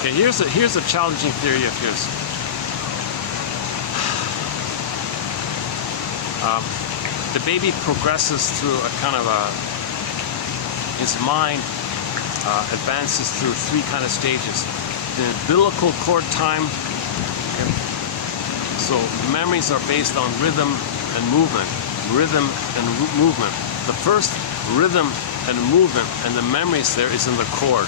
Okay, here's a challenging theory of his. The baby progresses through a kind of his mind advances through three kind of stages. The umbilical cord time. Okay. So memories are based on rhythm and movement. Rhythm and movement. The first rhythm and movement and the memories there is in the cord.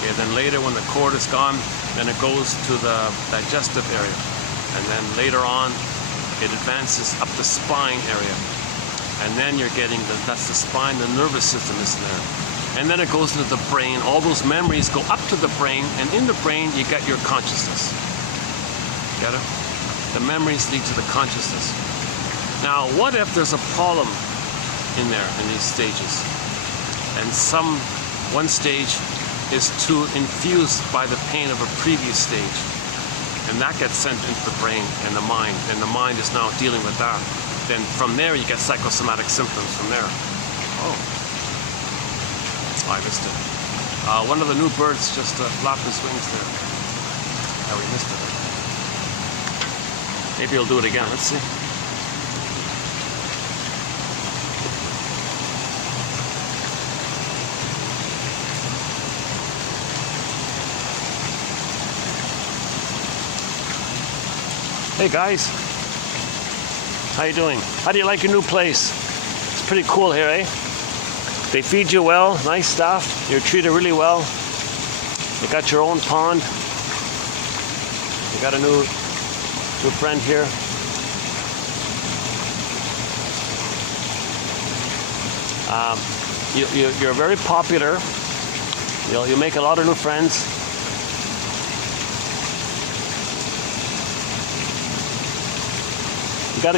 Okay, then later when the cord is gone, then it goes to the digestive area. And then later on, it advances up the spine area. And then you're getting, that's the spine, the nervous system is there. And then it goes into the brain. All those memories go up to the brain, and in the brain you get your consciousness. Get it? The memories lead to the consciousness. Now, what if there's a problem in there, in these stages? And one stage is too infused by the pain of a previous stage. And that gets sent into the brain and the mind is now dealing with that. Then from there you get psychosomatic symptoms from there. Oh, I missed it. One of the new birds just flapped his wings there. Oh, we missed it. Maybe he'll do it again. Let's see. Hey guys, how you doing? How do you like your new place? It's pretty cool here, eh? They feed you well, nice stuff. You're treated really well. You got your own pond. You got a new friend here. You're very popular. You'll make a lot of new friends.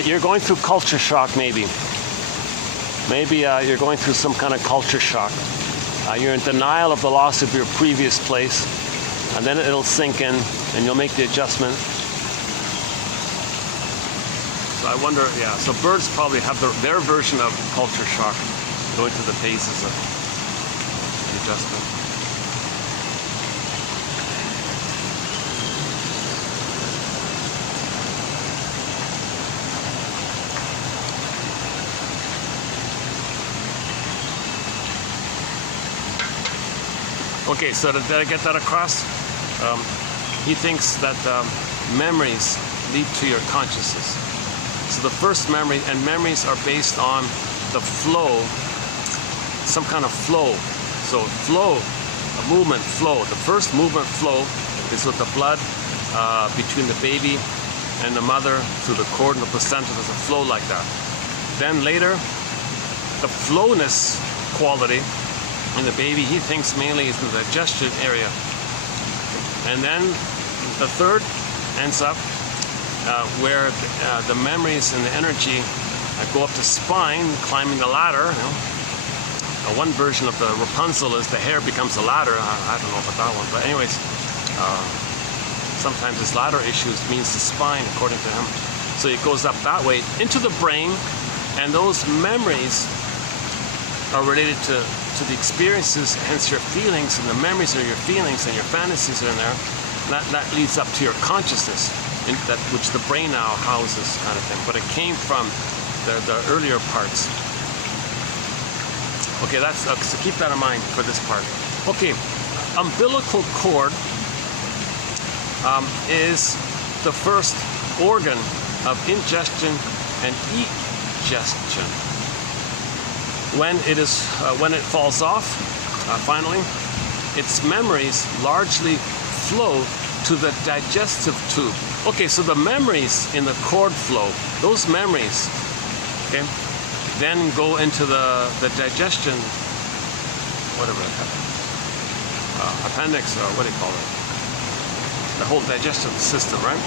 You're going through culture shock, maybe. Maybe you're going through some kind of culture shock. You're in denial of the loss of your previous place, and then it'll sink in, and you'll make the adjustment. So I wonder, yeah. So birds probably have their version of culture shock, going through the phases of the adjustment. Okay, so did I get that across? He thinks that memories lead to your consciousness. So the first memory, and memories are based on the flow, some kind of flow. So flow, a movement flow. The first movement flow is with the blood between the baby and the mother through the cord and the placenta. There's a flow like that. Then later, the flowness quality in the baby, he thinks mainly is the digestion area. And then the third ends up where the memories and the energy go up the spine, climbing the ladder. You know? One version of the Rapunzel is the hair becomes a ladder. I don't know about that one, but anyways, sometimes this ladder issues means the spine, according to him. So it goes up that way into the brain, and those memories are related to the experiences, hence your feelings, and the memories are your feelings, and your fantasies are in there. That leads up to your consciousness, which the brain now houses, kind of thing. But it came from the earlier parts. Okay, so keep that in mind for this part. Okay, umbilical cord is the first organ of ingestion and egestion. When it falls off, finally, its memories largely flow to the digestive tube. Okay, so the memories in the cord flow, those memories, okay, then go into the digestion, whatever appendix, or what do you call it? The whole digestive system, right?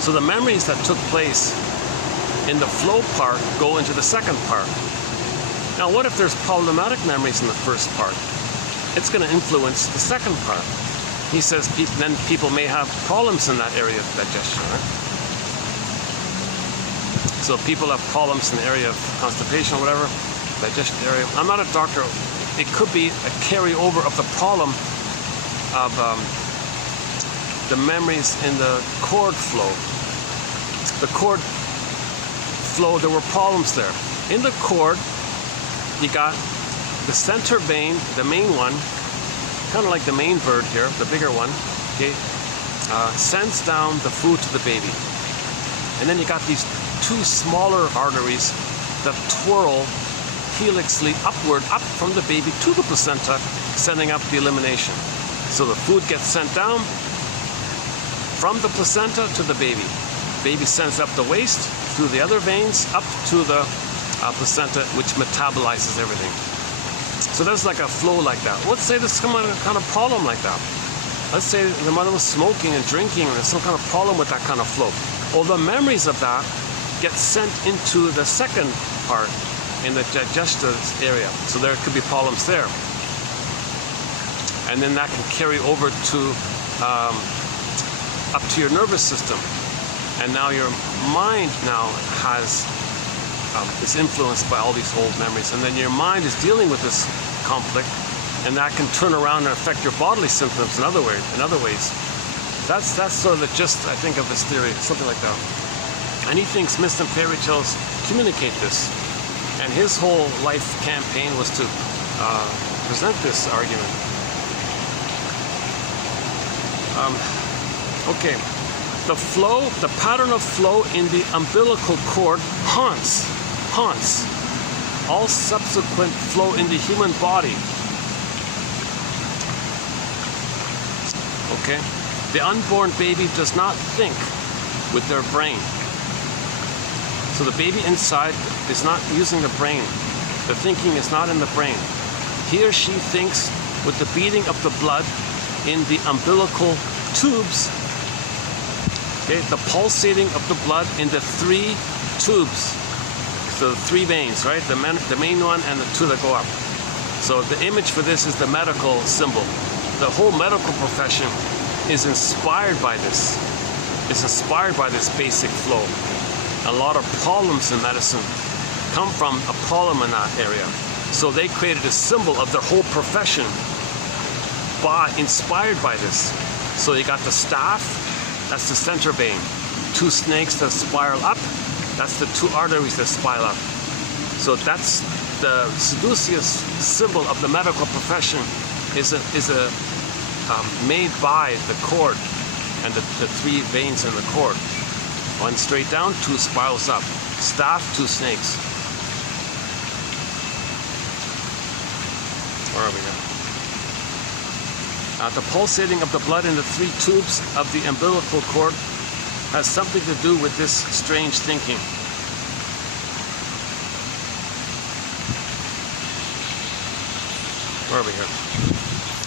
So the memories that took place in the flow part go into the second part. Now, what if there's problematic memories in the first part? It's going to influence the second part. He says then people may have problems in that area of digestion, right? So if people have problems in the area of constipation or whatever, digestion area. I'm not a doctor. It could be a carryover of the problem of the memories in the cord flow. The cord flow, there were problems there. In the cord, you got the center vein, the main one, kind of like the main bird here, the bigger one, okay, sends down the food to the baby. And then you got these two smaller arteries that twirl helixly upward, up from the baby to the placenta, sending up the elimination. So the food gets sent down from the placenta to the baby. Baby sends up the waste through the other veins up to the placenta, which metabolizes everything. So there's like a flow like that. Let's say there's some kind of problem like that. Let's say the mother was smoking and drinking, and there's some kind of problem with that kind of flow. Well, the memories of that get sent into the second part in the digestive area. So there could be problems there. And then that can carry over to up to your nervous system. And now your mind now is influenced by all these old memories. And then your mind is dealing with this conflict, and that can turn around and affect your bodily symptoms in other ways. That's sort of the gist, I think, of this theory, something like that. And he thinks myths and fairy tales communicate this. And his whole life campaign was to present this argument. Okay, the pattern of flow in the umbilical cord haunts all subsequent flow in the human body. Okay? The unborn baby does not think with their brain. So the baby inside is not using the brain. The thinking is not in the brain. He or she thinks with the beating of the blood in the umbilical tubes. Okay, the pulsating of the blood in the 3 tubes. So the 3 veins, right? The main one and the 2 that go up. So the image for this is the medical symbol. The whole medical profession is inspired by this. It's inspired by this basic flow. A lot of problems in medicine come from a problem in that area. So they created a symbol of their whole profession inspired by this. So you got the staff, that's the center vein. 2 snakes that spiral up, that's the 2 arteries that spiral up. So that's the seduceus symbol of the medical profession is made by the cord and the 3 veins in the cord. 1 straight down, 2 spirals up. Staff, 2 snakes. Where are we now? The pulsating of the blood in the 3 tubes of the umbilical cord has something to do with this strange thinking. Where are we here?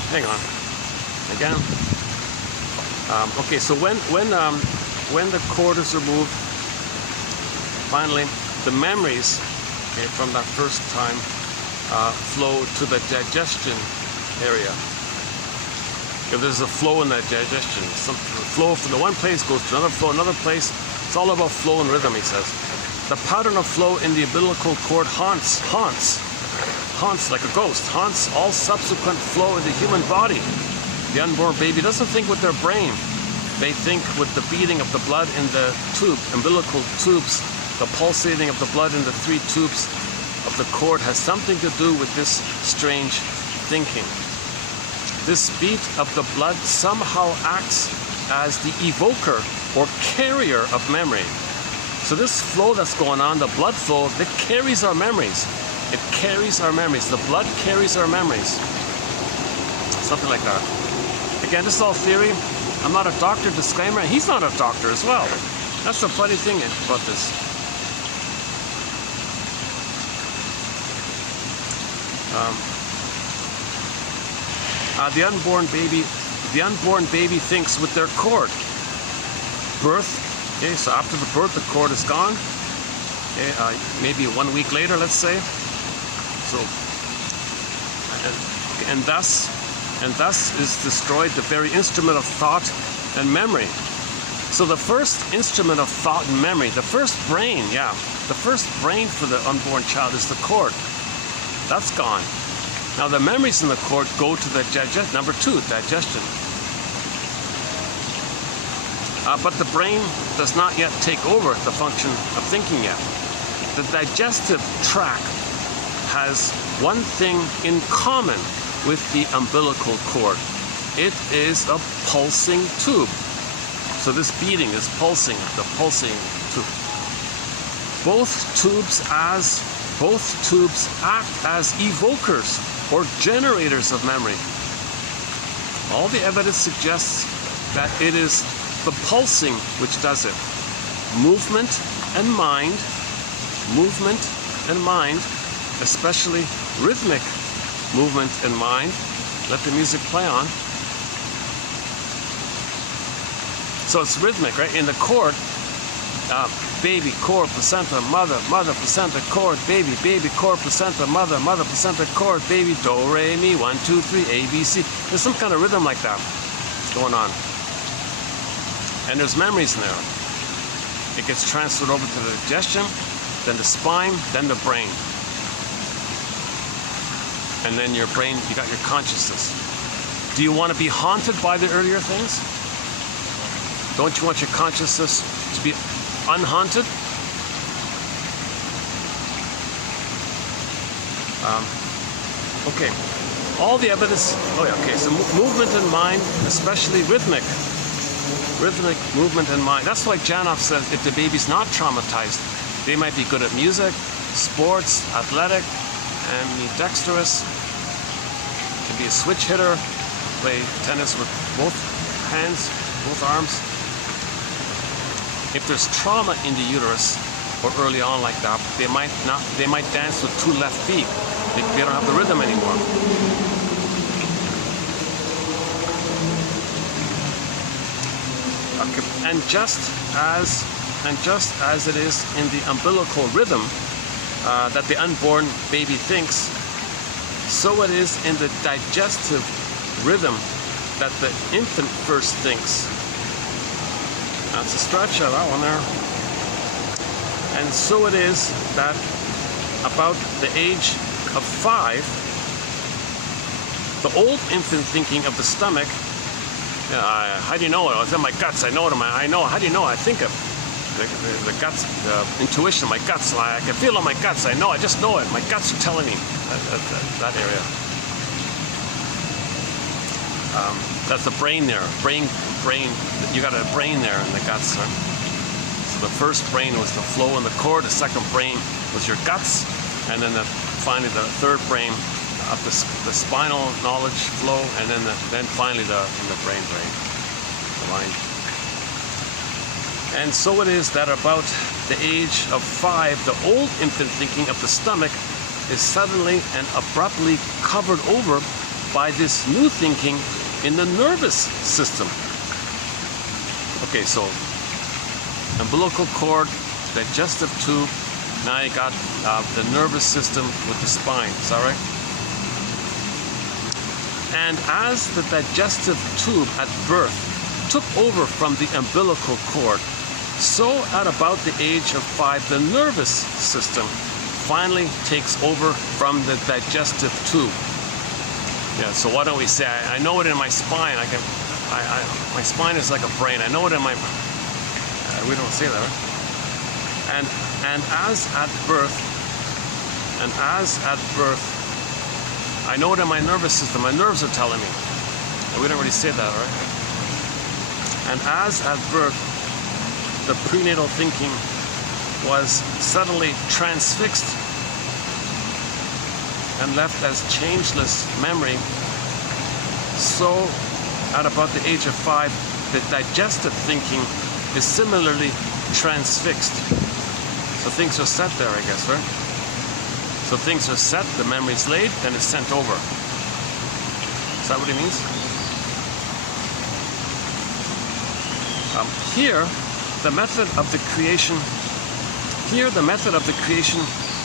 Hang on. Again. Okay, so when the cord is removed, finally the memories, okay, from that first time flow to the digestion area. If there's a flow in that digestion, some flow from the one place goes to another place. It's all about flow and rhythm, he says. The pattern of flow in the umbilical cord haunts like a ghost, haunts all subsequent flow in the human body. The unborn baby doesn't think with their brain. They think with the beating of the blood in the umbilical tubes. The pulsating of the blood in the 3 tubes of the cord has something to do with this strange thinking. This beat of the blood somehow acts as the evoker or carrier of memory. So this flow that's going on, the blood flow, that carries our memories. It carries our memories. The blood carries our memories. Something like that. Again, this is all theory. I'm not a doctor, disclaimer. He's not a doctor as well. That's the funny thing about this. The unborn baby thinks with their cord. Birth, okay, so after the birth, the cord is gone. Okay, maybe 1 week later, let's say. So, and thus is destroyed the very instrument of thought and memory. So the first instrument of thought and memory, the first brain, the first brain for the unborn child is the cord. That's gone. Now the memories in the cord go to the number 2, digestion. But the brain does not yet take over the function of thinking yet. The digestive tract has one thing in common with the umbilical cord. It is a pulsing tube. So this beating is pulsing, the pulsing tube. Both tubes act as evokers or generators of memory. All the evidence suggests that it is the pulsing which does it. Movement and mind, especially rhythmic movement and mind. Let the music play on. So it's rhythmic, right? In the cord, baby, cord, placenta, mother, mother, placenta, cord, baby, baby, cord, placenta, mother, mother, placenta, cord, baby, do, re, mi, 1, 2, 3, A, B, C. There's some kind of rhythm like that going on. And there's memories in there. It gets transferred over to the digestion, then the spine, then the brain. And then your brain, you got your consciousness. Do you want to be haunted by the earlier things? Don't you want your consciousness to be unhaunted? Okay. All the evidence. Oh yeah. Okay. So movement and mind, especially rhythmic movement and mind. That's why Janov says if the baby's not traumatized, they might be good at music, sports, athletic, ambidextrous. Can be a switch hitter, play tennis with both hands, both arms. If there's trauma in the uterus or early on like that, they might dance with 2 left feet. They don't have the rhythm anymore. Okay. And just as it is in the umbilical rhythm that the unborn baby thinks, so it is in the digestive rhythm that the infant first thinks. That's a stretch of that one there. And so it is that about the age of 5, the old infant thinking of the stomach, how do you know it? It's in my guts. I know it. I know. How do you know? I think of the guts, the intuition, my guts. I can feel it in my guts. I know. I just know it. My guts are telling me that area. That's the brain there. Brain. You got a brain there in the guts. Huh? So the first brain was the flow in the core. The second brain was your guts, and then finally the third brain of the spinal knowledge flow, and then finally the brain, the mind. And so it is that about the age of 5, the old infant thinking of the stomach is suddenly and abruptly covered over by this new thinking in the nervous system. Okay, so umbilical cord, digestive tube, now you got the nervous system with the spine. Is that right? And as the digestive tube at birth took over from the umbilical cord, so at about the age of 5, the nervous system finally takes over from the digestive tube. Yeah, so why don't we say, I know it in my spine. My spine is like a brain. I know it in my, we don't say that, right? And as at birth, I know it in my nervous system. My nerves are telling me. We don't really say that, right? And as at birth, the prenatal thinking was suddenly transfixed and left as changeless memory, so at about the age of 5, the digestive thinking is similarly transfixed. So things are set there, I guess, right? So things are set, the memory's laid, then it's sent over. Is that what he means? Here, the method of the creation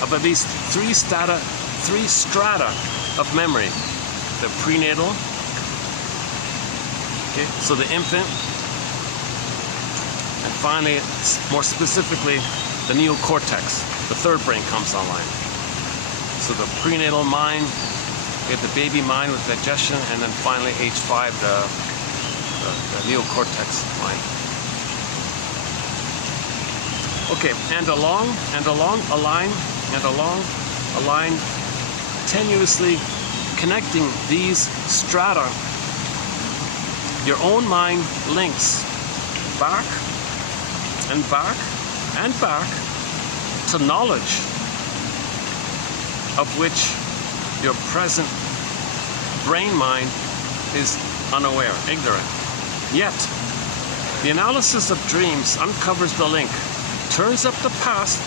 of at least 3 strata of memory. The prenatal, okay, so the infant, and finally, more specifically, the neocortex, the third brain comes online. So the prenatal mind, we have the baby mind with digestion, and then finally, age 5, the neocortex mind. Okay, and along a line tenuously connecting these strata, your own mind links back and back and back to knowledge of which your present brain mind is unaware, ignorant. Yet, the analysis of dreams uncovers the link, turns up the past,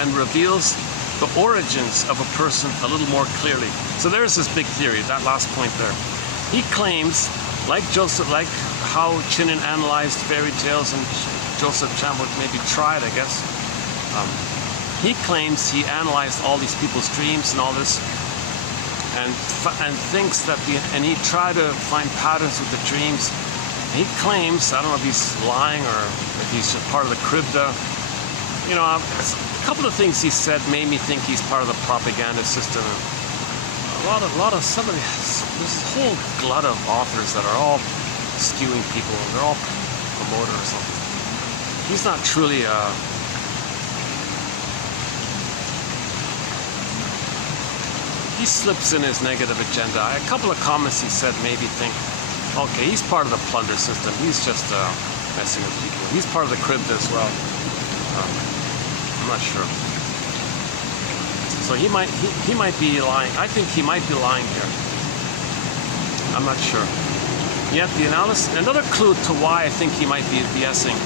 and reveals the origins of a person a little more clearly. So there's this big theory, that last point there. He claims, like how Quinn analyzed fairy tales and Joseph Campbell maybe tried, I guess. He claims he analyzed all these people's dreams and all this, and thinks that and he tried to find patterns with the dreams. He claims, I don't know if he's lying or if he's just part of the crypta. You know, a couple of things he said made me think he's part of the propaganda system. And a lot of somebody, there's this whole glut of authors that are all skewing people. They're all promoters or something. He's not truly he slips in his negative agenda. A couple of comments he said made me think, okay, he's part of the plunder system. He's just messing with people. He's part of the crypta as well. I'm not sure. So he might be lying. I think he might be lying here. I'm not sure. Yet the analysis, another clue to why I think he might be BSing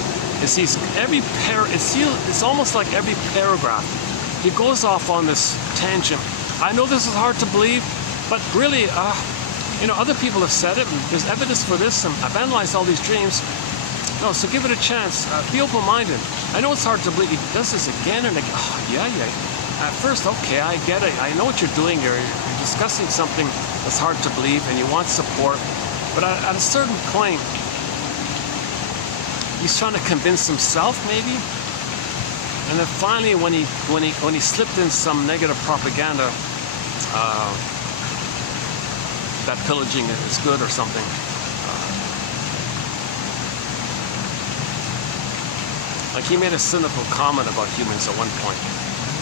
is it's almost like every paragraph he goes off on this tangent. I know this is hard to believe, but really, other people have said it, and there's evidence for this, and I've analyzed all these dreams. No, so give it a chance. Be open-minded. I know it's hard to believe. He does this again and again. Oh, yeah. At first, okay, I get it. I know what you're doing. You're discussing something that's hard to believe, and you want support. But at a certain point, he's trying to convince himself, maybe. And then finally, when he slipped in some negative propaganda, that pillaging is good or something. Like he made a cynical comment about humans at one point.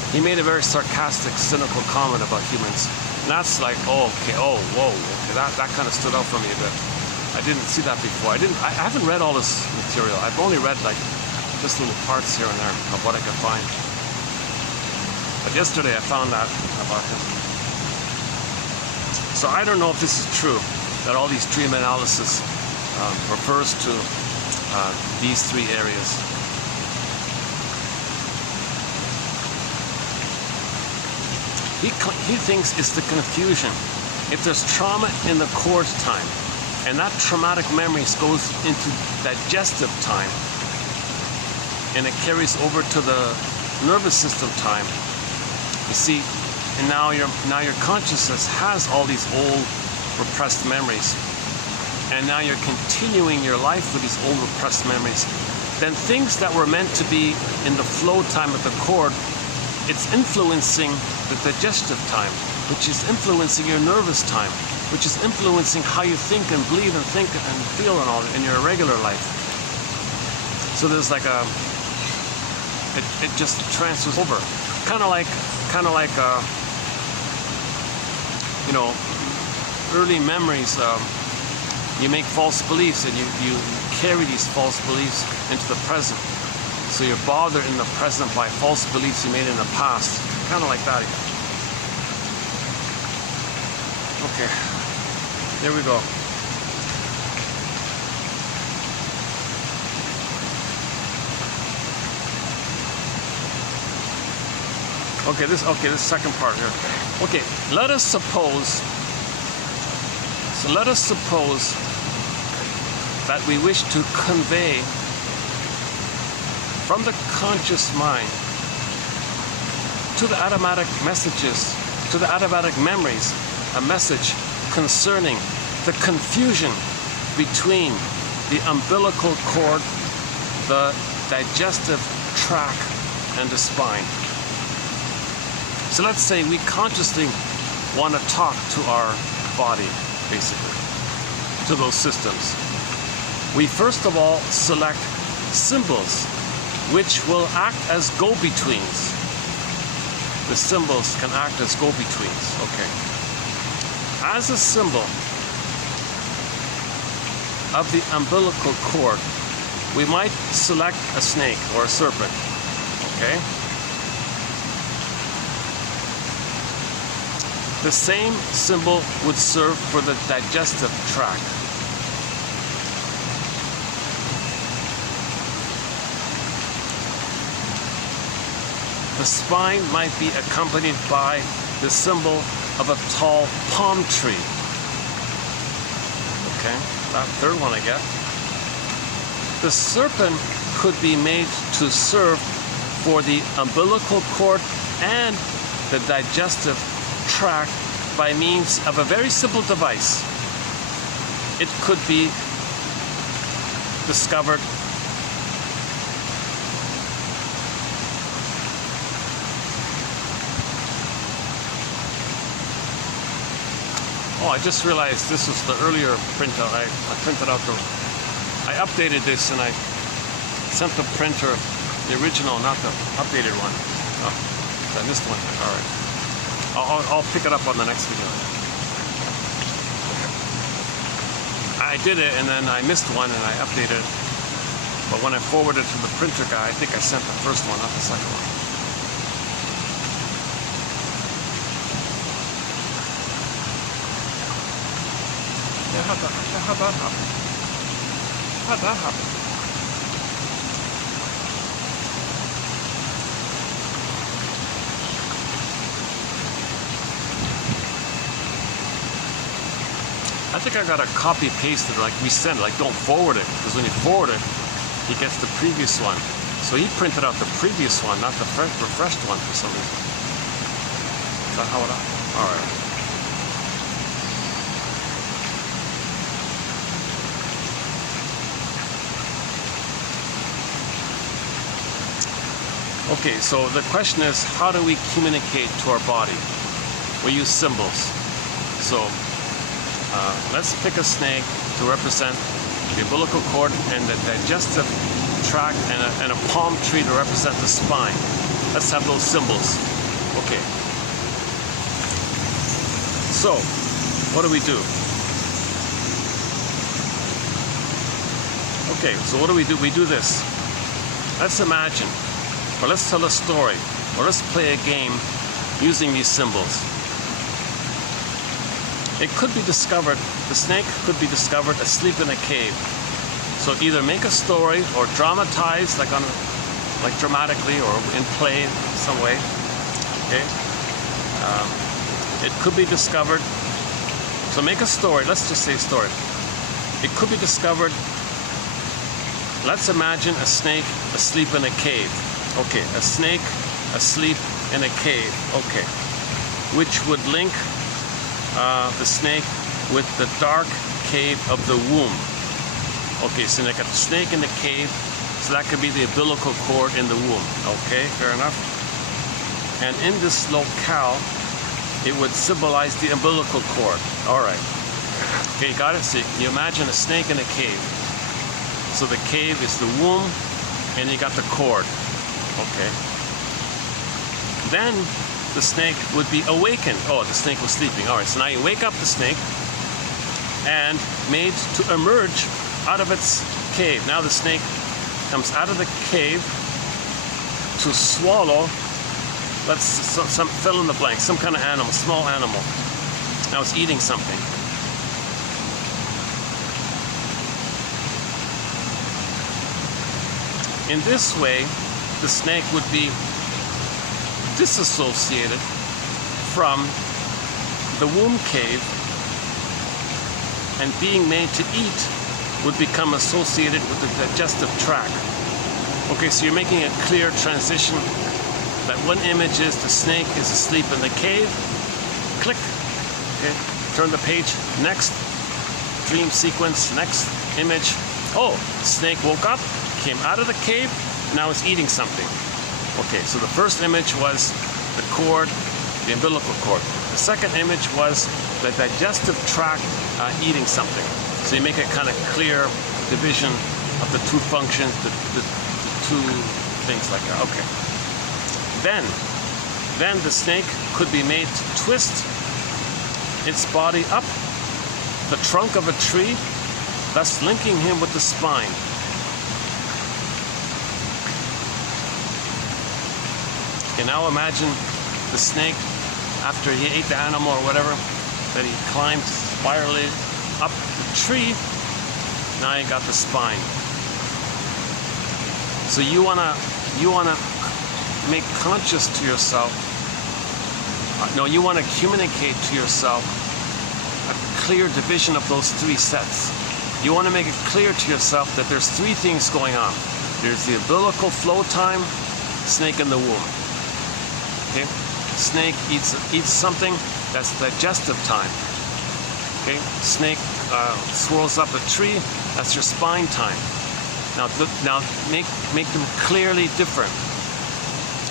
He made a very sarcastic, cynical comment about humans. And that's like, okay, that kind of stood out for me a bit. I didn't see that before. I haven't read all this material. I've only read like just little parts here and there of what I could find. But yesterday I found that about him. So I don't know if this is true, that all these dream analysis refers to these three areas. He thinks it's the confusion. If there's trauma in the core time, and that traumatic memory goes into digestive time, and it carries over to the nervous system time. You see, and now your consciousness has all these old repressed memories, and now you're continuing your life with these old repressed memories. Then things that were meant to be in the flow time of the cord, it's influencing the digestive time, which is influencing your nervous time, which is influencing how you think and believe and think and feel and all in your regular life. So there's like it just transfers over, kind of like early memories. You make false beliefs and you carry these false beliefs into the present. So you're bothered in the present by false beliefs you made in the past. Kind of like that again. Okay, here we go. Okay, this second part here. Okay, let us suppose that we wish to convey from the conscious mind to the automatic messages, to the automatic memories, a message concerning the confusion between the umbilical cord, the digestive tract, and the spine. So let's say we consciously want to talk to our body, basically, to those systems. We first of all select symbols which will act as go-betweens. The symbols can act as go-betweens, okay. As a symbol of the umbilical cord, we might select a snake or a serpent, okay? The same symbol would serve for the digestive tract. The spine might be accompanied by the symbol of a tall palm tree. Okay, that third one I get. The serpent could be made to serve for the umbilical cord and the digestive tract by means of a very simple device. It could be discovered I just realized this was the earlier printout. I printed out I updated this and I sent the printer the original, not the updated one. Oh, I missed one. All right. I'll pick it up on the next video. I did it and then I missed one and I updated it. But when I forwarded to the printer guy, I think I sent the first one, not the second one. How'd that happen? How'd that happen? I think I got to copy paste it, like resend it, like don't forward it, because when you forward it, he gets the previous one. So he printed out the previous one, not the refreshed one for some reason. Is that how it happened? All right. Okay, so the question is, how do we communicate to our body? We use symbols. So let's pick a snake to represent the umbilical cord and the digestive tract, and a palm tree to represent the spine. Let's have those symbols. Okay. So, what do we do? Okay, so what do? We do this. Let's imagine, or let's tell a story, or let's play a game using these symbols. It could be discovered, the snake could be discovered asleep in a cave. So either make a story or dramatize, like dramatically or in play some way. Okay. It could be discovered. So make a story. Let's just say a story. It could be discovered. Let's imagine a snake asleep in a cave. Okay, a snake asleep in a cave. Okay, which would link the snake with the dark cave of the womb. Okay, so they got the snake in the cave, so that could be the umbilical cord in the womb. Okay, fair enough. And in this locale, it would symbolize the umbilical cord. All right. Okay, got it? So you imagine a snake in a cave. So the cave is the womb, and you got the cord. Okay. Then the snake would be awakened. Oh, the snake was sleeping. All right, so now you wake up the snake and made to emerge out of its cave. Now the snake comes out of the cave to swallow, some fill in the blank, some kind of animal, small animal. Now it's eating something. In this way, the snake would be disassociated from the womb cave, and being made to eat would become associated with the digestive tract. Okay, so you're making a clear transition that one image is the snake is asleep in the cave. Click. Okay, turn the page. Next dream sequence, next image. Oh, the snake woke up, came out of the cave, now it's eating something. Okay, so the first image was the cord, the umbilical cord. The second image was the digestive tract eating something. So you make a kind of clear division of the two functions, the two things like that. Okay. Then the snake could be made to twist its body up the trunk of a tree, thus linking him with the spine. Okay, now imagine the snake, after he ate the animal or whatever, that he climbed spirally up the tree. Now you got the spine. So you wanna make conscious to yourself. No, you want to communicate to yourself a clear division of those three sets. You want to make it clear to yourself that there's three things going on. There's the umbilical flow time, snake in the womb. Okay, snake eats something, that's digestive time. Okay, snake swirls up a tree, that's your spine time. Now make them clearly different.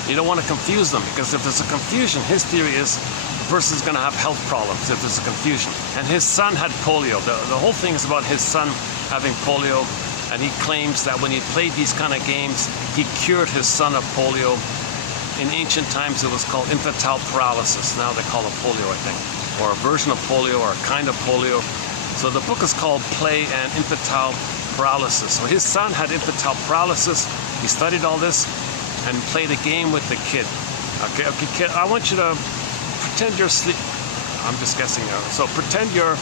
You don't want to confuse them, because if there's a confusion, his theory is the person's going to have health problems if there's a confusion. And his son had polio. The whole thing is about his son having polio, and he claims that when he played these kind of games, he cured his son of polio. In ancient times, it was called infantile paralysis. Now they call it polio, I think, or a version of polio, or a kind of polio. So the book is called Play and Infantile Paralysis. So his son had infantile paralysis. He studied all this and played a game with the kid. Okay, kid, I want you to pretend you're asleep. I'm just guessing now. So pretend you're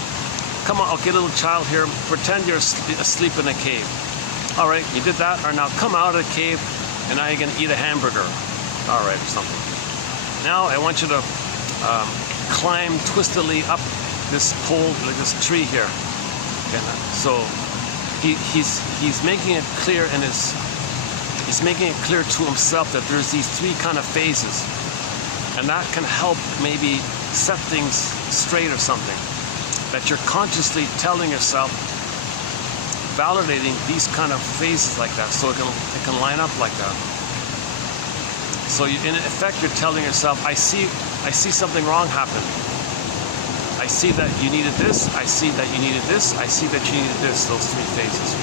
come on, okay, little child here, pretend you're asleep in a cave. All right, you did that, or now come out of the cave, and now you're gonna eat a hamburger. All right, or something. Now I want you to climb twistedly up this pole, like this tree here. Okay, so he's making it clear in he's making it clear to himself that there's these three kind of phases, and that can help maybe set things straight or something. That you're consciously telling yourself, validating these kind of phases like that, so it can line up like that. So in effect, you're telling yourself, I see something wrong happen. I see that you needed this. I see that you needed this. I see that you needed this. Those three phases.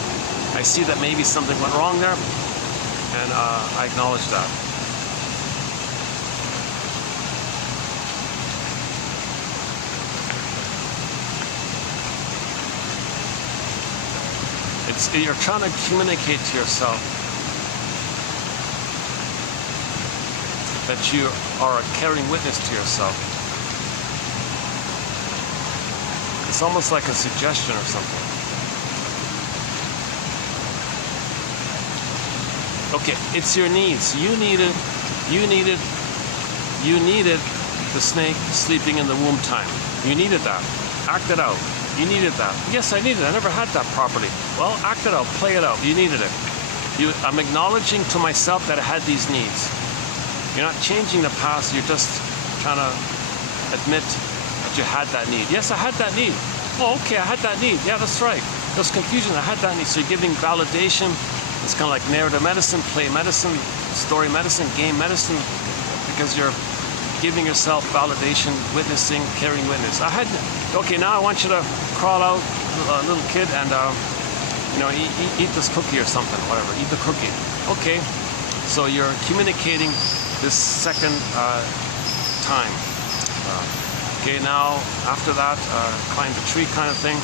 I see that maybe something went wrong there, and I acknowledge that. You're trying to communicate to yourself that you are a caring witness to yourself. It's almost like a suggestion or something. Okay, it's your needs. You needed the snake sleeping in the womb time. You needed that. Act it out. You needed that. Yes, I needed it. I never had that property. Well, act it out. Play it out. You needed it. I'm acknowledging to myself that I had these needs. You're not changing the past. You're just trying to admit that you had that need. Yes, I had that need. Oh, okay, I had that need. Yeah, that's right. There's confusion. I had that need. So you're giving validation. It's kind of like narrative medicine, play medicine, story medicine, game medicine, because you're giving yourself validation, witnessing, caring witness. Okay, now I want you to crawl out, little kid, and eat this cookie or something, whatever. Eat the cookie. Okay, so you're communicating this second time. Okay, now after that, climb the tree kind of thing,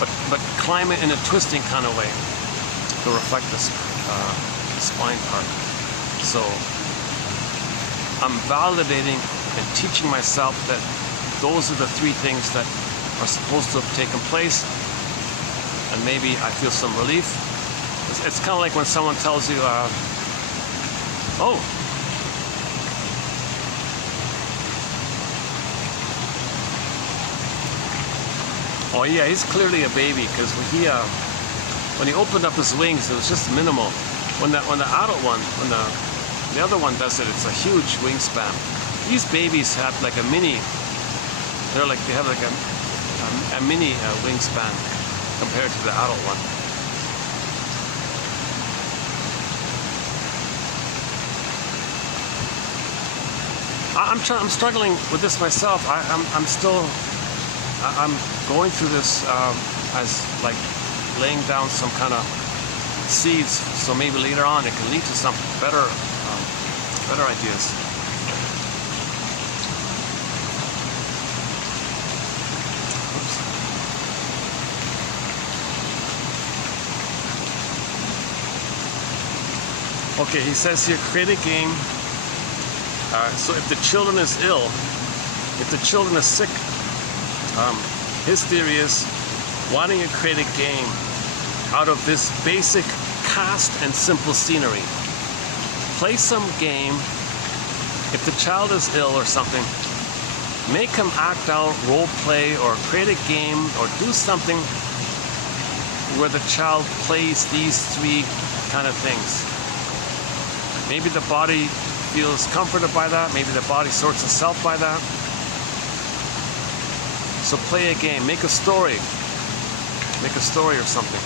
but climb it in a twisting kind of way to reflect this spine part. So I'm validating and teaching myself that those are the three things that are supposed to have taken place, and maybe I feel some relief. It's kind of like when someone tells you, oh yeah, he's clearly a baby, because when he opened up his wings, it was just minimal. When the adult one, when the other one does it, it's a huge wingspan. These babies have like a mini. They have like a mini wingspan compared to the adult one. I'm struggling with this myself. I'm going through this as like laying down some kind of seeds, so maybe later on it can lead to some better ideas. Okay, he says here, create a game. So if the children is ill, if the children is sick, his theory is, why don't you create a game out of this basic cast and simple scenery? Play some game. If the child is ill or something, make him act out, role play, or create a game, or do something where the child plays these three kind of things. Maybe the body feels comforted by that. Maybe the body sorts itself by that. So play a game. Make a story. Make a story or something.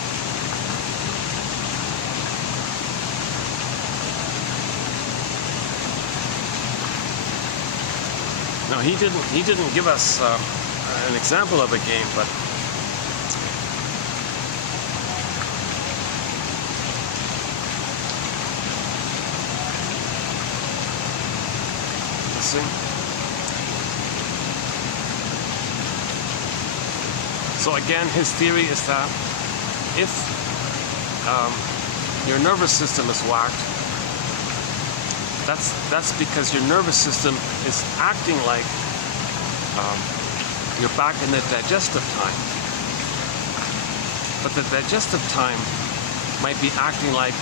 Now he didn't give us an example of a game, but let's see. So again, his theory is that if your nervous system is whacked, that's because your nervous system is acting like you're back in the digestive time. But the digestive time might be acting like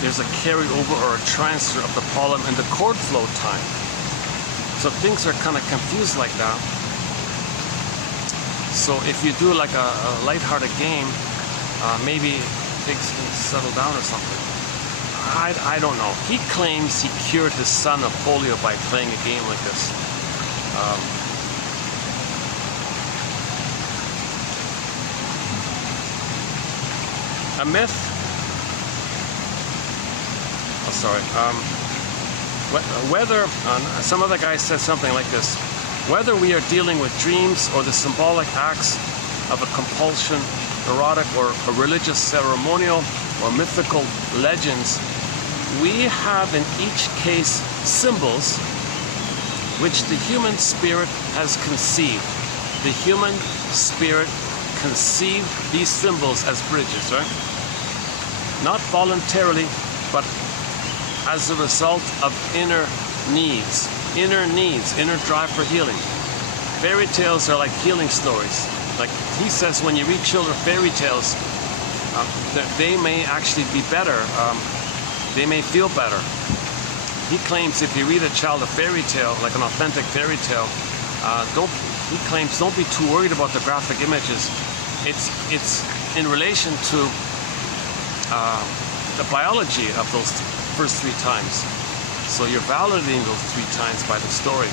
there's a carryover or a transfer of the pollen in the cord flow time. So things are kind of confused like that. So if you do like a lighthearted game, maybe things can settle down or something. I don't know. He claims he cured his son of polio by playing a game like this. A myth. Oh, sorry. Whether some other guy said something like this: whether we are dealing with dreams or the symbolic acts of a compulsion, erotic or a religious ceremonial or mythical legends, we have in each case symbols which the human spirit has conceived. The human spirit conceived these symbols as bridges, right? Not voluntarily, but as a result of inner needs, inner drive for healing. Fairy tales are like healing stories. Like he says, when you read children fairy tales, they may actually be better. They may feel better. He claims if you read a child a fairy tale, like an authentic fairy tale, he claims don't be too worried about the graphic images. It's in relation to the biology of those first 3 times. So you're validating those 3 times by the story.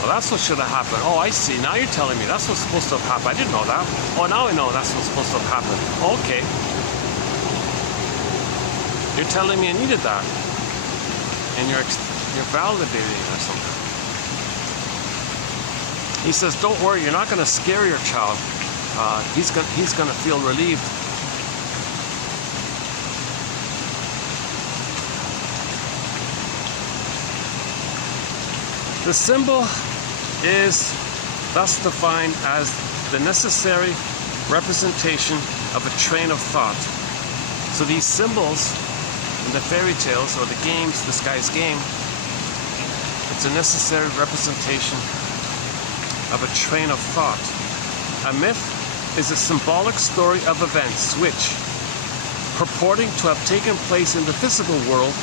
Well, that's what should have happened. Oh, I see. Now you're telling me that's what's supposed to have happened. I didn't know that. Oh, now I know that's what's supposed to have happened. Okay. You're telling me I needed that. And you're validating it or something. He says, don't worry, you're not going to scare your child. He's going to feel relieved. The symbol is thus defined as the necessary representation of a train of thought. So these symbols in the fairy tales or the games, this guy's game, it's a necessary representation of a train of thought. A myth is a symbolic story of events which, purporting to have taken place in the physical world,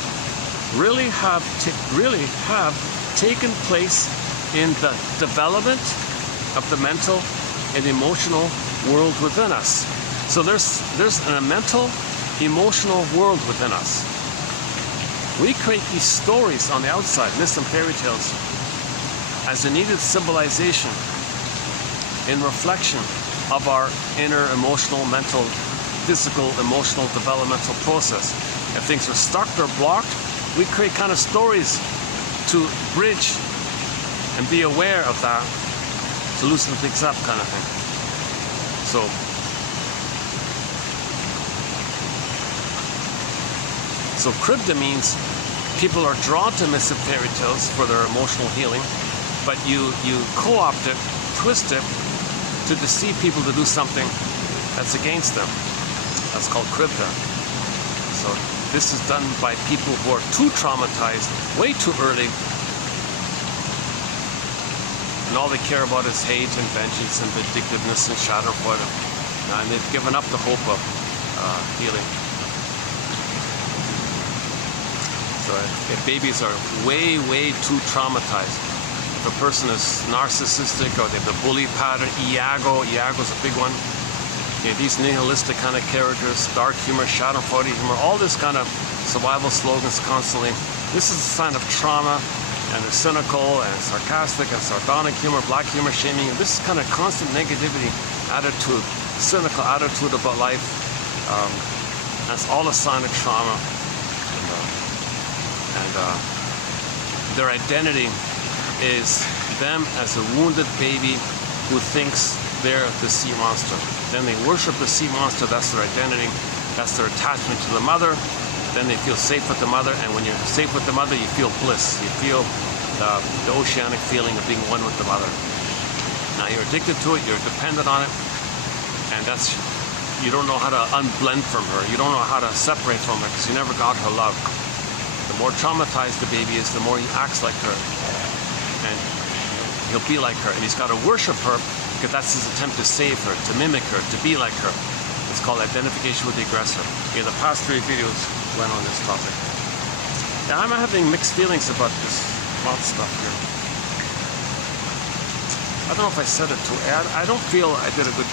really have taken place in the development of the mental and emotional world within us. So there's a mental, emotional world within us. We create these stories on the outside, myths and fairy tales, as a needed symbolization in reflection of our inner emotional, mental, physical, emotional, developmental process. If things are stuck or blocked, we create kind of stories to bridge and be aware of that, to loosen things up kind of thing. So crypta means people are drawn to myths and fairy tales for their emotional healing, but you co-opt it, twist it, to deceive people to do something that's against them. That's called crypta. So this is done by people who are too traumatized way too early, and all they care about is hate and vengeance and vindictiveness and schadenfreude, and they've given up the hope of healing. So if babies are way too traumatized, if a person is narcissistic or they have the bully pattern, Iago's a big one. Okay, these nihilistic kind of characters, dark humor, schadenfreude humor, all this kind of survival slogans constantly. This is a sign of trauma, and they're cynical and sarcastic and sardonic humor, black humor, shaming. This is kind of constant negativity, attitude, cynical attitude about life. That's all a sign of trauma. And their identity is them as a wounded baby who thinks they're the sea monster. Then they worship the sea monster, that's their identity, that's their attachment to the mother. Then they feel safe with the mother, and when you're safe with the mother, you feel bliss. You feel the oceanic feeling of being one with the mother. Now you're addicted to it, you're dependent on it, and you don't know how to unblend from her. You don't know how to separate from her because you never got her love. The more traumatized the baby is, the more he acts like her. And he'll be like her, and he's got to worship her because that's his attempt to save her, to mimic her, to be like her. It's called identification with the aggressor. Okay, the past 3 videos went on this topic. Yeah, I'm having mixed feelings about this plot stuff here. I don't know if I said it too. I don't feel I did a good.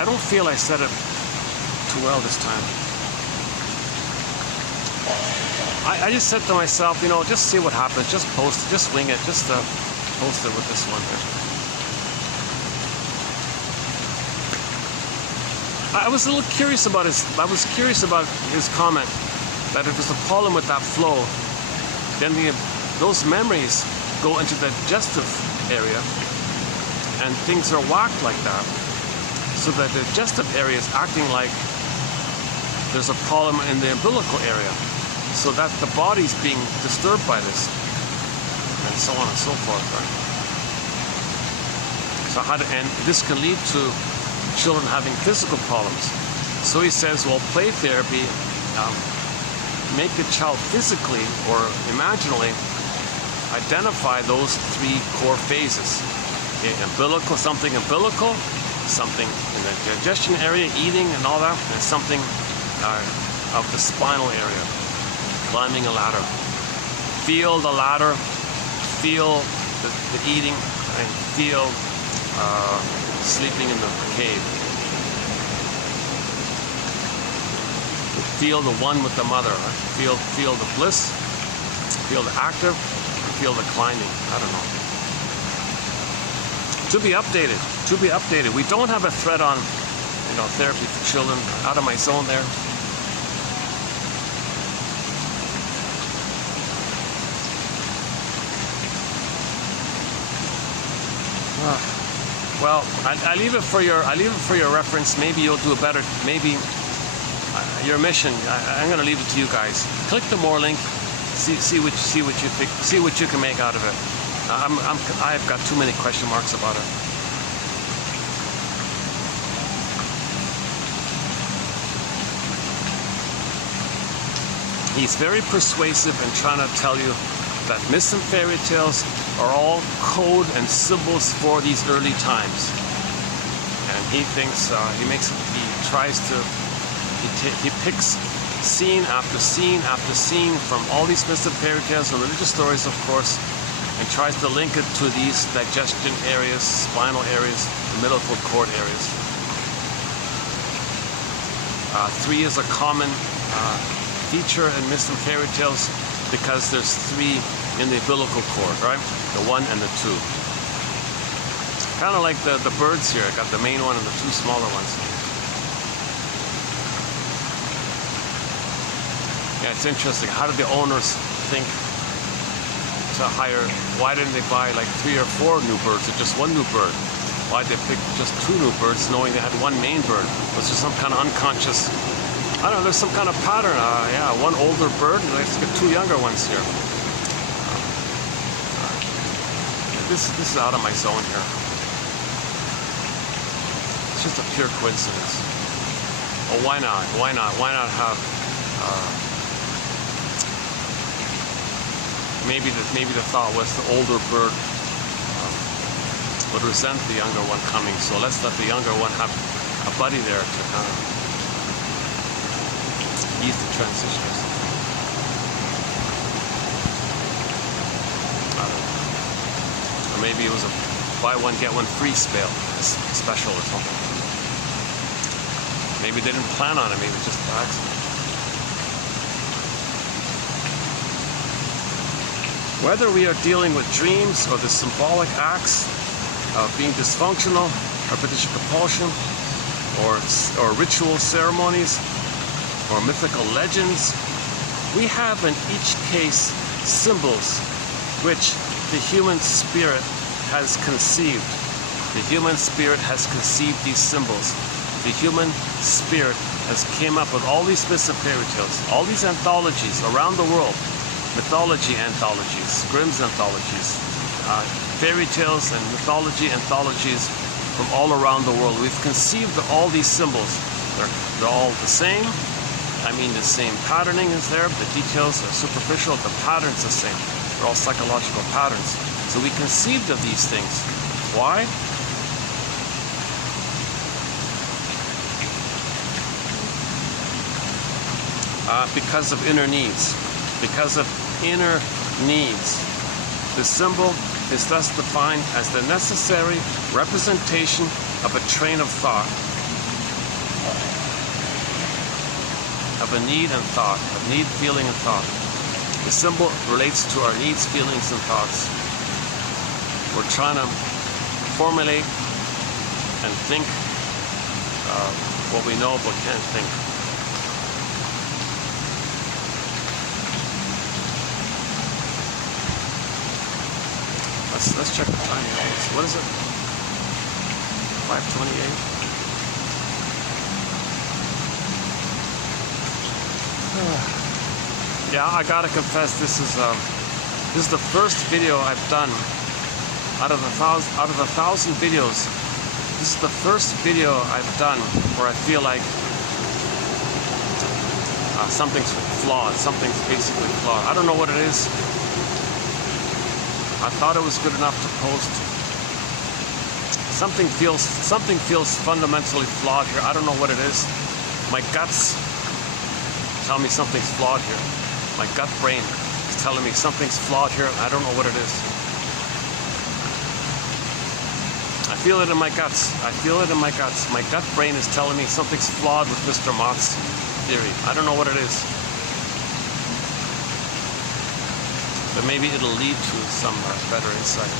I don't feel I said it too well this time. I just said to myself, you know, just see what happens. Just post it. Just wing it. Just post it with this one here. I was a little curious about his. I was curious about his comment that if there's a problem with that flow, then those memories go into the digestive area. And things are whacked like that, so that the digestive area is acting like there's a problem in the umbilical area, so that the body's being disturbed by this, and so on and so forth. Right? So and this can lead to children having physical problems. So he says, well, play therapy, make the child physically or imaginally identify those 3 core phases. Umbilical, something in the digestion area, eating and all that, and something of the spinal area, climbing a ladder. Feel the ladder, feel the eating, and feel sleeping in the cave. Feel the one with the mother. Right? Feel the bliss, feel the active, feel the climbing. I don't know. To be updated. To be updated. We don't have a thread on, you know, therapy for children. Out of my zone there. Well, I leave it for your reference. Maybe you'll do a better. Maybe your mission. I'm going to leave it to you guys. Click the more link. See what you think. See what you can make out of it. I've got too many question marks about it. He's very persuasive in trying to tell you that myths and fairy tales are all code and symbols for these early times. And he thinks, he picks scene after scene after scene from all these myths and fairy tales and religious stories, of course, and tries to link it to these digestion areas, spinal areas, umbilical cord areas. 3 is a common feature in myths and fairy tales because there's 3 in the umbilical cord, right? The 1 and the 2. Kind of like the birds here. I got the main one and the 2 smaller ones. Yeah, it's interesting. How did the owners think to hire? Why didn't they buy like 3 or 4 new birds or just 1 new bird? Why did they pick just 2 new birds knowing they had 1 main bird? Was there some kind of unconscious, I don't know, there's some kind of pattern. Yeah, 1 older bird, and let's get 2 younger ones here. This is out of my zone here. It's just a pure coincidence. Well, why not? Why not? Why not have maybe the thought was the older bird would resent the younger one coming, so let's let the younger one have a buddy there to kind of ease the transition or something. Or maybe it was a buy one get one free special or something. Maybe they didn't plan on it, maybe it's just an accident. Whether we are dealing with dreams or the symbolic acts of being dysfunctional, repetition compulsion, or ritual ceremonies, or mythical legends, we have in each case symbols which the human spirit has conceived. The human spirit has conceived these symbols. The human spirit has came up with all these myths and fairy tales, all these anthologies around the world. Mythology anthologies, Grimm's anthologies, fairy tales and mythology anthologies from all around the world. We've conceived all these symbols. They're all the same. I mean, the same patterning is there. The details are superficial. The pattern's the same. They're all psychological patterns. So we conceived of these things. Why? Because of inner needs. Because of inner needs. The symbol is thus defined as the necessary representation of a train of thought, of a need and thought, of need, feeling, and thought. The symbol relates to our needs, feelings, and thoughts. We're trying to formulate and think what we know but can't think. Let's check the time here. What is it? 5:28. Yeah, I gotta confess, this is the first video I've done out of the thousand videos. This is the first video I've done where I feel like something's flawed. Something's basically flawed. I don't know what it is. I thought it was good enough to post. Something feels fundamentally flawed here. I don't know what it is. My guts tell me something's flawed here. My gut brain is telling me something's flawed here. I don't know what it is. I feel it in my guts. I feel it in my guts. My gut brain is telling me something's flawed with Mr. Mott's theory. I don't know what it is. But maybe it'll lead to some better insight.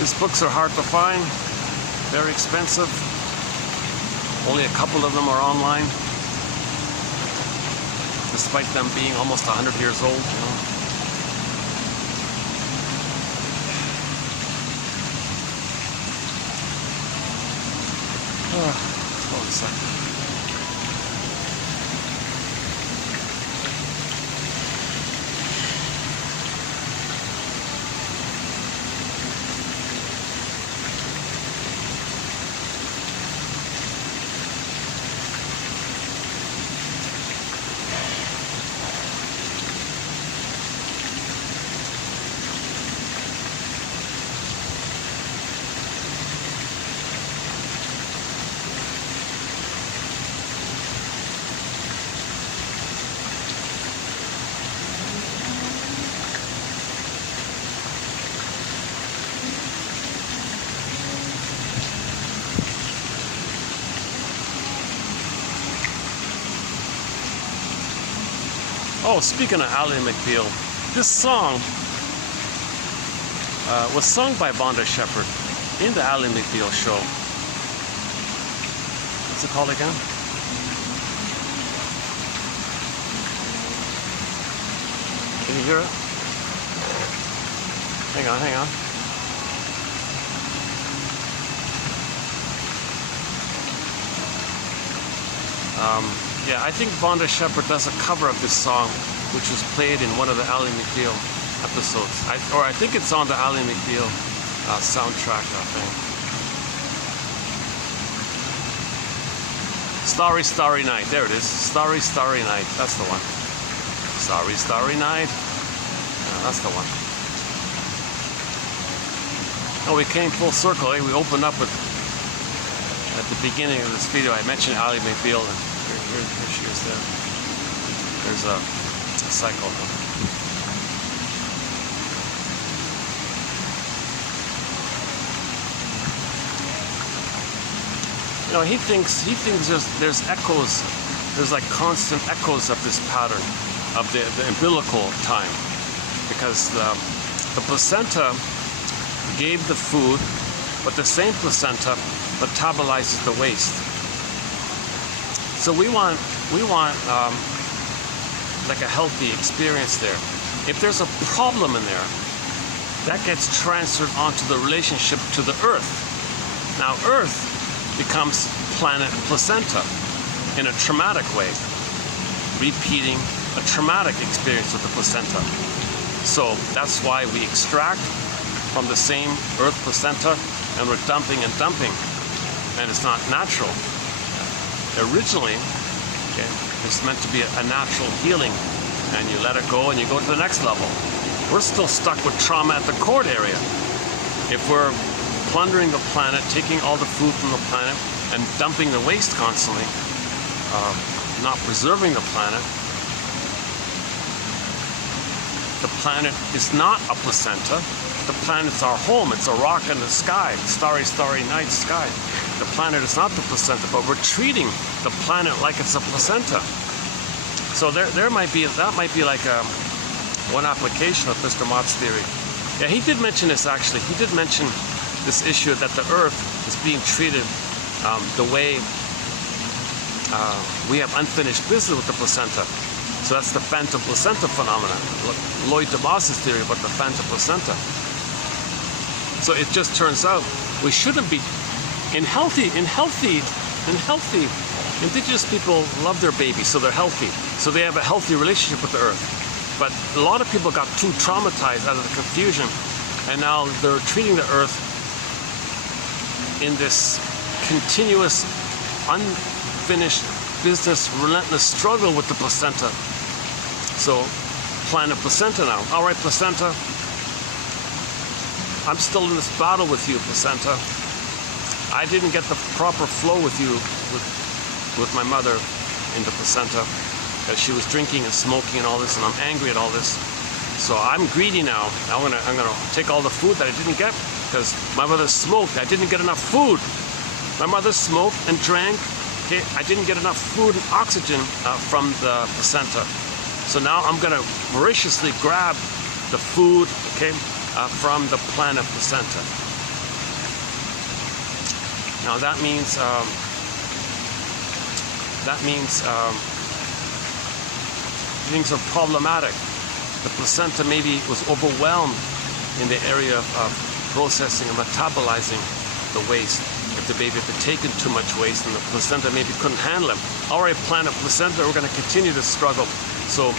These books are hard to find, very expensive. Only a couple of them are online, despite them being almost 100 years old, you know. Hold on a second. Oh, speaking of Ally McBeal, this song was sung by Vonda Shepard in the Ally McBeal show. What's it called again? Can you hear it? Hang on, hang on. Yeah, I think Vonda Shepard does a cover of this song, which was played in one of the Ally McBeal episodes. I think it's on the Ally McBeal soundtrack, I think. Starry, Starry Night. There it is. Starry, Starry Night. That's the one. Starry, Starry Night. Yeah, that's the one. Oh, we came full circle. Eh? We opened up with, at the beginning of this video, I mentioned Ally McBeal. Here she is there. There's a cycle. You know, he thinks there's echoes, there's like constant echoes of this pattern of the umbilical time, because the placenta gave the food, but the same placenta metabolizes the waste. So we want like a healthy experience there. If there's a problem in there, that gets transferred onto the relationship to the Earth. Now Earth becomes planet placenta in a traumatic way, repeating a traumatic experience with the placenta. So that's why we extract from the same Earth placenta, and we're dumping and dumping, and it's not natural. Originally, okay, it's meant to be a natural healing, and you let it go and you go to the next level. we're still stuck with trauma at the core area. If we're plundering the planet, taking all the food from the planet, and dumping the waste constantly, not preserving the planet is not a placenta. The planet's our home. It's a rock in the sky, starry, starry night sky. The planet is not the placenta, but we're treating the planet like it's a placenta. So that might be like one application of Mr. Mott's theory. Yeah, he did mention this actually. He did mention this issue that the Earth is being treated the way we have unfinished business with the placenta. So that's the phantom placenta phenomenon. Lloyd DeMoss's theory about the phantom placenta. So it just turns out we shouldn't be in healthy indigenous people love their babies, so they're healthy. So they have a healthy relationship with the Earth. But a lot of people got too traumatized out of the confusion, and now they're treating the Earth in this continuous, unfinished business, relentless struggle with the placenta. So, planet placenta now. All right, placenta, I'm still in this battle with you, placenta. I didn't get the proper flow with you, with my mother in the placenta, because she was drinking and smoking and all this, and I'm angry at all this. So I'm greedy now. I'm gonna take all the food that I didn't get, because my mother smoked. I didn't get enough food. My mother smoked and drank. Okay, I didn't get enough food and oxygen from the placenta. So now I'm gonna voraciously grab the food, okay, from the planet placenta. Now that means things are problematic. The placenta maybe was overwhelmed in the area of processing and metabolizing the waste. If the baby had taken too much waste, and the placenta maybe couldn't handle it. All right, planet placenta, we're going to continue this struggle. So,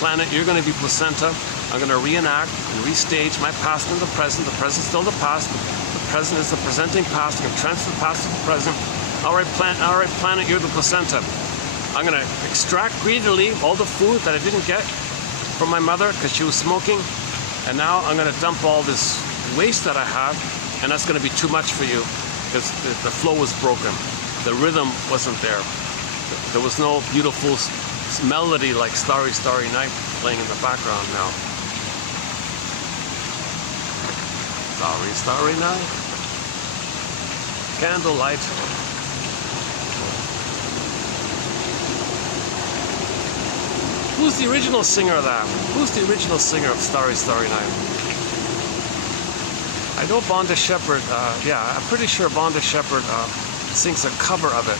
planet, you're going to be placenta. I'm going to reenact and restage my past and the present. The present's still the past. The present is the presenting past. I'm going to transfer the past to the present. All right, planet, you're the placenta. I'm going to extract greedily all the food that I didn't get from my mother because she was smoking. And now I'm going to dump all this waste that I have, and that's going to be too much for you because the flow was broken. The rhythm wasn't there. There was no beautiful melody like Starry, Starry Night playing in the background now. Starry, Starry Night. Candlelight. Who's the original singer of that? Who's the original singer of Starry, Starry Night? I know Vonda Shepard, yeah, I'm pretty sure Vonda Shepard sings a cover of it,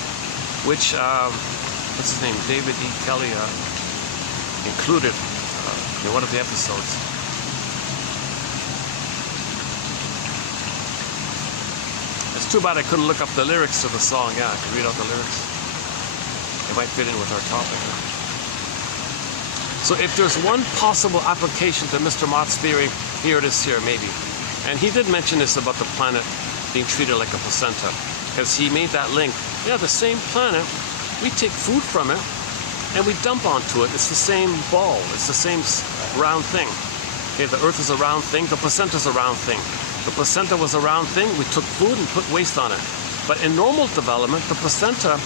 which, what's his name, David E. Kelly included in one of the episodes. It's too bad I couldn't look up the lyrics to the song. Yeah, I could read out the lyrics. It might fit in with our topic. So if there's one possible application to Mr. Mott's theory, here it is here, maybe. And he did mention this about the planet being treated like a placenta, because he made that link. Yeah, the same planet, we take food from it and we dump onto it. It's the same ball. It's the same round thing. Okay, the Earth is a round thing. The placenta is a round thing. The placenta was a round thing. We took food and put waste on it. But in normal development, the placenta,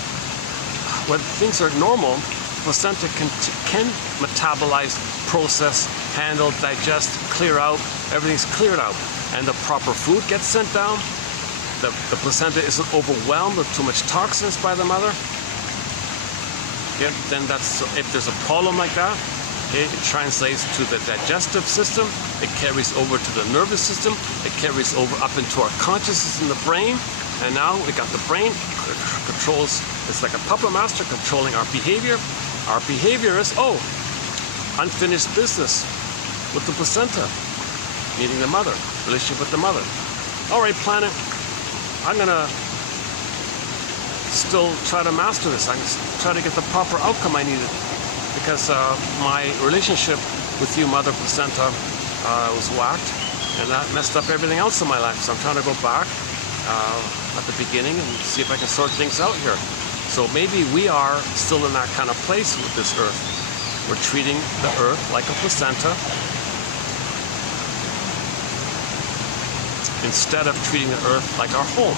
when things are normal, placenta can metabolize, process, handle, digest, clear out. Everything's cleared out, and the proper food gets sent down. The placenta isn't overwhelmed with too much toxins by the mother. Yeah, then that's, if there's a problem like that, it translates to the digestive system. It carries over to the nervous system. It carries over up into our consciousness in the brain. And now we got the brain controls. It's like a puppet master controlling our behavior. Our behavior is, unfinished business with the placenta, meeting the mother, relationship with the mother. All right, planet, I'm gonna still try to master this. I'm gonna try to get the proper outcome I needed, because my relationship with you, mother placenta, was whacked, and that messed up everything else in my life. So I'm trying to go back at the beginning and see if I can sort things out here. So maybe we are still in that kind of place with this Earth. We're treating the Earth like a placenta, instead of treating the earth like our home,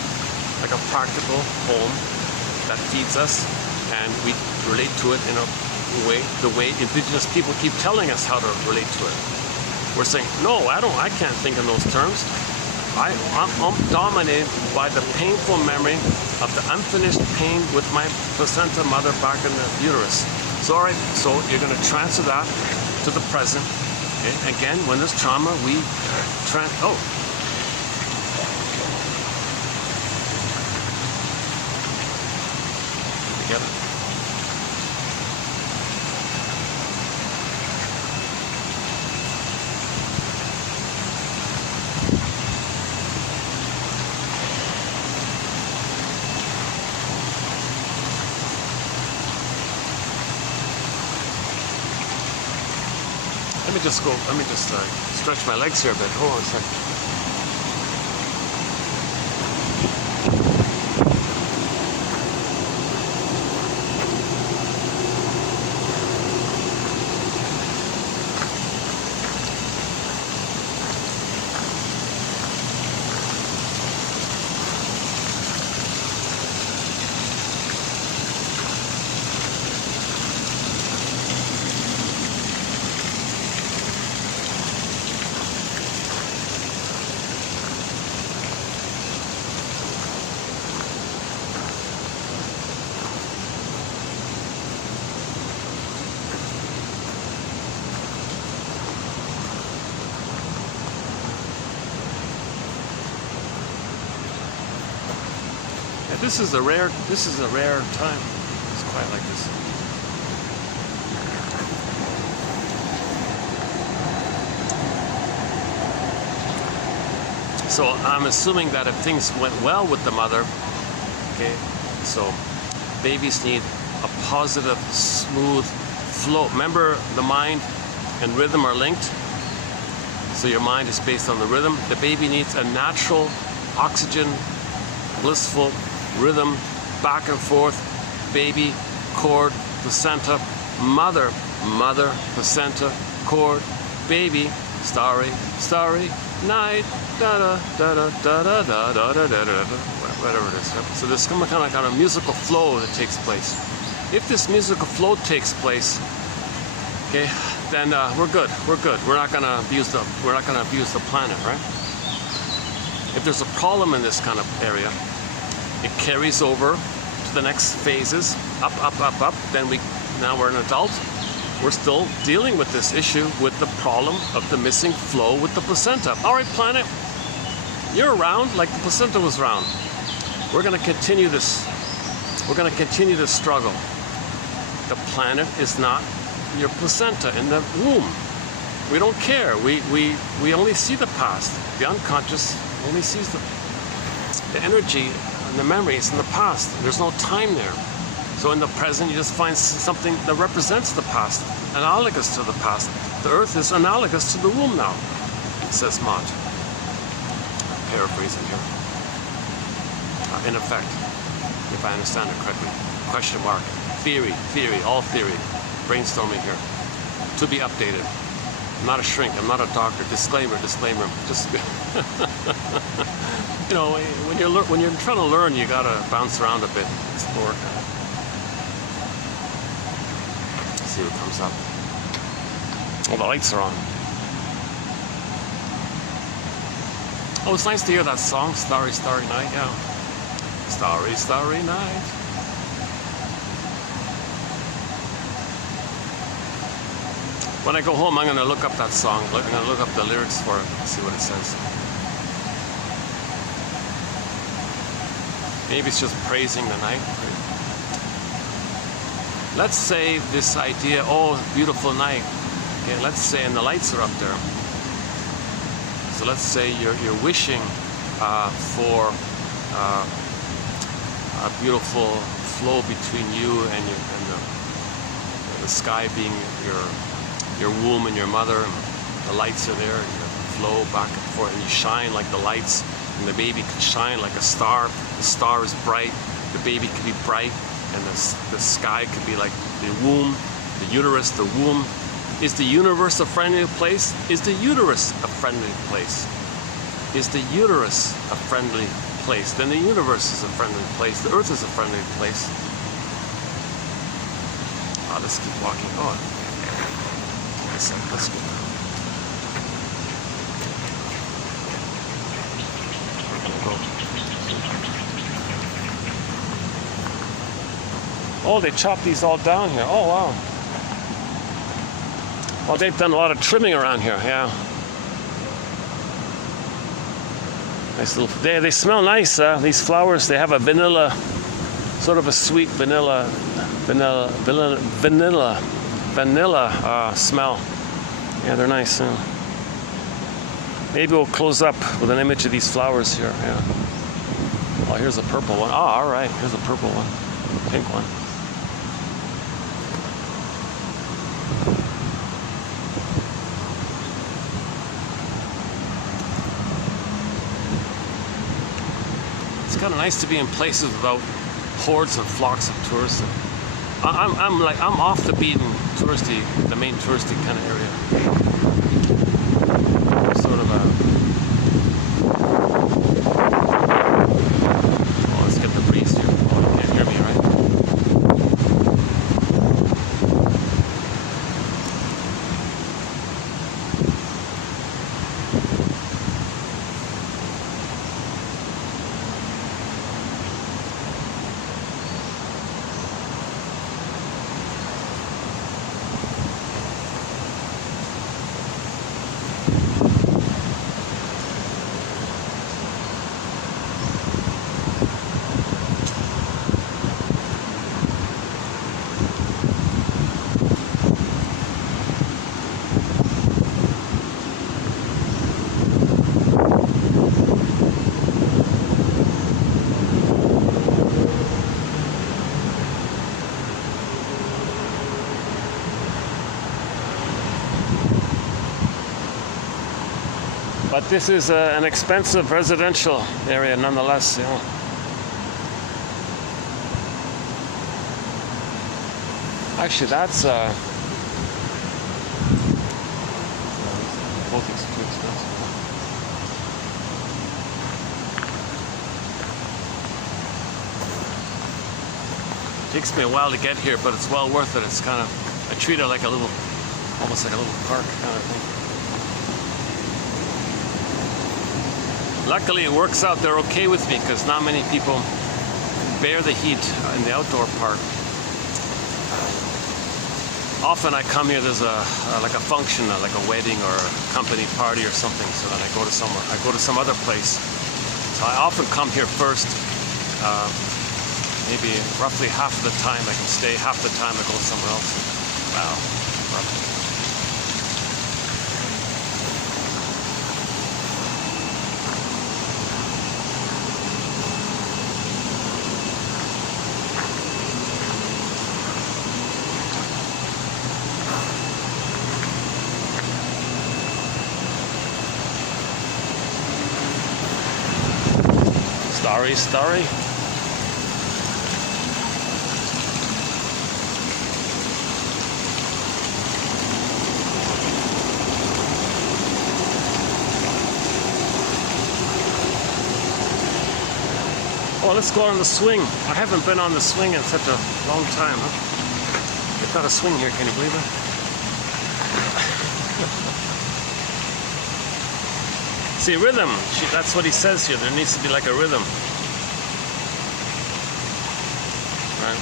like a practical home that feeds us, and we relate to it in a way, the way indigenous people keep telling us how to relate to it. We're saying, no, I can't think in those terms. I'm dominated by the painful memory of the unfinished pain with my placenta mother back in the uterus. So, all right, so you're going to transfer that to the present. Okay? Again, when there's trauma, we together. Let me just stretch my legs here a bit. Hold on a second. This is a rare time. It's quiet like this. So I'm assuming that if things went well with the mother, okay, so babies need a positive, smooth flow. Remember, the mind and rhythm are linked. So your mind is based on the rhythm. The baby needs a natural, oxygen, blissful rhythm, back and forth, baby, cord, placenta, mother, placenta, cord, baby, starry, night, whatever it is. So there's some kind of musical flow that takes place. If this musical flow takes place, okay, then we're good. We're not gonna abuse the planet, right? If there's a problem in this kind of area, it carries over to the next phases, up. Then now we're an adult. We're still dealing with this issue with the problem of the missing flow with the placenta. All right, planet, you're around like the placenta was around. We're going to continue this. We're going to continue this struggle. The planet is not your placenta in the womb. We don't care. We only see the past. The unconscious only sees the energy and the memories in the past. There's no time there. So in the present, you just find something that represents the past, analogous to the past. The earth is analogous to the womb now, says Mott. Paraphrasing here. In effect, if I understand it correctly. Question mark. Theory, all theory. Brainstorming here. To be updated. I'm not a shrink, I'm not a doctor. Disclaimer. Just you know, when you're trying to learn, you gotta bounce around a bit, explore. Let's see what comes up. Oh, the lights are on. Oh, it's nice to hear that song, Starry, Starry Night. Yeah, Starry, Starry Night. When I go home, I'm gonna look up that song. I'm gonna look up the lyrics for it, see what it says. Maybe it's just praising the night. Let's say this idea, oh, beautiful night. Okay, let's say, and the lights are up there. So let's say you're wishing for a beautiful flow between you and the sky being your womb and your mother, and the lights are there, and you flow back and forth, and you shine like the lights. And the baby could shine like a star. The star is bright. The baby could be bright, and the sky could be like the womb, the uterus, the womb. Is the universe a friendly place? Is the uterus a friendly place? is the uterus a friendly place? Then the universe is a friendly place. The earth is a friendly place. Let's keep walking. Oh, let's go. Oh, they chopped these all down here. Oh, wow. Well, they've done a lot of trimming around here, yeah. Nice little, they smell nice, these flowers. They have a vanilla, sort of a sweet vanilla smell. Yeah, they're nice. Yeah. Maybe we'll close up with an image of these flowers here, yeah. Oh, here's a purple one. Oh, all right, here's a purple one, pink one. It's kind of nice to be in places without hordes and flocks of tourists. I'm off the beaten touristy, the main touristy kind of area. Sort of a. Oh, let's get the breeze here. Oh, you can't hear me, right? But this is an expensive residential area nonetheless, you know. Actually, that's both these are too expensive. It takes me a while to get here, but it's well worth it. It's kind of, I treat it like a little, almost like a little park kind of thing. Luckily, it works out. They're okay with me because not many people bear the heat in the outdoor park. Often I come here. There's like a function, like a wedding or a company party or something. So then I go to somewhere. I go to some other place. So I often come here first. Maybe roughly half of the time I can stay. Half the time I go somewhere else. Wow. Roughly. Starry. Oh, let's go on the swing. I haven't been on the swing in such a long time, huh? They've got a swing here, can you believe it? See, rhythm. That's what he says here. There needs to be like a rhythm. Right.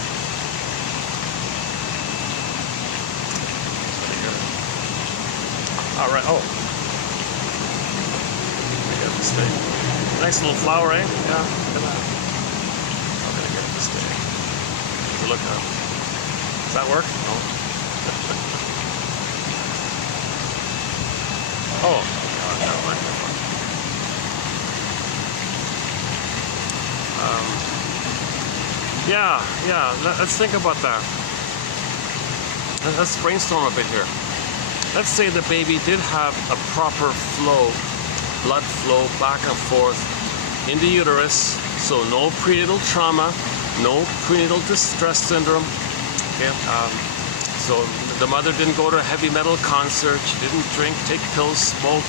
All right. Oh. I got to stay. Nice little flower, eh? Yeah. Look at that. I'm gonna get it to stay. To look up. Does that work? No. Oh. God, that worked. Yeah, let's think about that. Let's brainstorm a bit here. Let's say the baby did have a proper flow, blood flow back and forth in the uterus, so no prenatal trauma, no prenatal distress syndrome. Okay, so the mother didn't go to a heavy metal concert, she didn't drink, take pills, smoke,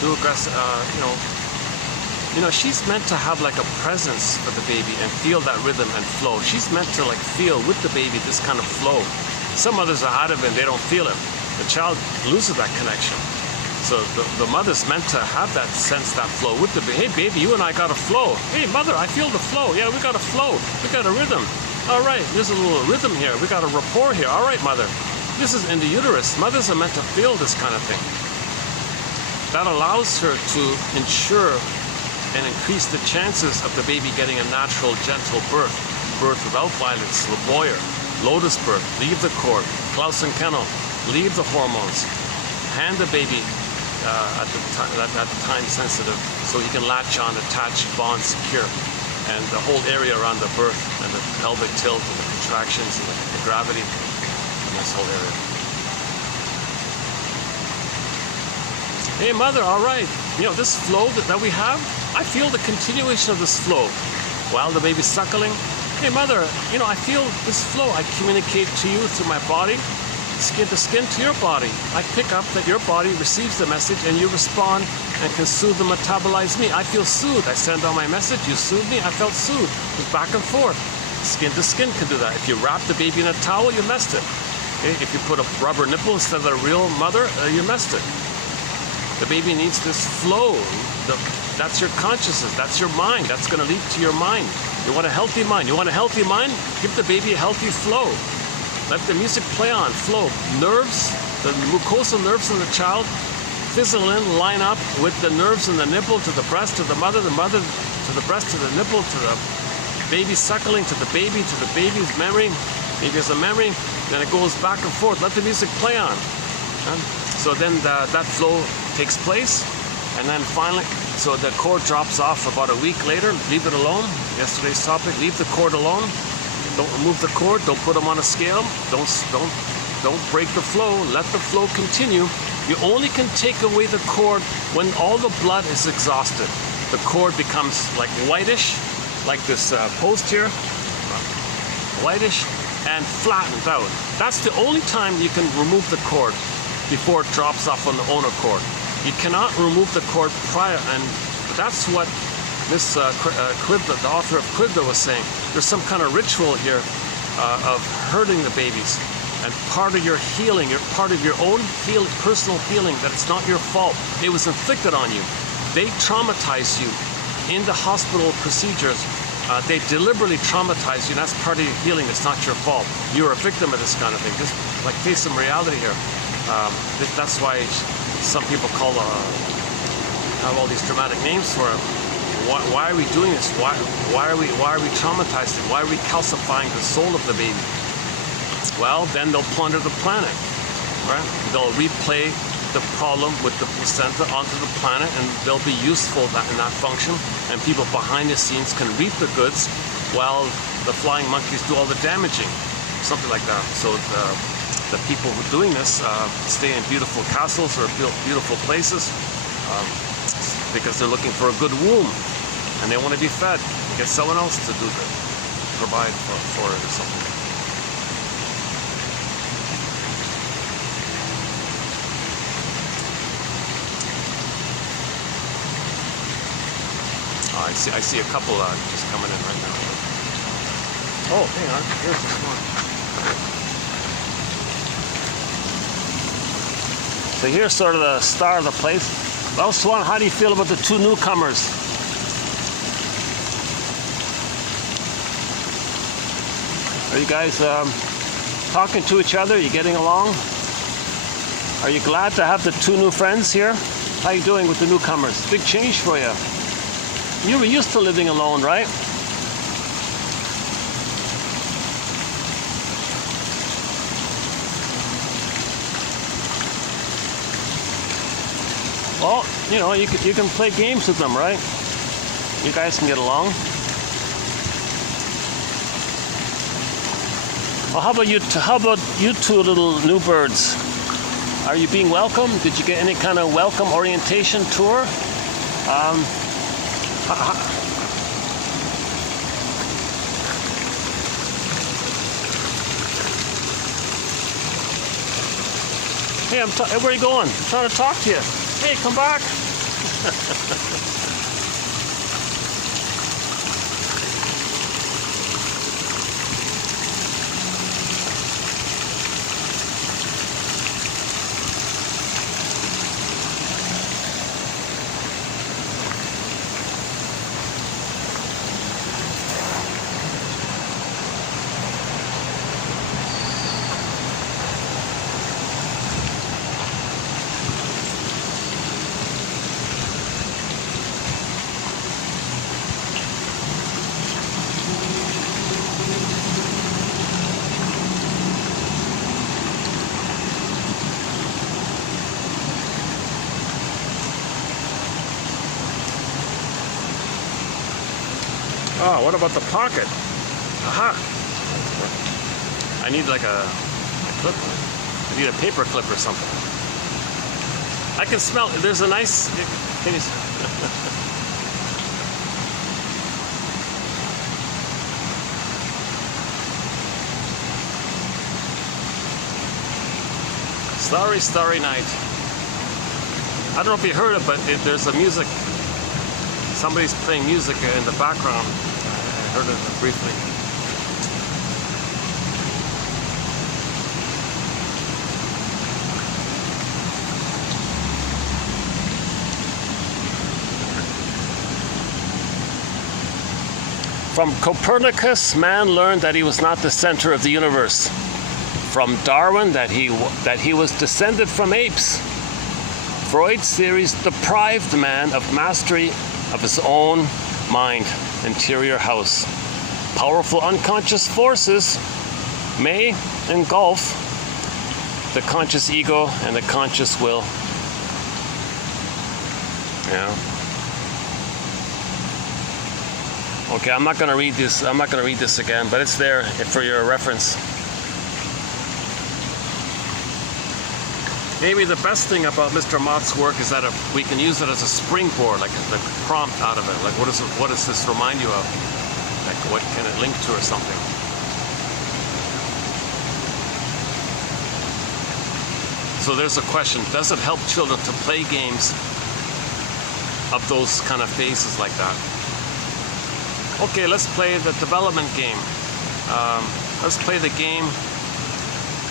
do aggressive, You know, she's meant to have like a presence for the baby and feel that rhythm and flow. She's meant to like feel with the baby this kind of flow. Some mothers are out of it and they don't feel it. The child loses that connection. So the mother's meant to have that sense, that flow with the baby. Hey baby, you and I got a flow. Hey mother, I feel the flow. Yeah, we got a flow. We got a rhythm. All right, there's a little rhythm here. We got a rapport here. All right, mother. This is in the uterus. Mothers are meant to feel this kind of thing. That allows her to ensure and increase the chances of the baby getting a natural, gentle birth. Birth without violence, Boyer, lotus birth, leave the cord, Klaus and Kennel, leave the hormones, hand the baby at the time sensitive so he can latch on, attach, bond, secure. And the whole area around the birth and the pelvic tilt and the contractions and the gravity in this whole area. Hey mother, all right, you know, this flow that we have, I feel the continuation of this flow while the baby's suckling. Hey mother, you know, I feel this flow. I communicate to you through my body, skin to skin to your body. I pick up that your body receives the message and you respond and can soothe and metabolize me. I feel soothed. I send out my message, you soothe me, I felt soothed. It's back and forth. Skin to skin can do that. If you wrap the baby in a towel, you messed it. Okay? If you put a rubber nipple instead of a real mother, you messed it. The baby needs this flow. That's your consciousness. That's your mind. That's going to lead to your mind. You want a healthy mind. You want a healthy mind? Give the baby a healthy flow. Let the music play on, flow. Nerves, the mucosal nerves in the child, fizzle in, line up with the nerves in the nipple to the breast, to the mother to the breast, to the nipple, to the baby suckling, to the baby's memory. Baby has a memory. Then it goes back and forth. Let the music play on. So then that flow takes place, and then finally, so the cord drops off about a week later. Leave it alone. Yesterday's topic: leave the cord alone. Don't remove the cord. Don't put them on a scale. Don't break the flow. Let the flow continue. You only can take away the cord when all the blood is exhausted. The cord becomes like whitish, like this post here, whitish and flattened out. That's the only time you can remove the cord before it drops off on the own accord. You cannot remove the cord prior, and that's what this Quibda, the author of Quibda, was saying. There's some kind of ritual here of hurting the babies, and part of your healing, part of your own personal healing, that it's not your fault. It was inflicted on you. They traumatize you in the hospital procedures. They deliberately traumatize you, and that's part of your healing. It's not your fault. You're a victim of this kind of thing. Just like face some reality here. That's why some people have all these dramatic names for it. Why are we doing this? Why are we traumatizing? Why are we calcifying the soul of the baby? Well, then they'll plunder the planet, right? They'll replay the problem with the placenta onto the planet, and they'll be useful in that function. And people behind the scenes can reap the goods while the flying monkeys do all the damaging, something like that. So the people who are doing this stay in beautiful castles or beautiful places because they're looking for a good womb, and they want to be fed and get someone else to provide for it or something. I see a couple just coming in right now. Oh, hang on. Here's this one. So here's sort of the star of the place. Well, Swan, how do you feel about the two newcomers? Are you guys talking to each other? Are you getting along? Are you glad to have the two new friends here? How you doing with the newcomers? Big change for you. You were used to living alone, right? Well, you know, you can play games with them, right? You guys can get along. Well, how about you two little new birds? Are you being welcomed? Did you get any kind of welcome orientation tour? Hey, where are you going? I'm trying to talk to you. Hey, come back. Oh, what about the pocket? Aha! I need like a clip. I need a paper clip or something. I can smell, there's a nice, can you, Starry, starry night. I don't know if you heard it, but there's a music, somebody's playing music in the background. I heard it briefly. From Copernicus, man learned that he was not the center of the universe. From Darwin, that he was descended from apes. Freud's theories deprived man of mastery of his own mind, interior house. Powerful unconscious forces may engulf the conscious ego and the conscious will. Yeah. Okay, I'm not going to read this. I'm not going to read this again, but it's there for your reference. Maybe the best thing about Mr. Mott's work is that we can use it as a springboard, like the prompt out of it. Like, what does this remind you of? Like, what can it link to or something? So there's a question: does it help children to play games of those kind of phases like that? Okay, let's play the development game. Let's play the game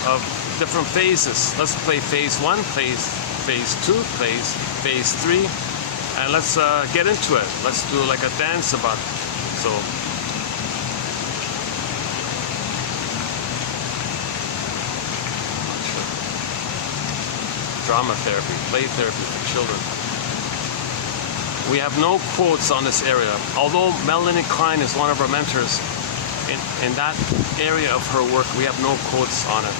of different phases. Let's play phase 1, phase 2, phase 3, and let's get into it. Let's do like a dance about it. So, drama therapy, play therapy for children. We have no quotes on this area, although Melanie Klein is one of our mentors. In that area of her work, we have no quotes on it.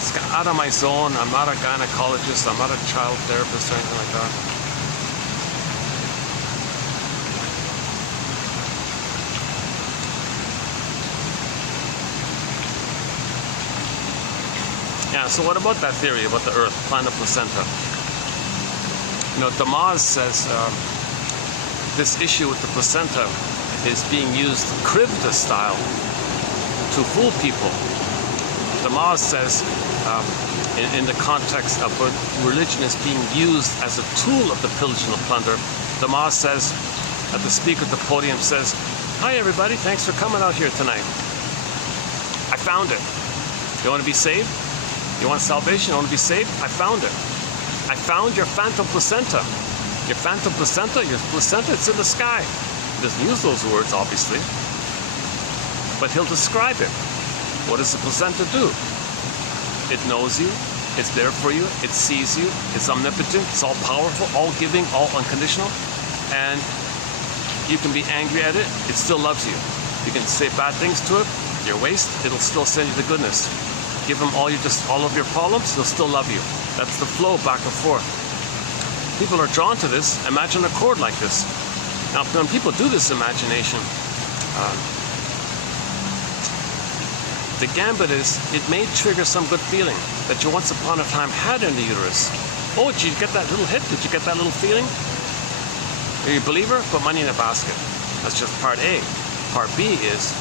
It's out of my zone. I'm not a gynecologist. I'm not a child therapist or anything like that. Yeah, so what about that theory about the Earth, planet placenta? You know, Damas says this issue with the placenta is being used Krivda style to fool people. Damas says in the context of what religion is being used as a tool of the pillage and the plunder, Damas says, at the speaker at the podium says, "Hi everybody, thanks for coming out here tonight. I found it. You want to be saved? You want salvation? You want to be saved? I found it. I found your phantom placenta. Your phantom placenta, it's in the sky." He doesn't use those words, obviously, but he'll describe it. What does the placenta do? It knows you, it's there for you, it sees you, it's omnipotent, it's all powerful, all giving, all unconditional, and you can be angry at it, it still loves you. You can say bad things to it, your waste, it'll still send you the goodness. Give him all of your problems, he'll still love you. That's the flow back and forth. People are drawn to this. Imagine a chord like this. Now, when people do this imagination, the gambit is, it may trigger some good feeling that you once upon a time had in the uterus. Oh, did you get that little hit? Did you get that little feeling? Are you a believer? Put money in a basket. That's just part A. Part B is,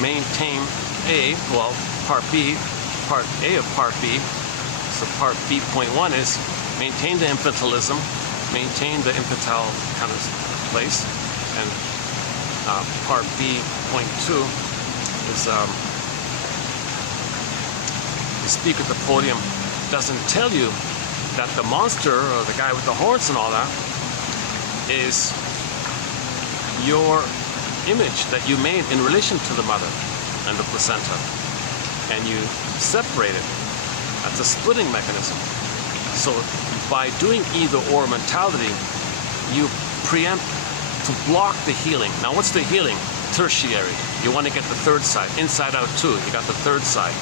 maintain A, well, part B, part A of part B. So part B.1 is maintain the infantilism, maintain the infantile kind of place, and part B.2 is the speaker at the podium doesn't tell you that the monster or the guy with the horns and all that is your image that you made in relation to the mother and the placenta, and you separate it. That's a splitting mechanism. So by doing either or mentality, you preempt to block the healing. Now what's the healing? Tertiary. You want to get the third side, inside out too. You got the third side.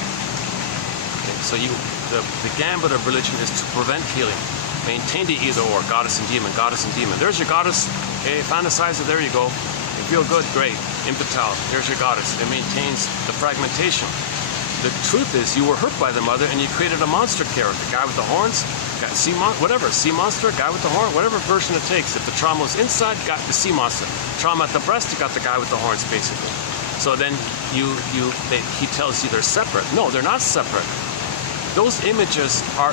Okay, so the gambit of religion is to prevent healing. Maintain the either or, goddess and demon, goddess and demon. There's your goddess, okay, fantasize it, there you go. You feel good, great, infantile, there's your goddess. It maintains the fragmentation. The truth is, you were hurt by the mother and you created a monster character, guy with the horns, whatever, sea monster, guy with the horn, whatever version it takes. If the trauma was inside, you got the sea monster. Trauma at the breast, you got the guy with the horns, basically. So then he tells you they're separate. No, they're not separate. Those images are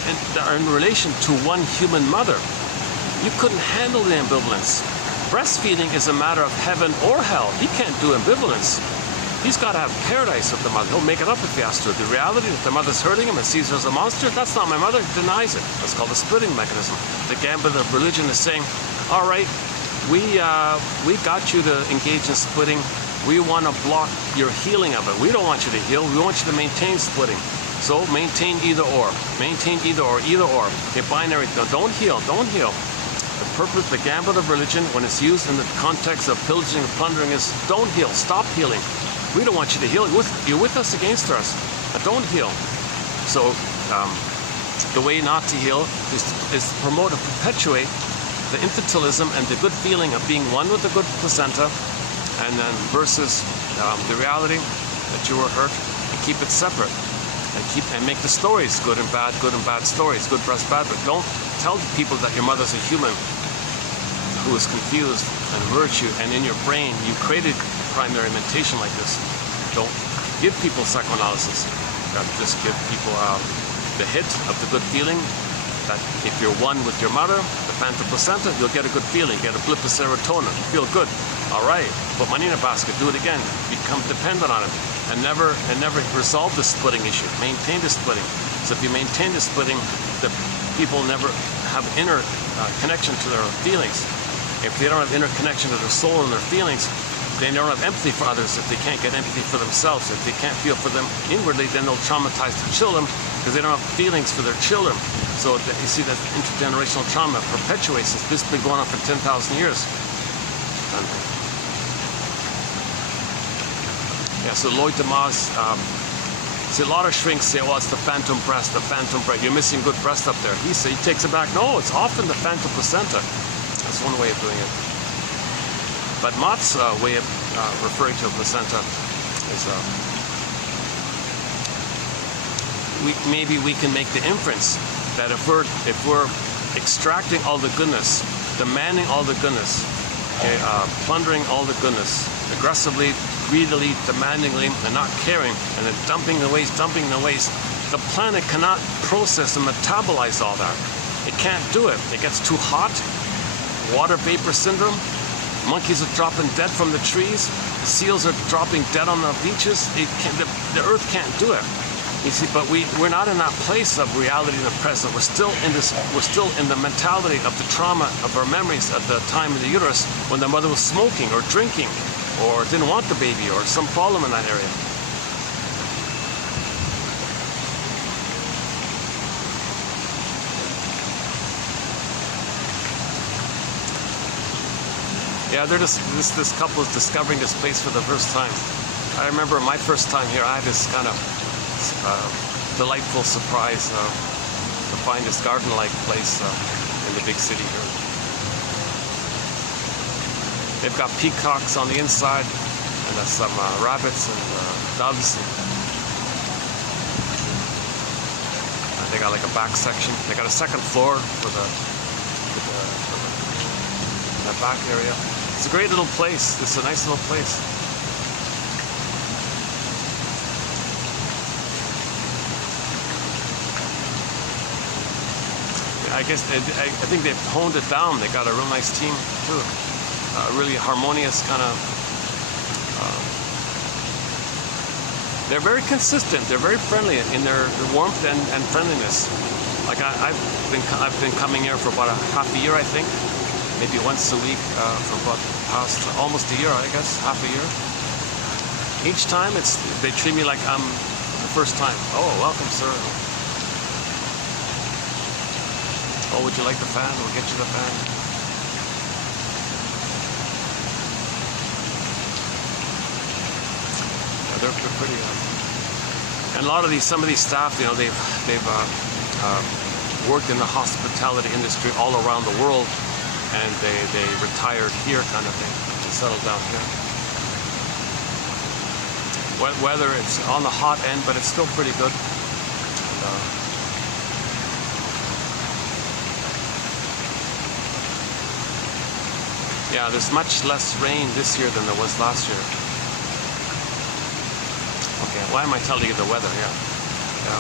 in relation to one human mother. You couldn't handle the ambivalence. Breastfeeding is a matter of heaven or hell. He can't do ambivalence. He's got to have paradise with the mother. He'll make it up if he has to. The reality, if the mother's hurting him and sees her as a monster, that's not my mother, denies it. That's called the splitting mechanism. The gambit of religion is saying, all right, we got you to engage in splitting. We want to block your healing of it. We don't want you to heal. We want you to maintain splitting. So maintain either or. Maintain either or, either or. Okay, binary. No, don't heal. Don't heal. The purpose, the gambit of religion, when it's used in the context of pillaging and plundering, is don't heal. Stop healing. We don't want you to heal. You're with us against us. But don't heal. So the way not to heal is to promote and perpetuate the infantilism and the good feeling of being one with the good placenta, and then versus the reality that you were hurt, and keep it separate. And make the stories good and bad stories, good breast, bad. But don't tell people that your mother's a human who is confused and hurt you, and in your brain you created primary mentation like this. Don't give people psychoanalysis. Just give people the hit of the good feeling that if you're one with your mother, the phantom placenta, you'll get a good feeling, get a blip of serotonin, feel good. All right, put money in a basket, do it again, become dependent on it, and never resolve the splitting issue. Maintain the splitting. So if you maintain the splitting, the people never have inner connection to their feelings. If they don't have inner connection to their soul and their feelings, they don't have empathy for others. If they can't get empathy for themselves, if they can't feel for them inwardly, then they'll traumatize their children because they don't have feelings for their children. So you see that intergenerational trauma perpetuates. This has been going on for 10,000 years. Yeah, so Lloyd DeMause, see a lot of shrinks say, well, it's the phantom breast, you're missing good breast up there. He takes it back, no, it's often the phantom placenta. That's one way of doing it. But Mott's way of referring to a placenta is, maybe we can make the inference that if we're extracting all the goodness, demanding all the goodness, okay, plundering all the goodness, aggressively, greedily, demandingly, and not caring, and then dumping the waste, the planet cannot process and metabolize all that. It can't do it. It gets too hot. Water vapor syndrome. Monkeys are dropping dead from the trees. Seals are dropping dead on the beaches. The earth can't do it. You see, but we're not in that place of reality in the present. We're still in the mentality of the trauma of our memories at the time in the uterus when the mother was smoking or drinking or didn't want the baby or some problem in that area. Yeah, this couple is discovering this place for the first time. I remember my first time here, I had this kind of delightful surprise to find this garden-like place in the big city here. They've got peacocks on the inside, and there's some rabbits and doves. And they got like a back section. They got a second floor for the back area. It's a great little place. It's a nice little place. I think they've honed it down. They got a real nice team too. Really harmonious kind of. They're very consistent. They're very friendly in their warmth and friendliness. Like I've been coming here for about half a year, I think. Maybe once a week for about past almost a year, I guess, half a year. Each time they treat me like I'm the first time. Oh, welcome, sir. Oh, would you like the fan? We'll get you the fan. Yeah, they're pretty. And a lot of some of these staff, you know, they've worked in the hospitality industry all around the world, and they retired here kind of thing, and settled down here. Weather, it's on the hot end, but it's still pretty good. Yeah, there's much less rain this year than there was last year. Okay, why am I telling you the weather? Yeah.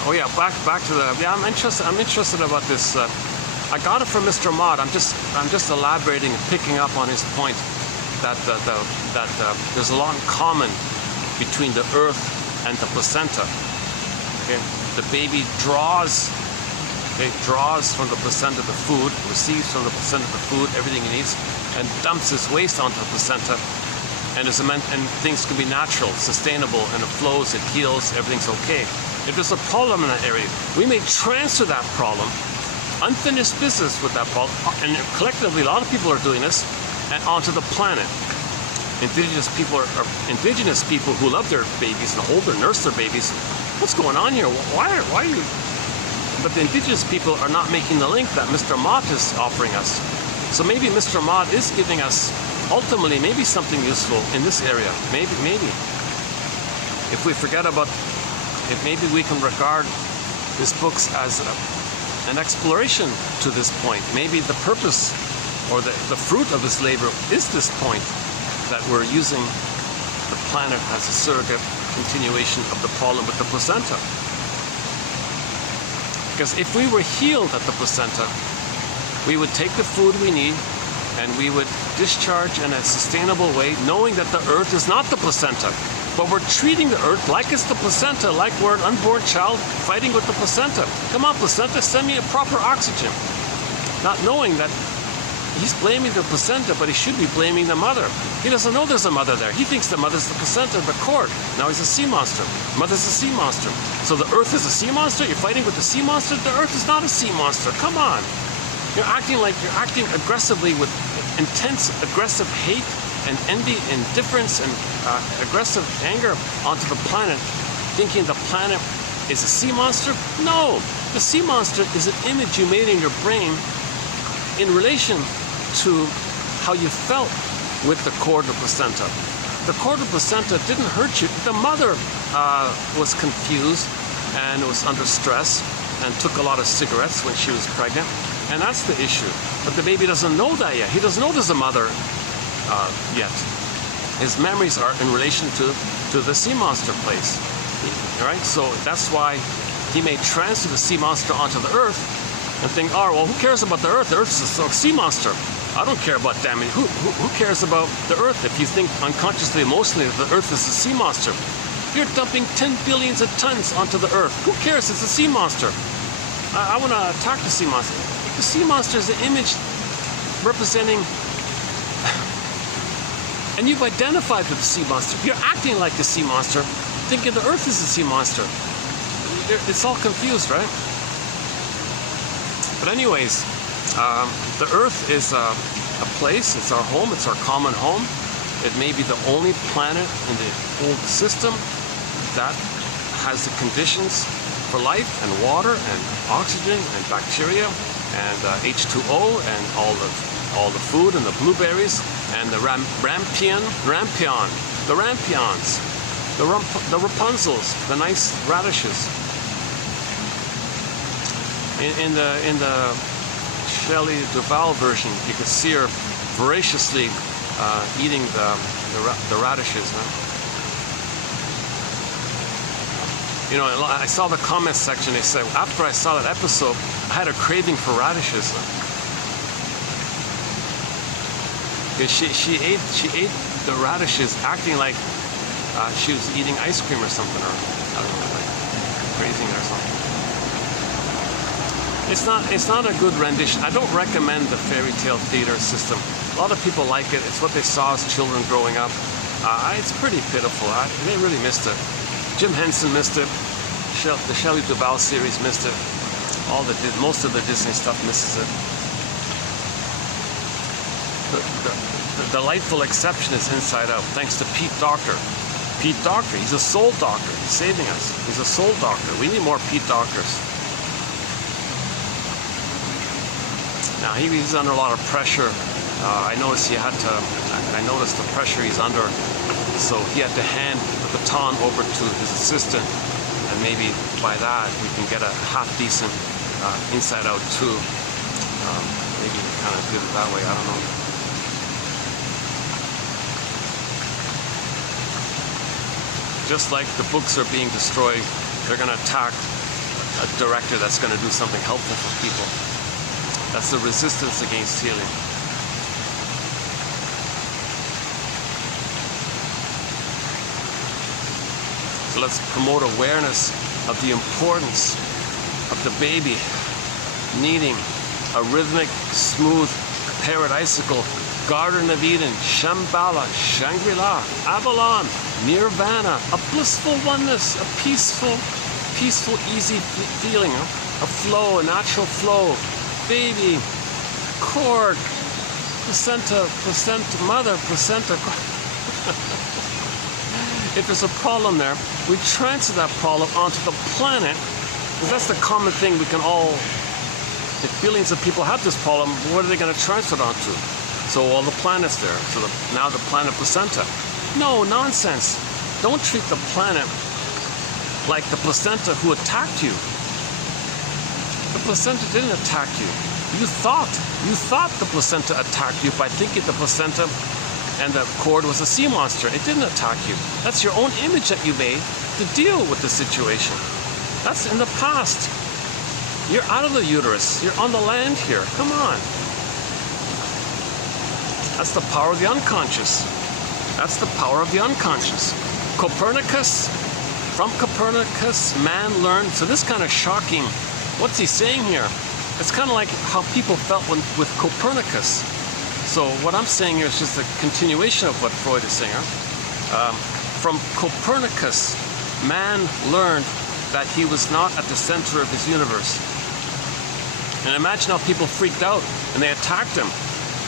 Oh yeah, back to the. Yeah, I'm interested about this. I got it from Mr. Mott. I'm just elaborating and picking up on his point that there's a lot in common between the earth and the placenta. Okay, the baby draws from the placenta the food, receives from the placenta the food, everything he needs, and dumps his waste onto the placenta, and things can be natural, sustainable, and it flows, it heals, everything's okay. If there's a problem in that area, we may transfer that problem, unfinished business with that problem, and collectively, a lot of people are doing this, and onto the planet. Indigenous people who love their babies and hold and nurse their babies. What's going on here? Why are you? But the indigenous people are not making the link that Mr. Mott is offering us. So maybe Mr. Mott is giving us, ultimately, maybe something useful in this area. Maybe. If we forget about, if maybe we can regard his books as an exploration to this point. Maybe the purpose or the fruit of his labor is this point, that we're using the planet as a surrogate continuation of the problem with the placenta. Because if we were healed at the placenta, we would take the food we need and we would discharge in a sustainable way, knowing that the earth is not the placenta. But we're treating the earth like it's the placenta, like we're an unborn child fighting with the placenta. Come on, placenta, send me a proper oxygen. Not knowing that he's blaming the placenta, but he should be blaming the mother. He doesn't know there's a mother there. He thinks the mother's the placenta, the cord. Now he's a sea monster. Mother's a sea monster. So the earth is a sea monster? You're fighting with the sea monster? The earth is not a sea monster. Come on. You're acting aggressively with intense aggressive hate and envy, indifference, and aggressive anger onto the planet, thinking the planet is a sea monster? No. The sea monster is an image you made in your brain in relation to how you felt with the cord or placenta. The cord or placenta didn't hurt you. The mother was confused and was under stress and took a lot of cigarettes when she was pregnant, and that's the issue. But the baby doesn't know that yet. He doesn't know there's a mother yet. His memories are in relation to the sea monster place. All right, so that's why he may transfer the sea monster onto the earth and think, oh, well, who cares about the earth? The earth is a sea monster. I don't care about damage. Who cares about the earth if you think unconsciously, emotionally that the earth is a sea monster? You're dumping 10 billions of tons onto the earth. Who cares? It's a sea monster. I want to attack the sea monster. The sea monster is an image representing, and you've identified with the sea monster. You're acting like the sea monster, thinking the earth is a sea monster. It's all confused, right? But anyways, the earth is a place, it's our home, it's our common home. It may be the only planet in the whole system that has the conditions for life, and water, and oxygen, and bacteria, and H2O, and all the food, and the blueberries, and the rampions, the Rapunzels, the nice radishes. In the Shelley Duvall version, you can see her voraciously eating the radishes. Huh? You know, I saw the comment section. They said after I saw that episode, I had a craving for radishes. She ate the radishes, acting like she was eating ice cream or something, or I don't know, like grazing or something. It's not a good rendition. I don't recommend the fairy tale theater system. A lot of people like it. It's what they saw as children growing up. It's pretty pitiful. They really missed it. Jim Henson missed it. The Shelley Duvall series missed it. Most of the Disney stuff misses it. The delightful exception is Inside Out, thanks to Pete Docter. Pete Docter, he's a soul doctor. He's saving us. He's a soul doctor. We need more Pete Doctors. Now he's under a lot of pressure. I noticed the pressure he's under, so he had to hand the baton over to his assistant, and maybe by that we can get a half decent inside out too. Maybe he kind of did it that way, I don't know. Just like the books are being destroyed, they're going to attack a director that's going to do something helpful for people. That's the resistance against healing. So let's promote awareness of the importance of the baby needing a rhythmic, smooth, paradisical Garden of Eden, Shambhala, Shangri-La, Avalon, Nirvana, a blissful oneness, a peaceful, easy feeling, a flow, a natural flow, baby, cord, placenta, mother, placenta. If there's a problem there, we transfer that problem onto the planet, because that's the common thing we can all, if billions of people have this problem, what are they going to transfer it onto? So all the planets there. So now the planet placenta. No, nonsense. Don't treat the planet like the placenta who attacked you. The placenta didn't attack you. You thought the placenta attacked you by thinking the placenta and the cord was a sea monster. It didn't attack you. That's your own image that you made to deal with the situation. That's in the past. You're out of the uterus. You're on the land here. Come on. That's the power of the unconscious. That's the power of the unconscious. Copernicus, from Copernicus, man learned. So this kind of shocking. What's he saying here? It's kind of like how people felt with Copernicus. So what I'm saying here is just a continuation of what Freud is saying. From Copernicus, man learned that he was not at the center of his universe. And imagine how people freaked out and they attacked him.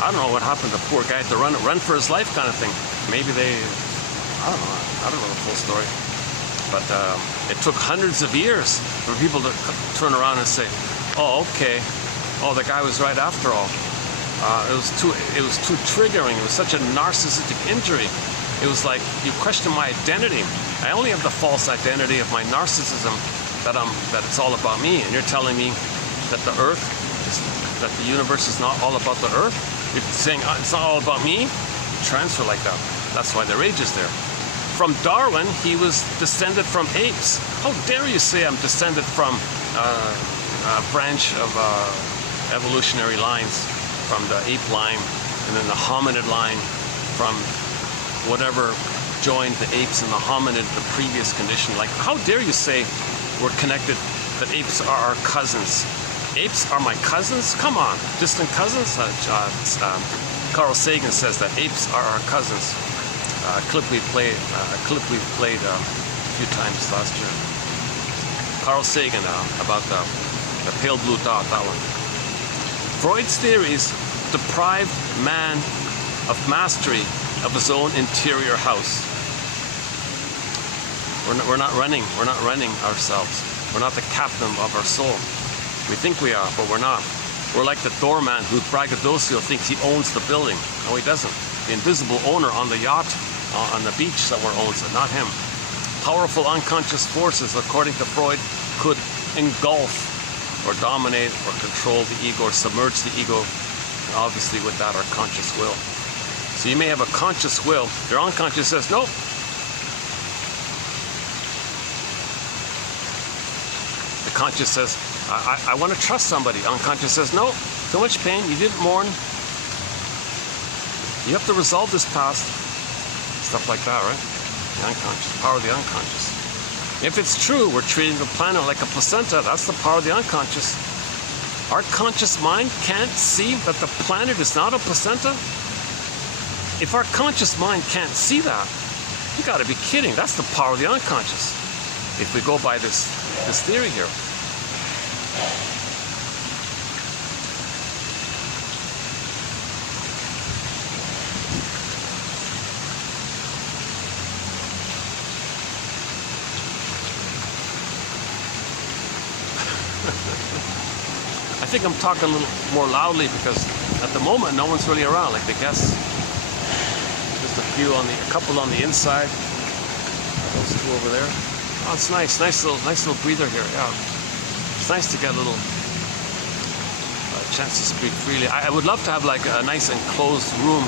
I don't know what happened. The poor guy had to run for his life kind of thing. Maybe I don't know the full story. But it took hundreds of years for people to turn around and say, oh, okay. Oh, the guy was right after all. It was too triggering. It was such a narcissistic injury. It was like, you question my identity. I only have the false identity of my narcissism that it's all about me. And you're telling me that the universe is not all about the earth? You're saying it's not all about me? Transfer like that. That's why the rage is there. From Darwin, he was descended from apes. How dare you say I'm descended from a branch of evolutionary lines, from the ape line, and then the hominid line, from whatever joined the apes and the hominid, the previous condition. Like, how dare you say we're connected, that apes are our cousins? Apes are my cousins? Come on, distant cousins? Carl Sagan says that apes are our cousins. A clip we've played a few times last year. Carl Sagan about the pale blue dot, that one. Freud's theories deprived man of mastery of his own interior house. We're not running ourselves. We're not the captain of our soul. We think we are, but we're not. We're like the doorman who braggadocio thinks he owns the building. No, he doesn't. The invisible owner on the yacht, on the beach somewhere owns it, not him. Powerful unconscious forces, according to Freud, could engulf or dominate or control the ego or submerge the ego, and obviously with that our conscious will. So you may have a conscious will, your unconscious says, nope. The conscious says, I want to trust somebody. Unconscious says, no, too much pain, you didn't mourn. You have to resolve this past. Stuff like that, right? The unconscious, power of the unconscious. If it's true, we're treating the planet like a placenta, that's the power of the unconscious. Our conscious mind can't see that the planet is not a placenta? If our conscious mind can't see that, you gotta be kidding. That's the power of the unconscious. If we go by this theory here. I think I'm talking a little more loudly because at the moment no one's really around. Like the guests, just a couple on the inside. Those two over there. Oh, it's nice, nice little breather here. Yeah, it's nice to get a little chance to speak freely. I would love to have like a nice enclosed room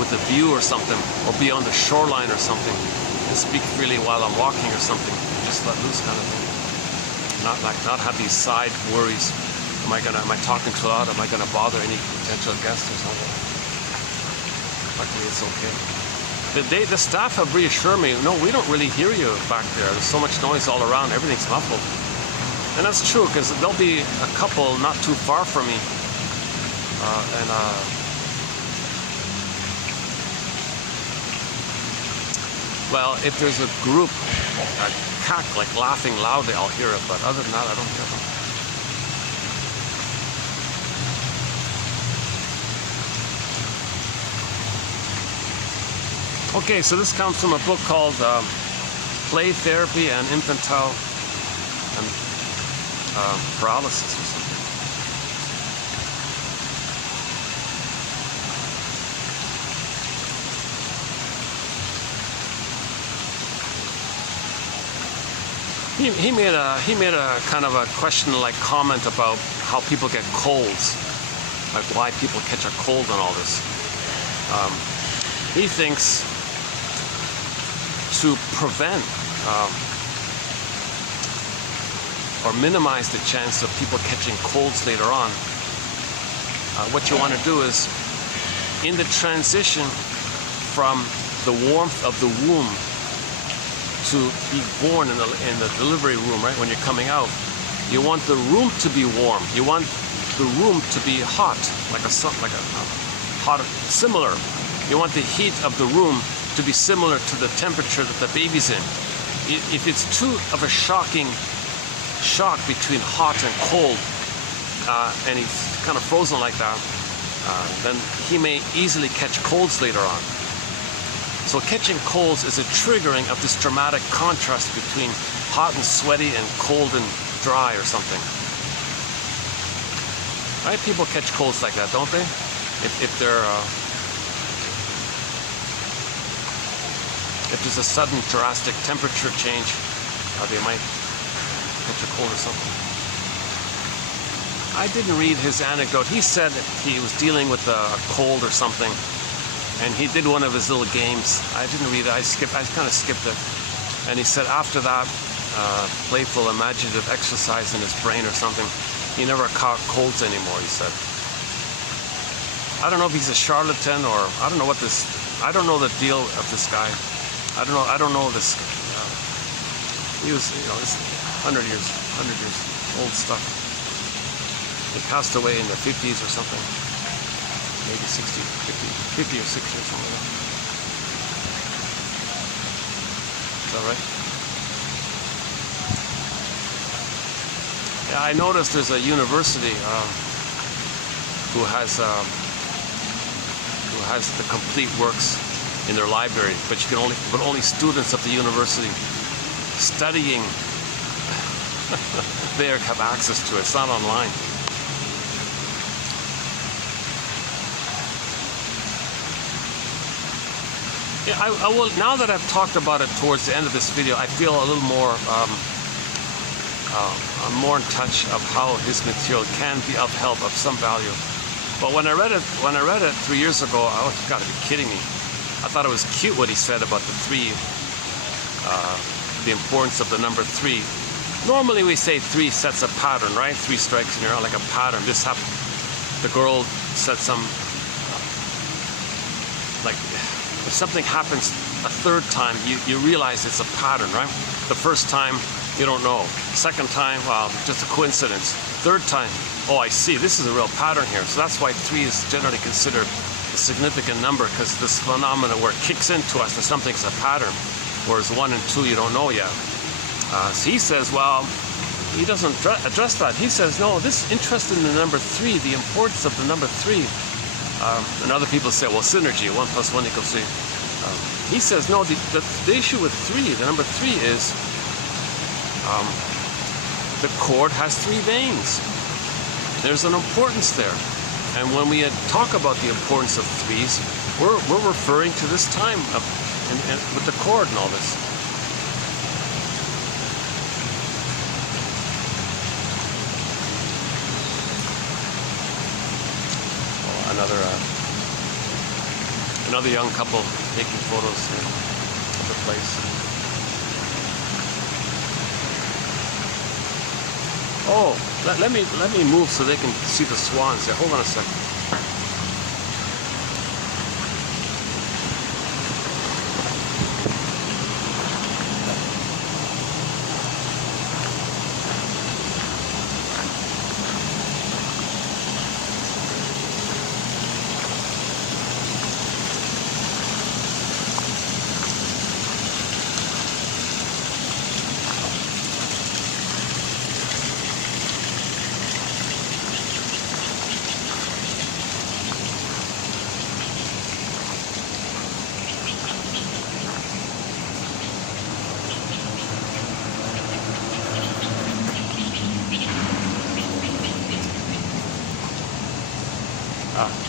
with a view or something, or be on the shoreline or something, and speak freely while I'm walking or something. Just let loose kind of thing. Not have these side worries. Am I talking too loud? Am I gonna bother any potential guests or something? Luckily it's okay. The staff have reassured me, no, we don't really hear you back there. There's so much noise all around, everything's muffled. And that's true, because there'll be a couple not too far from me. Well, if there's a group cackling, laughing loudly, I'll hear it, but other than that, I don't hear them. Okay, so this comes from a book called Play Therapy and Infantile Paralysis or something. He made a kind of a question-like comment about how people get colds, like why people catch a cold and all this. He thinks to prevent or minimize the chance of people catching colds later on, what you want to do is, in the transition from the warmth of the womb to be born in the delivery room, right, when you're coming out, you want the room to be warm. You want the room to be hot, similar. You want the heat of the room to be similar to the temperature that the baby's in. If it's too of a shock between hot and cold, and he's kind of frozen like that, then he may easily catch colds later on. So catching colds is a triggering of this dramatic contrast between hot and sweaty and cold and dry or something. Right? People catch colds like that, don't they? If there's a sudden drastic temperature change, they might catch a cold or something. I didn't read his anecdote. He said that he was dealing with a cold or something, and he did one of his little games. I didn't read it. I kind of skipped it. And he said after that, playful, imaginative exercise in his brain or something, he never caught colds anymore, he said. I don't know if he's a charlatan or I don't know what this. I don't know the deal of this guy. I don't know this. He was, this 100 years old stuff. He passed away in the 50s or something. Maybe 50 or 60 or something like that. Is that right? Yeah, I noticed there's a university who has the complete works in their library, but only students of the university studying there have access to it. It's not online. Yeah, I will. Now that I've talked about it towards the end of this video, I feel a little more, I'm more in touch of how his material can be of help, of some value. But when I read it 3 years ago, I was, gotta be kidding me. I thought it was cute what he said about the three, the importance of the number 3. Normally we say 3 sets a pattern, right? 3 strikes and you're out, like a pattern. This happened. The girl said some, like, if something happens a third time, you realize it's a pattern, right? The first time, you don't know. Second time, well, just a coincidence. Third time, oh, I see, this is a real pattern here. So that's why 3 is generally considered a significant number, because this phenomenon where it kicks into us that something's a pattern, whereas 1 and 2 you don't know yet. So he says, well, he doesn't address that. He says, no, this interest in the number 3, the importance of the number 3, and other people say, well, synergy, 1 + 1 = 3. He says, no, the issue with 3, the number 3 is the cord has 3 veins. There's an importance there. And when we talk about the importance of threes, we're referring to this time of, and with the chord and all this. Another young couple taking photos of the place. Oh, let me move so they can see the swans here. Hold on a second.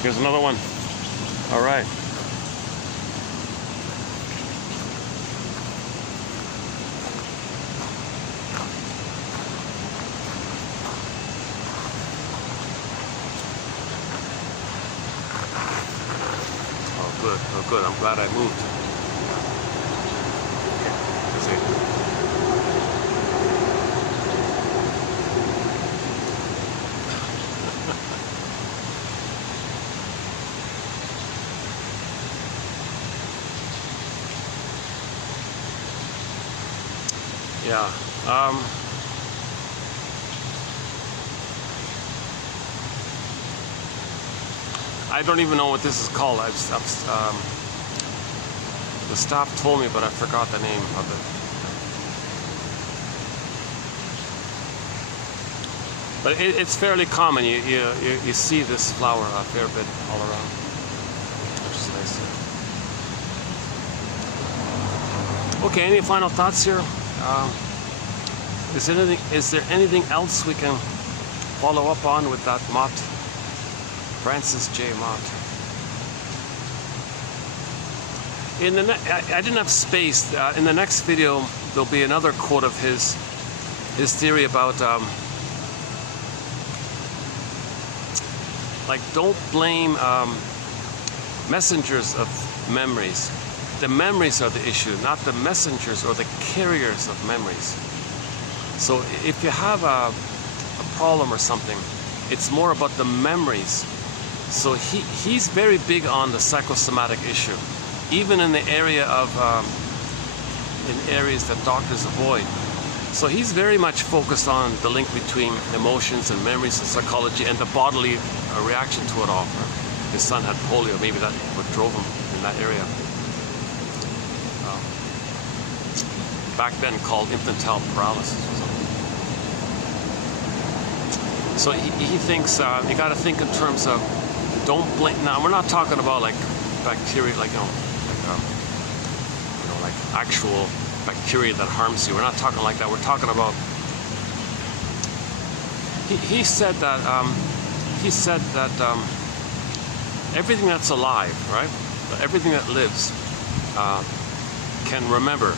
Here's another one. All right. Oh, good. Oh, good. I'm glad I moved. Okay. Let's see. Yeah. I don't even know what this is called. The staff told me, but I forgot the name of it. But it's fairly common. You see this flower a fair bit all around, which is nice. Okay. Any final thoughts here? Is there anything else we can follow up on with that Mott? Francis J. Mott. I didn't have space. In the next video, there'll be another quote of his theory about like, don't blame messengers of memories. The memories are the issue, not the messengers or the carriers of memories. So if you have a problem or something, it's more about the memories. So he's very big on the psychosomatic issue, even in the area of in areas that doctors avoid. So he's very much focused on the link between emotions and memories and psychology and the bodily reaction to it all. His son had polio, maybe that's what drove him in that area. Back then called infantile paralysis or something. So he thinks you got to think in terms of, don't blame. Now we're not talking about like bacteria, like like actual bacteria that harms you. We're not talking like that. We're talking about. He said that everything that's alive, right? Everything that lives can remember.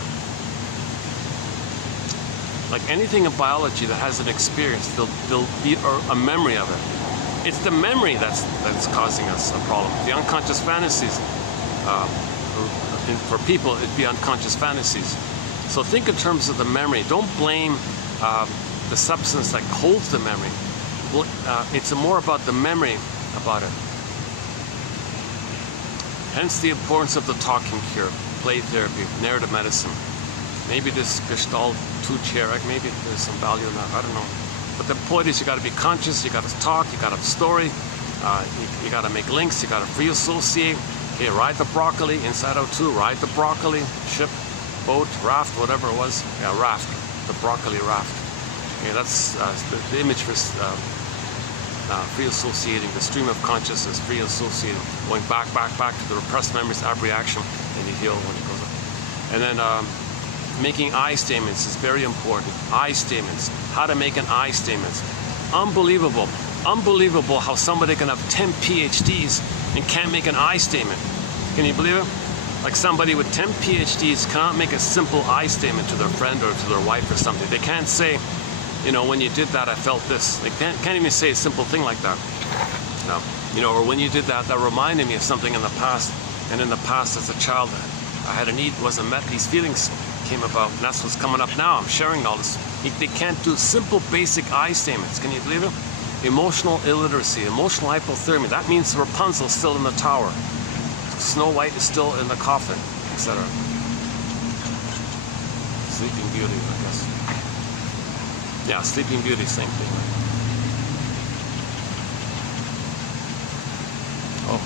Like anything in biology that has an experience, there'll be a memory of it. It's the memory that's causing us a problem. The unconscious fantasies, for people, it'd be unconscious fantasies. So think in terms of the memory. Don't blame the substance that holds the memory. It's more about the memory about it. Hence the importance of the talking cure, play therapy, narrative medicine. Maybe this Gestalt 2-chair, maybe there's some value in that, I don't know. But the point is, you got to be conscious, you got to talk, you got to have a story, you got to make links, you got to free associate. Okay, ride the broccoli, Inside Out 2, ride the broccoli, ship, boat, raft, whatever it was. Yeah, raft, the broccoli raft. Okay, that's the image for free associating, the stream of consciousness, free associating, going back to the repressed memories, ab reaction, and you heal when it goes up. And then making I statements is very important. I statements. How to make an I statement. Unbelievable. unbelievable how somebody can have 10 PhDs and can't make an I statement. Can you believe it? Like somebody with 10 PhDs cannot make a simple I statement to their friend or to their wife or something. They can't say, you know, when you did that, I felt this. They can't even say a simple thing like that. No. You know, or when you did that, that reminded me of something in the past. And in the past, as a child, I had a need, wasn't met. These feelings came about, and that's what's coming up now. I'm sharing all this. They can't do simple, basic I statements. Can you believe it? Emotional illiteracy, emotional hypothermia. That means Rapunzel's still in the tower. Snow White is still in the coffin, etc. Sleeping Beauty, I guess. Yeah, Sleeping Beauty, same thing. Oh.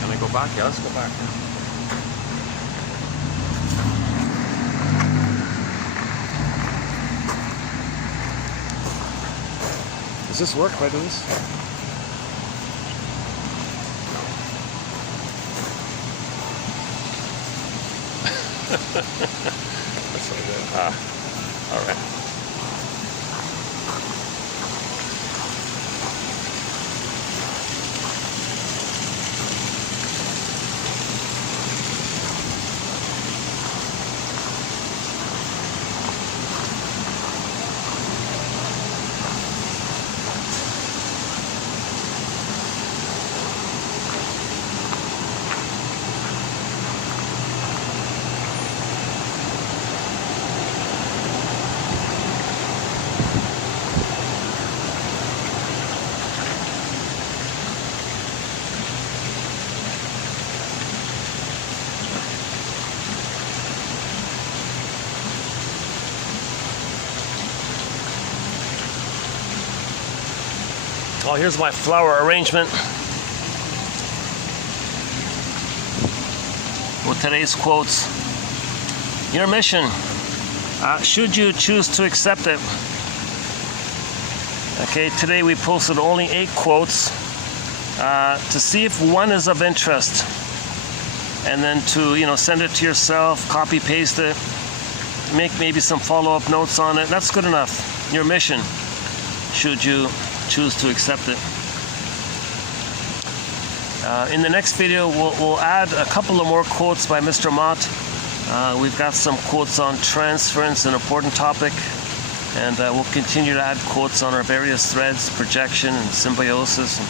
Can I go back? Yeah, let's go back. Does this work if I do this? That's what I did. All right. Oh, here's my flower arrangement with today's quotes. Your mission, should you choose to accept it. Okay, today we posted only 8 quotes to see if one is of interest, and then to, you know, send it to yourself, copy paste it, make maybe some follow-up notes on it. That's good enough. Your mission, should you choose to accept it. In the next video, we'll add a couple of more quotes by Mr. Mott. We've got some quotes on transference, an important topic, and we'll continue to add quotes on our various threads, projection and symbiosis, and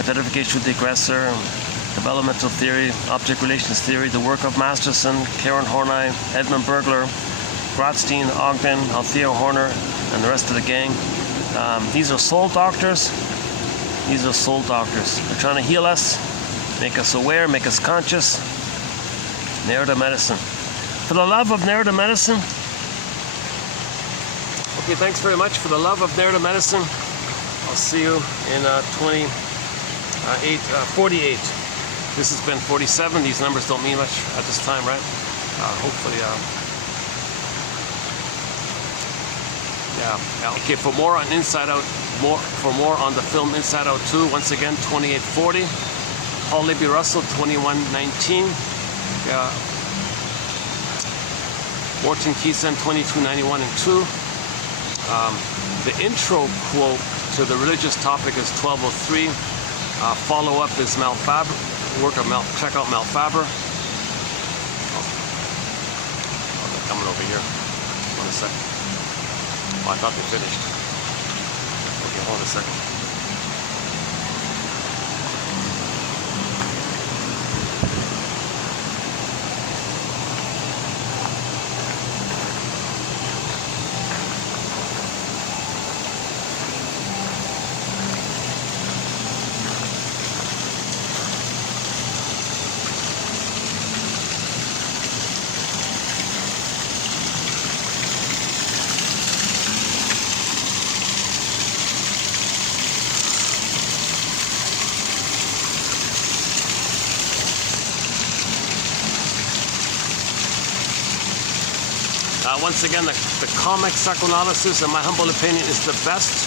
identification with the aggressor, and developmental theory, object relations theory, the work of Masterson, Karen Horney, Edmund Bergler, Grotstein, Ogden, Althea Horner, and the rest of the gang. These are soul doctors. These are soul doctors. They're trying to heal us, make us aware, make us conscious. Narrative medicine. For the love of narrative medicine. Okay, thanks very much. For the love of narrative medicine. I'll see you in 48. This has been 47. These numbers don't mean much at this time, right? Hopefully. Yeah. Okay, for more on Inside Out, for more on the film Inside Out 2, once again, 2840. Paul Libby Russell, 2119. Morton Keeson, 2291 and 2. The intro quote to the religious topic is 1203. Follow-up is Mal Faber, work of Mal, check out Mal Faber. Oh, they're coming over here. Hold on a second. Oh, I thought they finished. Okay, hold on a second. Once again, the comic psychoanalysis, in my humble opinion, is the best,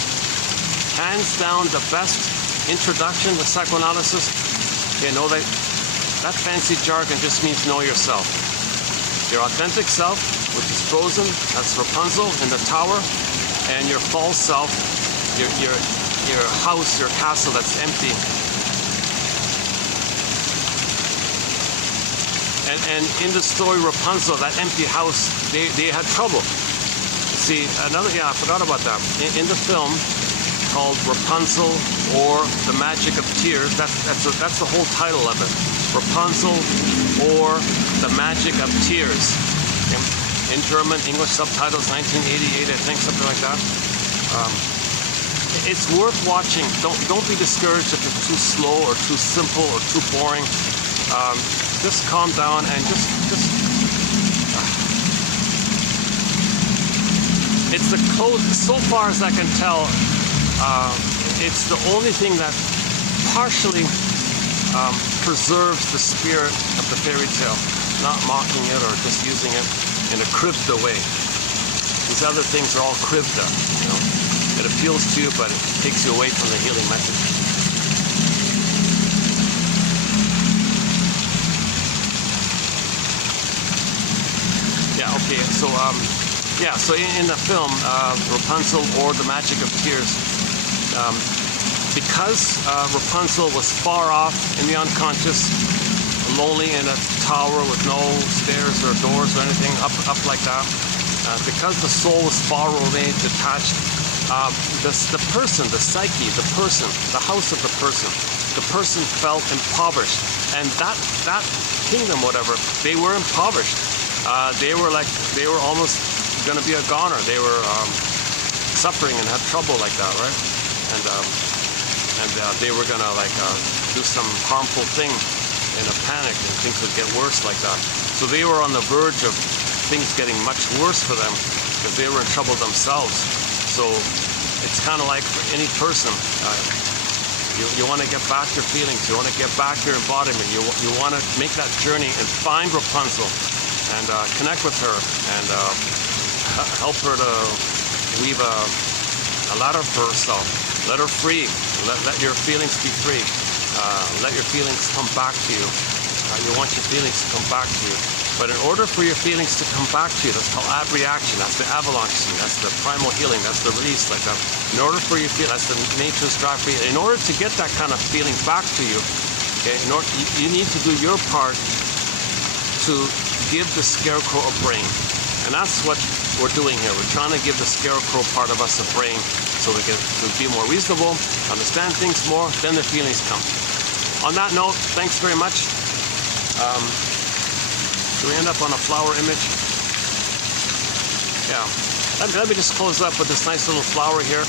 hands down, the best introduction to psychoanalysis. Okay, know that fancy jargon just means know yourself. Your authentic self, which is frozen, that's Rapunzel in the tower. and your false self, your house, your castle that's empty. And in the story Rapunzel, that empty house, they had trouble. See, I forgot about that. In the film called Rapunzel or The Magic of Tears, that's the whole title of it. Rapunzel or The Magic of Tears. In German, English subtitles, 1988, I think, something like that. It's worth watching. Don't be discouraged if it's too slow or too simple or too boring. Just calm down and just it's the close, so far as I can tell, it's the only thing that partially preserves the spirit of the fairy tale, not mocking it or just using it in a cribbed way. These other things are all cribbed up, you know. It appeals to you, but it takes you away from the healing message. Okay, so so in the film Rapunzel or The Magic of Tears, because Rapunzel was far off in the unconscious, lonely in a tower with no stairs or doors or anything up like that, because the soul was far away, detached, the person, the psyche, the person, the house of the person felt impoverished, and that kingdom, whatever, they were impoverished. They were almost going to be a goner. They were suffering and had trouble like that, right? And they were going to do some harmful thing in a panic, and things would get worse like that. So they were on the verge of things getting much worse for them because they were in trouble themselves. So it's kind of like for any person, you want to get back your feelings, you want to get back your embodiment, you want to make that journey and find Rapunzel and connect with her and help her to weave a ladder for herself. Let her free. Let your feelings be free. Let your feelings come back to you. You want your feelings to come back to you. But in order for your feelings to come back to you, that's called abreaction. That's the avalanche scene. That's the primal healing. That's the release. Like that. In order for your feel, that's the nature's drive for you. In order to get that kind of feeling back to you, okay, you need to do your part to give the scarecrow a brain. And that's what we're doing here. We're trying to give the scarecrow part of us a brain so we can be more reasonable, understand things more, then the feelings come. On that note, thanks very much. Do we end up on a flower image? Yeah. Let me just close up with this nice little flower here.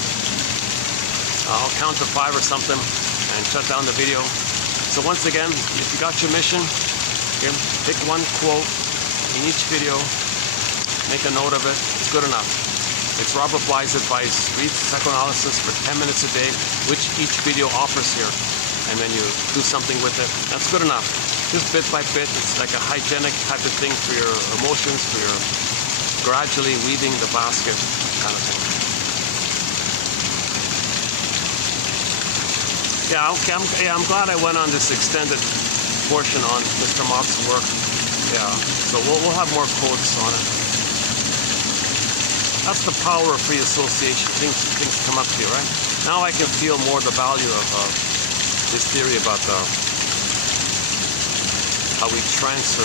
I'll count to 5 or something and shut down the video. So once again, if you got your mission, okay, pick one quote in each video, make a note of it. It's good enough. It's Robert Bly's advice. Read psychoanalysis for 10 minutes a day, which each video offers here. And then you do something with it. That's good enough. Just bit by bit. It's like a hygienic type of thing for your emotions, for your gradually weaving the basket kind of thing. Yeah, okay. I'm glad I went on this extended portion on Mr. Mock's work. Yeah, so we'll have more quotes on it. That's the power of free association. Things come up to you, right? Now I can feel more the value of this theory about how we transfer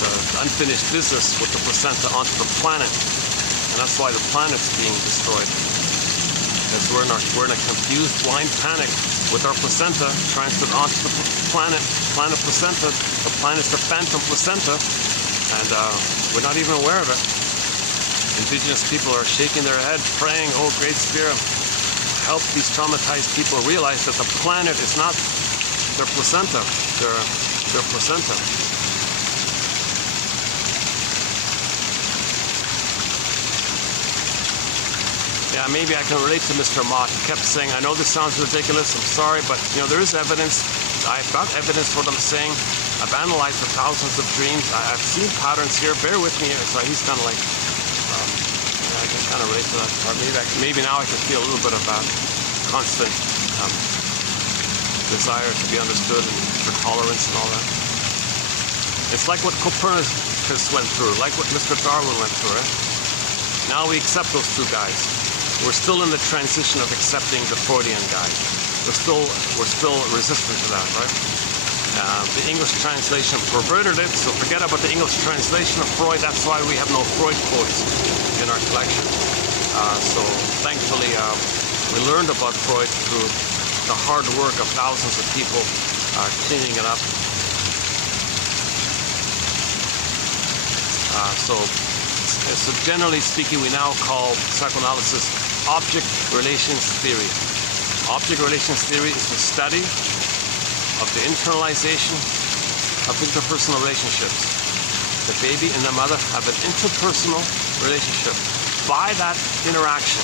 the unfinished business with the placenta onto the planet, and that's why the planet's being destroyed. Because we're in a confused, blind panic with our placenta transferred onto the planet placenta. The planet's the phantom placenta, and we're not even aware of it. Indigenous people are shaking their head, praying, "Oh, Great Spirit, help these traumatized people realize that the planet is not their placenta, their placenta." Yeah, maybe I can relate to Mr. Mock. He kept saying, "I know this sounds ridiculous, I'm sorry, but there is evidence. I've got evidence for what I'm saying. I've analyzed the thousands of dreams. I've seen patterns here. Bear with me." So he's kind of like, I can kind of relate to that part. Maybe now I can feel a little bit of that constant desire to be understood and for tolerance and all that. It's like what Copernicus went through, like what Mr. Darwin went through, right? Now we accept those two guys. we're still in the transition of accepting the Freudian guy. We're still resistant to that, right? The English translation perverted it, so forget about the English translation of Freud. That's why we have no Freud quotes in our collection. So thankfully, we learned about Freud through the hard work of thousands of people cleaning it up. So generally speaking, we now call psychoanalysis object relations theory. Object relations theory is the study of the internalization of interpersonal relationships. The baby and the mother have an interpersonal relationship. By that interaction,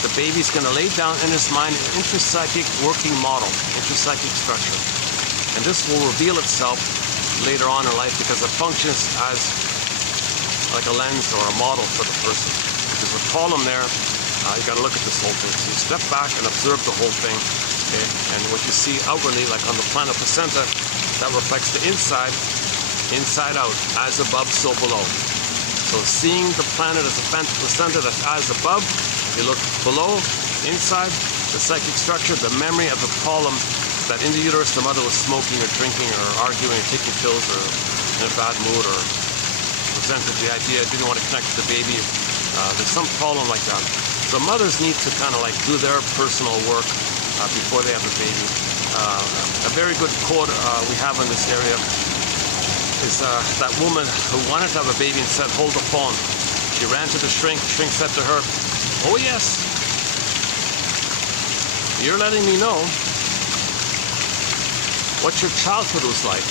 the baby's going to lay down in his mind an intrapsychic working model, intrapsychic structure. And this will reveal itself later on in life because it functions as like a lens or a model for the person. If there's a problem there, you got to look at this whole thing. So you step back and observe the whole thing. Okay? And what you see outwardly, like on the planet placenta, that reflects the inside out, as above, so below. So seeing the planet as a placenta that's as above, you look below, inside, the psychic structure, the memory of the problem that in the uterus the mother was smoking or drinking or arguing or taking pills or in a bad mood or presented the idea, didn't want to connect with the baby. There's some problem like that. So mothers need to kind of like do their personal work before they have a baby. A very good quote we have in this area is that woman who wanted to have a baby and said, hold the phone. She ran to the shrink. Shrink said to her, oh yes, you're letting me know what your childhood was like.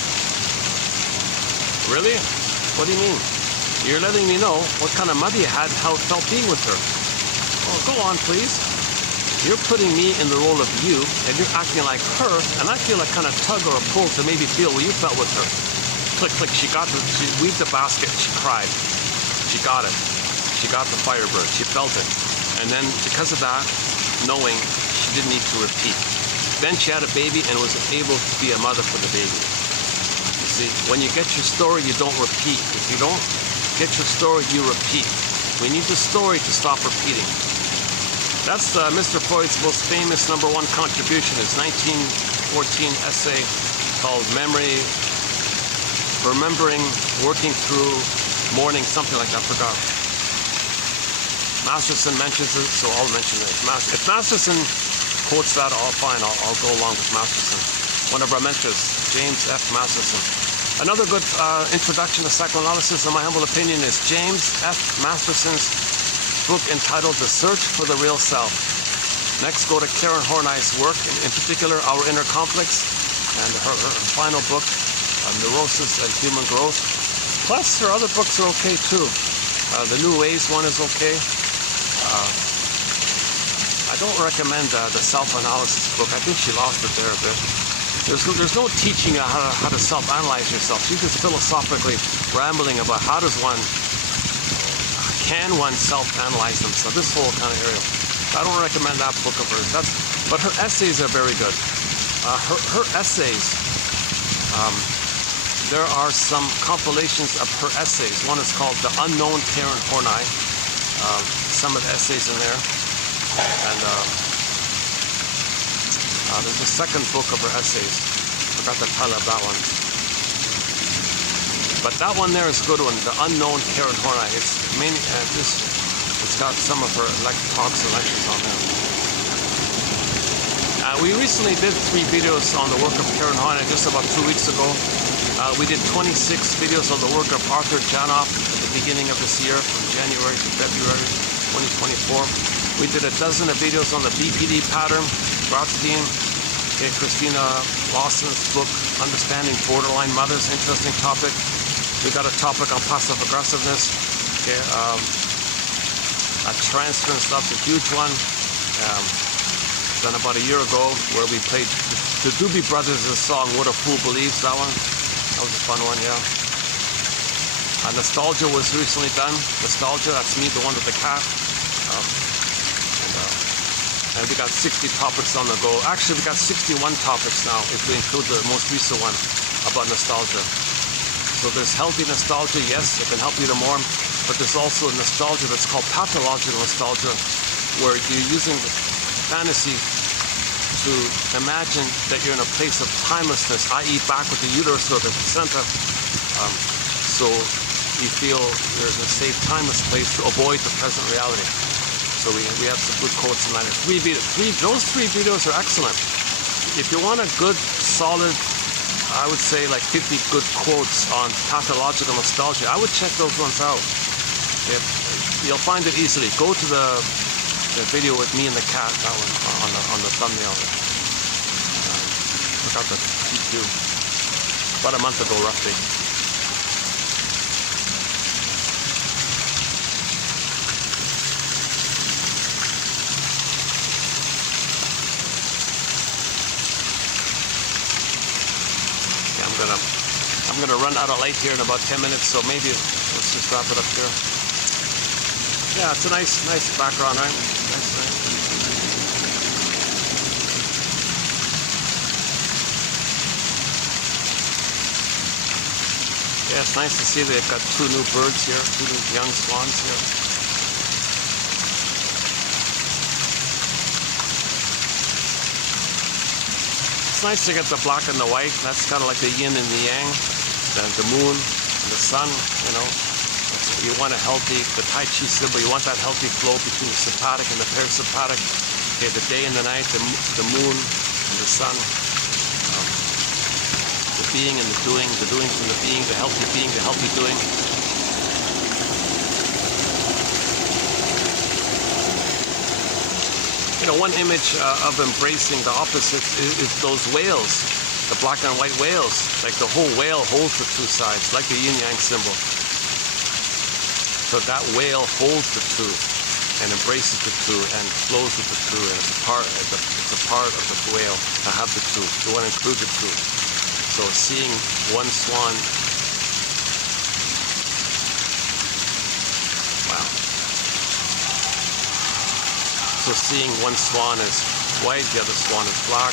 Really? What do you mean? You're letting me know what kind of mother you had, how it felt being with her. Oh, go on, please. You're putting me in the role of you, and you're acting like her, and I feel a kind of tug or a pull to maybe feel what you felt with her. Click, click, she weaved the basket, she cried. She got it. She got the Firebird, she felt it. And then because of that, knowing she didn't need to repeat. Then she had a baby and was able to be a mother for the baby. You see, when you get your story, you don't repeat. If you don't get your story, you repeat. We need the story to stop repeating. That's Mr. Freud's most famous #1 contribution, his 1914 essay called Remembering, Working Through, Mourning, something like that, I forgot. Masterson mentions it, so I'll mention it. If Masterson quotes that, fine, I'll go along with Masterson. One of our mentors, James F. Masterson. Another good introduction to psychoanalysis, in my humble opinion, is James F. Masterson's book entitled The Search for the Real Self. Next, go to Karen Horney's work, in particular, Our Inner Conflicts, and her final book, Neurosis and Human Growth. Plus, her other books are okay too. The New Ways one is okay. I don't recommend the self-analysis book. I think she lost it there a bit. There's no teaching how to self-analyze yourself. She's just philosophically rambling about can one self-analyze themselves, this whole kind of area. I don't recommend that book of hers. But her essays are very good. Her essays, there are some compilations of her essays. One is called The Unknown Karen Horney. Some of the essays in there. And there's a second book of her essays. I forgot the title of that one. But that one there is a good one, The Unknown Karen Horney. It's mainly, it's got some of her talks and lectures on there. We recently did 3 videos on the work of Karen Horney just about 2 weeks ago. We did 26 videos on the work of Arthur Janoff at the beginning of this year, from January to February 2024. We did a dozen of videos on the BPD pattern, Bratstein, Christina Lawson's book, Understanding Borderline Mothers, interesting topic. We got a topic on passive aggressiveness. Okay, transference stuff's a huge one. Done about a year ago, where we played the Doobie Brothers' song "What a Fool Believes." That one, that was a fun one, yeah. Nostalgia was recently done. Nostalgia, that's me, the one with the cat. And we got 60 topics on the go. Actually, we got 61 topics now, if we include the most recent one about nostalgia. So there's healthy nostalgia, yes, it can help you to mourn, but there's also nostalgia that's called pathological nostalgia, where you're using fantasy to imagine that you're in a place of timelessness, i.e. back with the uterus or the placenta, so you feel you're in a safe, timeless place to avoid the present reality. So we have some good quotes in that. Those three videos are excellent. If you want a good, solid, I would say like 50 good quotes on pathological nostalgia, I would check those ones out. You'll find it easily. Go to the video with me and the cat, that one on the thumbnail. Look out the PQ. About a month ago, roughly. Okay, I'm gonna run out of light here in about 10 minutes, so maybe let's just wrap it up here. Yeah, it's a nice background, right? Nice, right? Yeah, it's nice to see they've got two new birds here, two new young swans here. It's nice to get the black and the white. That's kind of like the yin and the yang, the moon and the sun, you know. You want a healthy, the Tai Chi symbol, you want that healthy flow between the sympathetic and the parasympathetic. Okay, the day and the night, the moon and the sun. The being and the doing from the being, the healthy doing. You know, one image of embracing the opposites is those whales, the black and white whales. Like the whole whale holds the two sides, like the yin-yang symbol. So that whale holds the two and embraces the two and flows with the two, and it's a part of the whale to have the two. You want to include the two. So seeing one swan, wow. So seeing one swan is white, the other swan is black.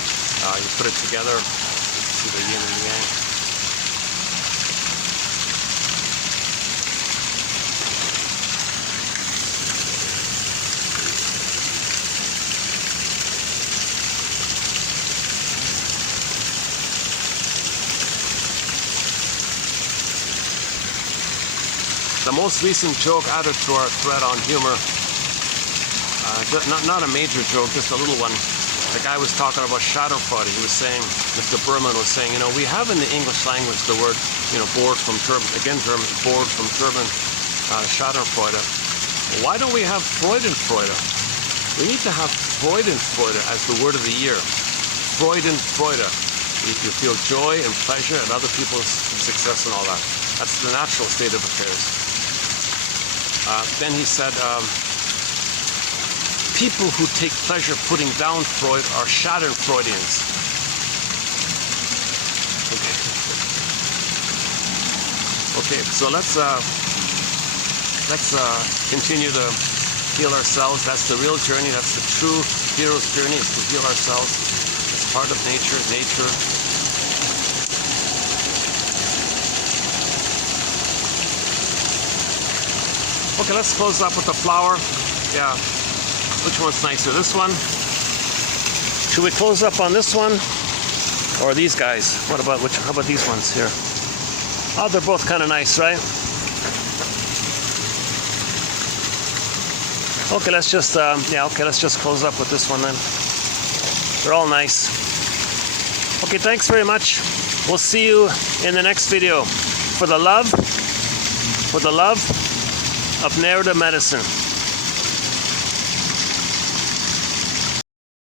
You put it together, you see the yin and the yang. The most recent joke added to our thread on humor, not a major joke, just a little one. The guy was talking about Schadenfreude. He was saying, Mr. Berman was saying, you know, we have in the English language the word, you know, bored from German, again German, bored from German, Schadenfreude. Why don't we have Freudenfreude? We need to have Freudenfreude as the word of the year. Freudenfreude. You feel joy and pleasure at other people's success and all that. That's the natural state of affairs. Then he said, people who take pleasure putting down Freud are Schadenfreudians. Okay, so let's continue to heal ourselves. That's the real journey. That's the true hero's journey, is to heal ourselves. It's part of nature. Okay, let's close up with the flower. Yeah. Which one's nicer? This one? Should we close up on this one? Or these guys? How about these ones here? Oh, they're both kind of nice, right? Okay, let's just let's just close up with this one then. They're all nice. Okay, thanks very much. We'll see you in the next video. For the love of narrative medicine.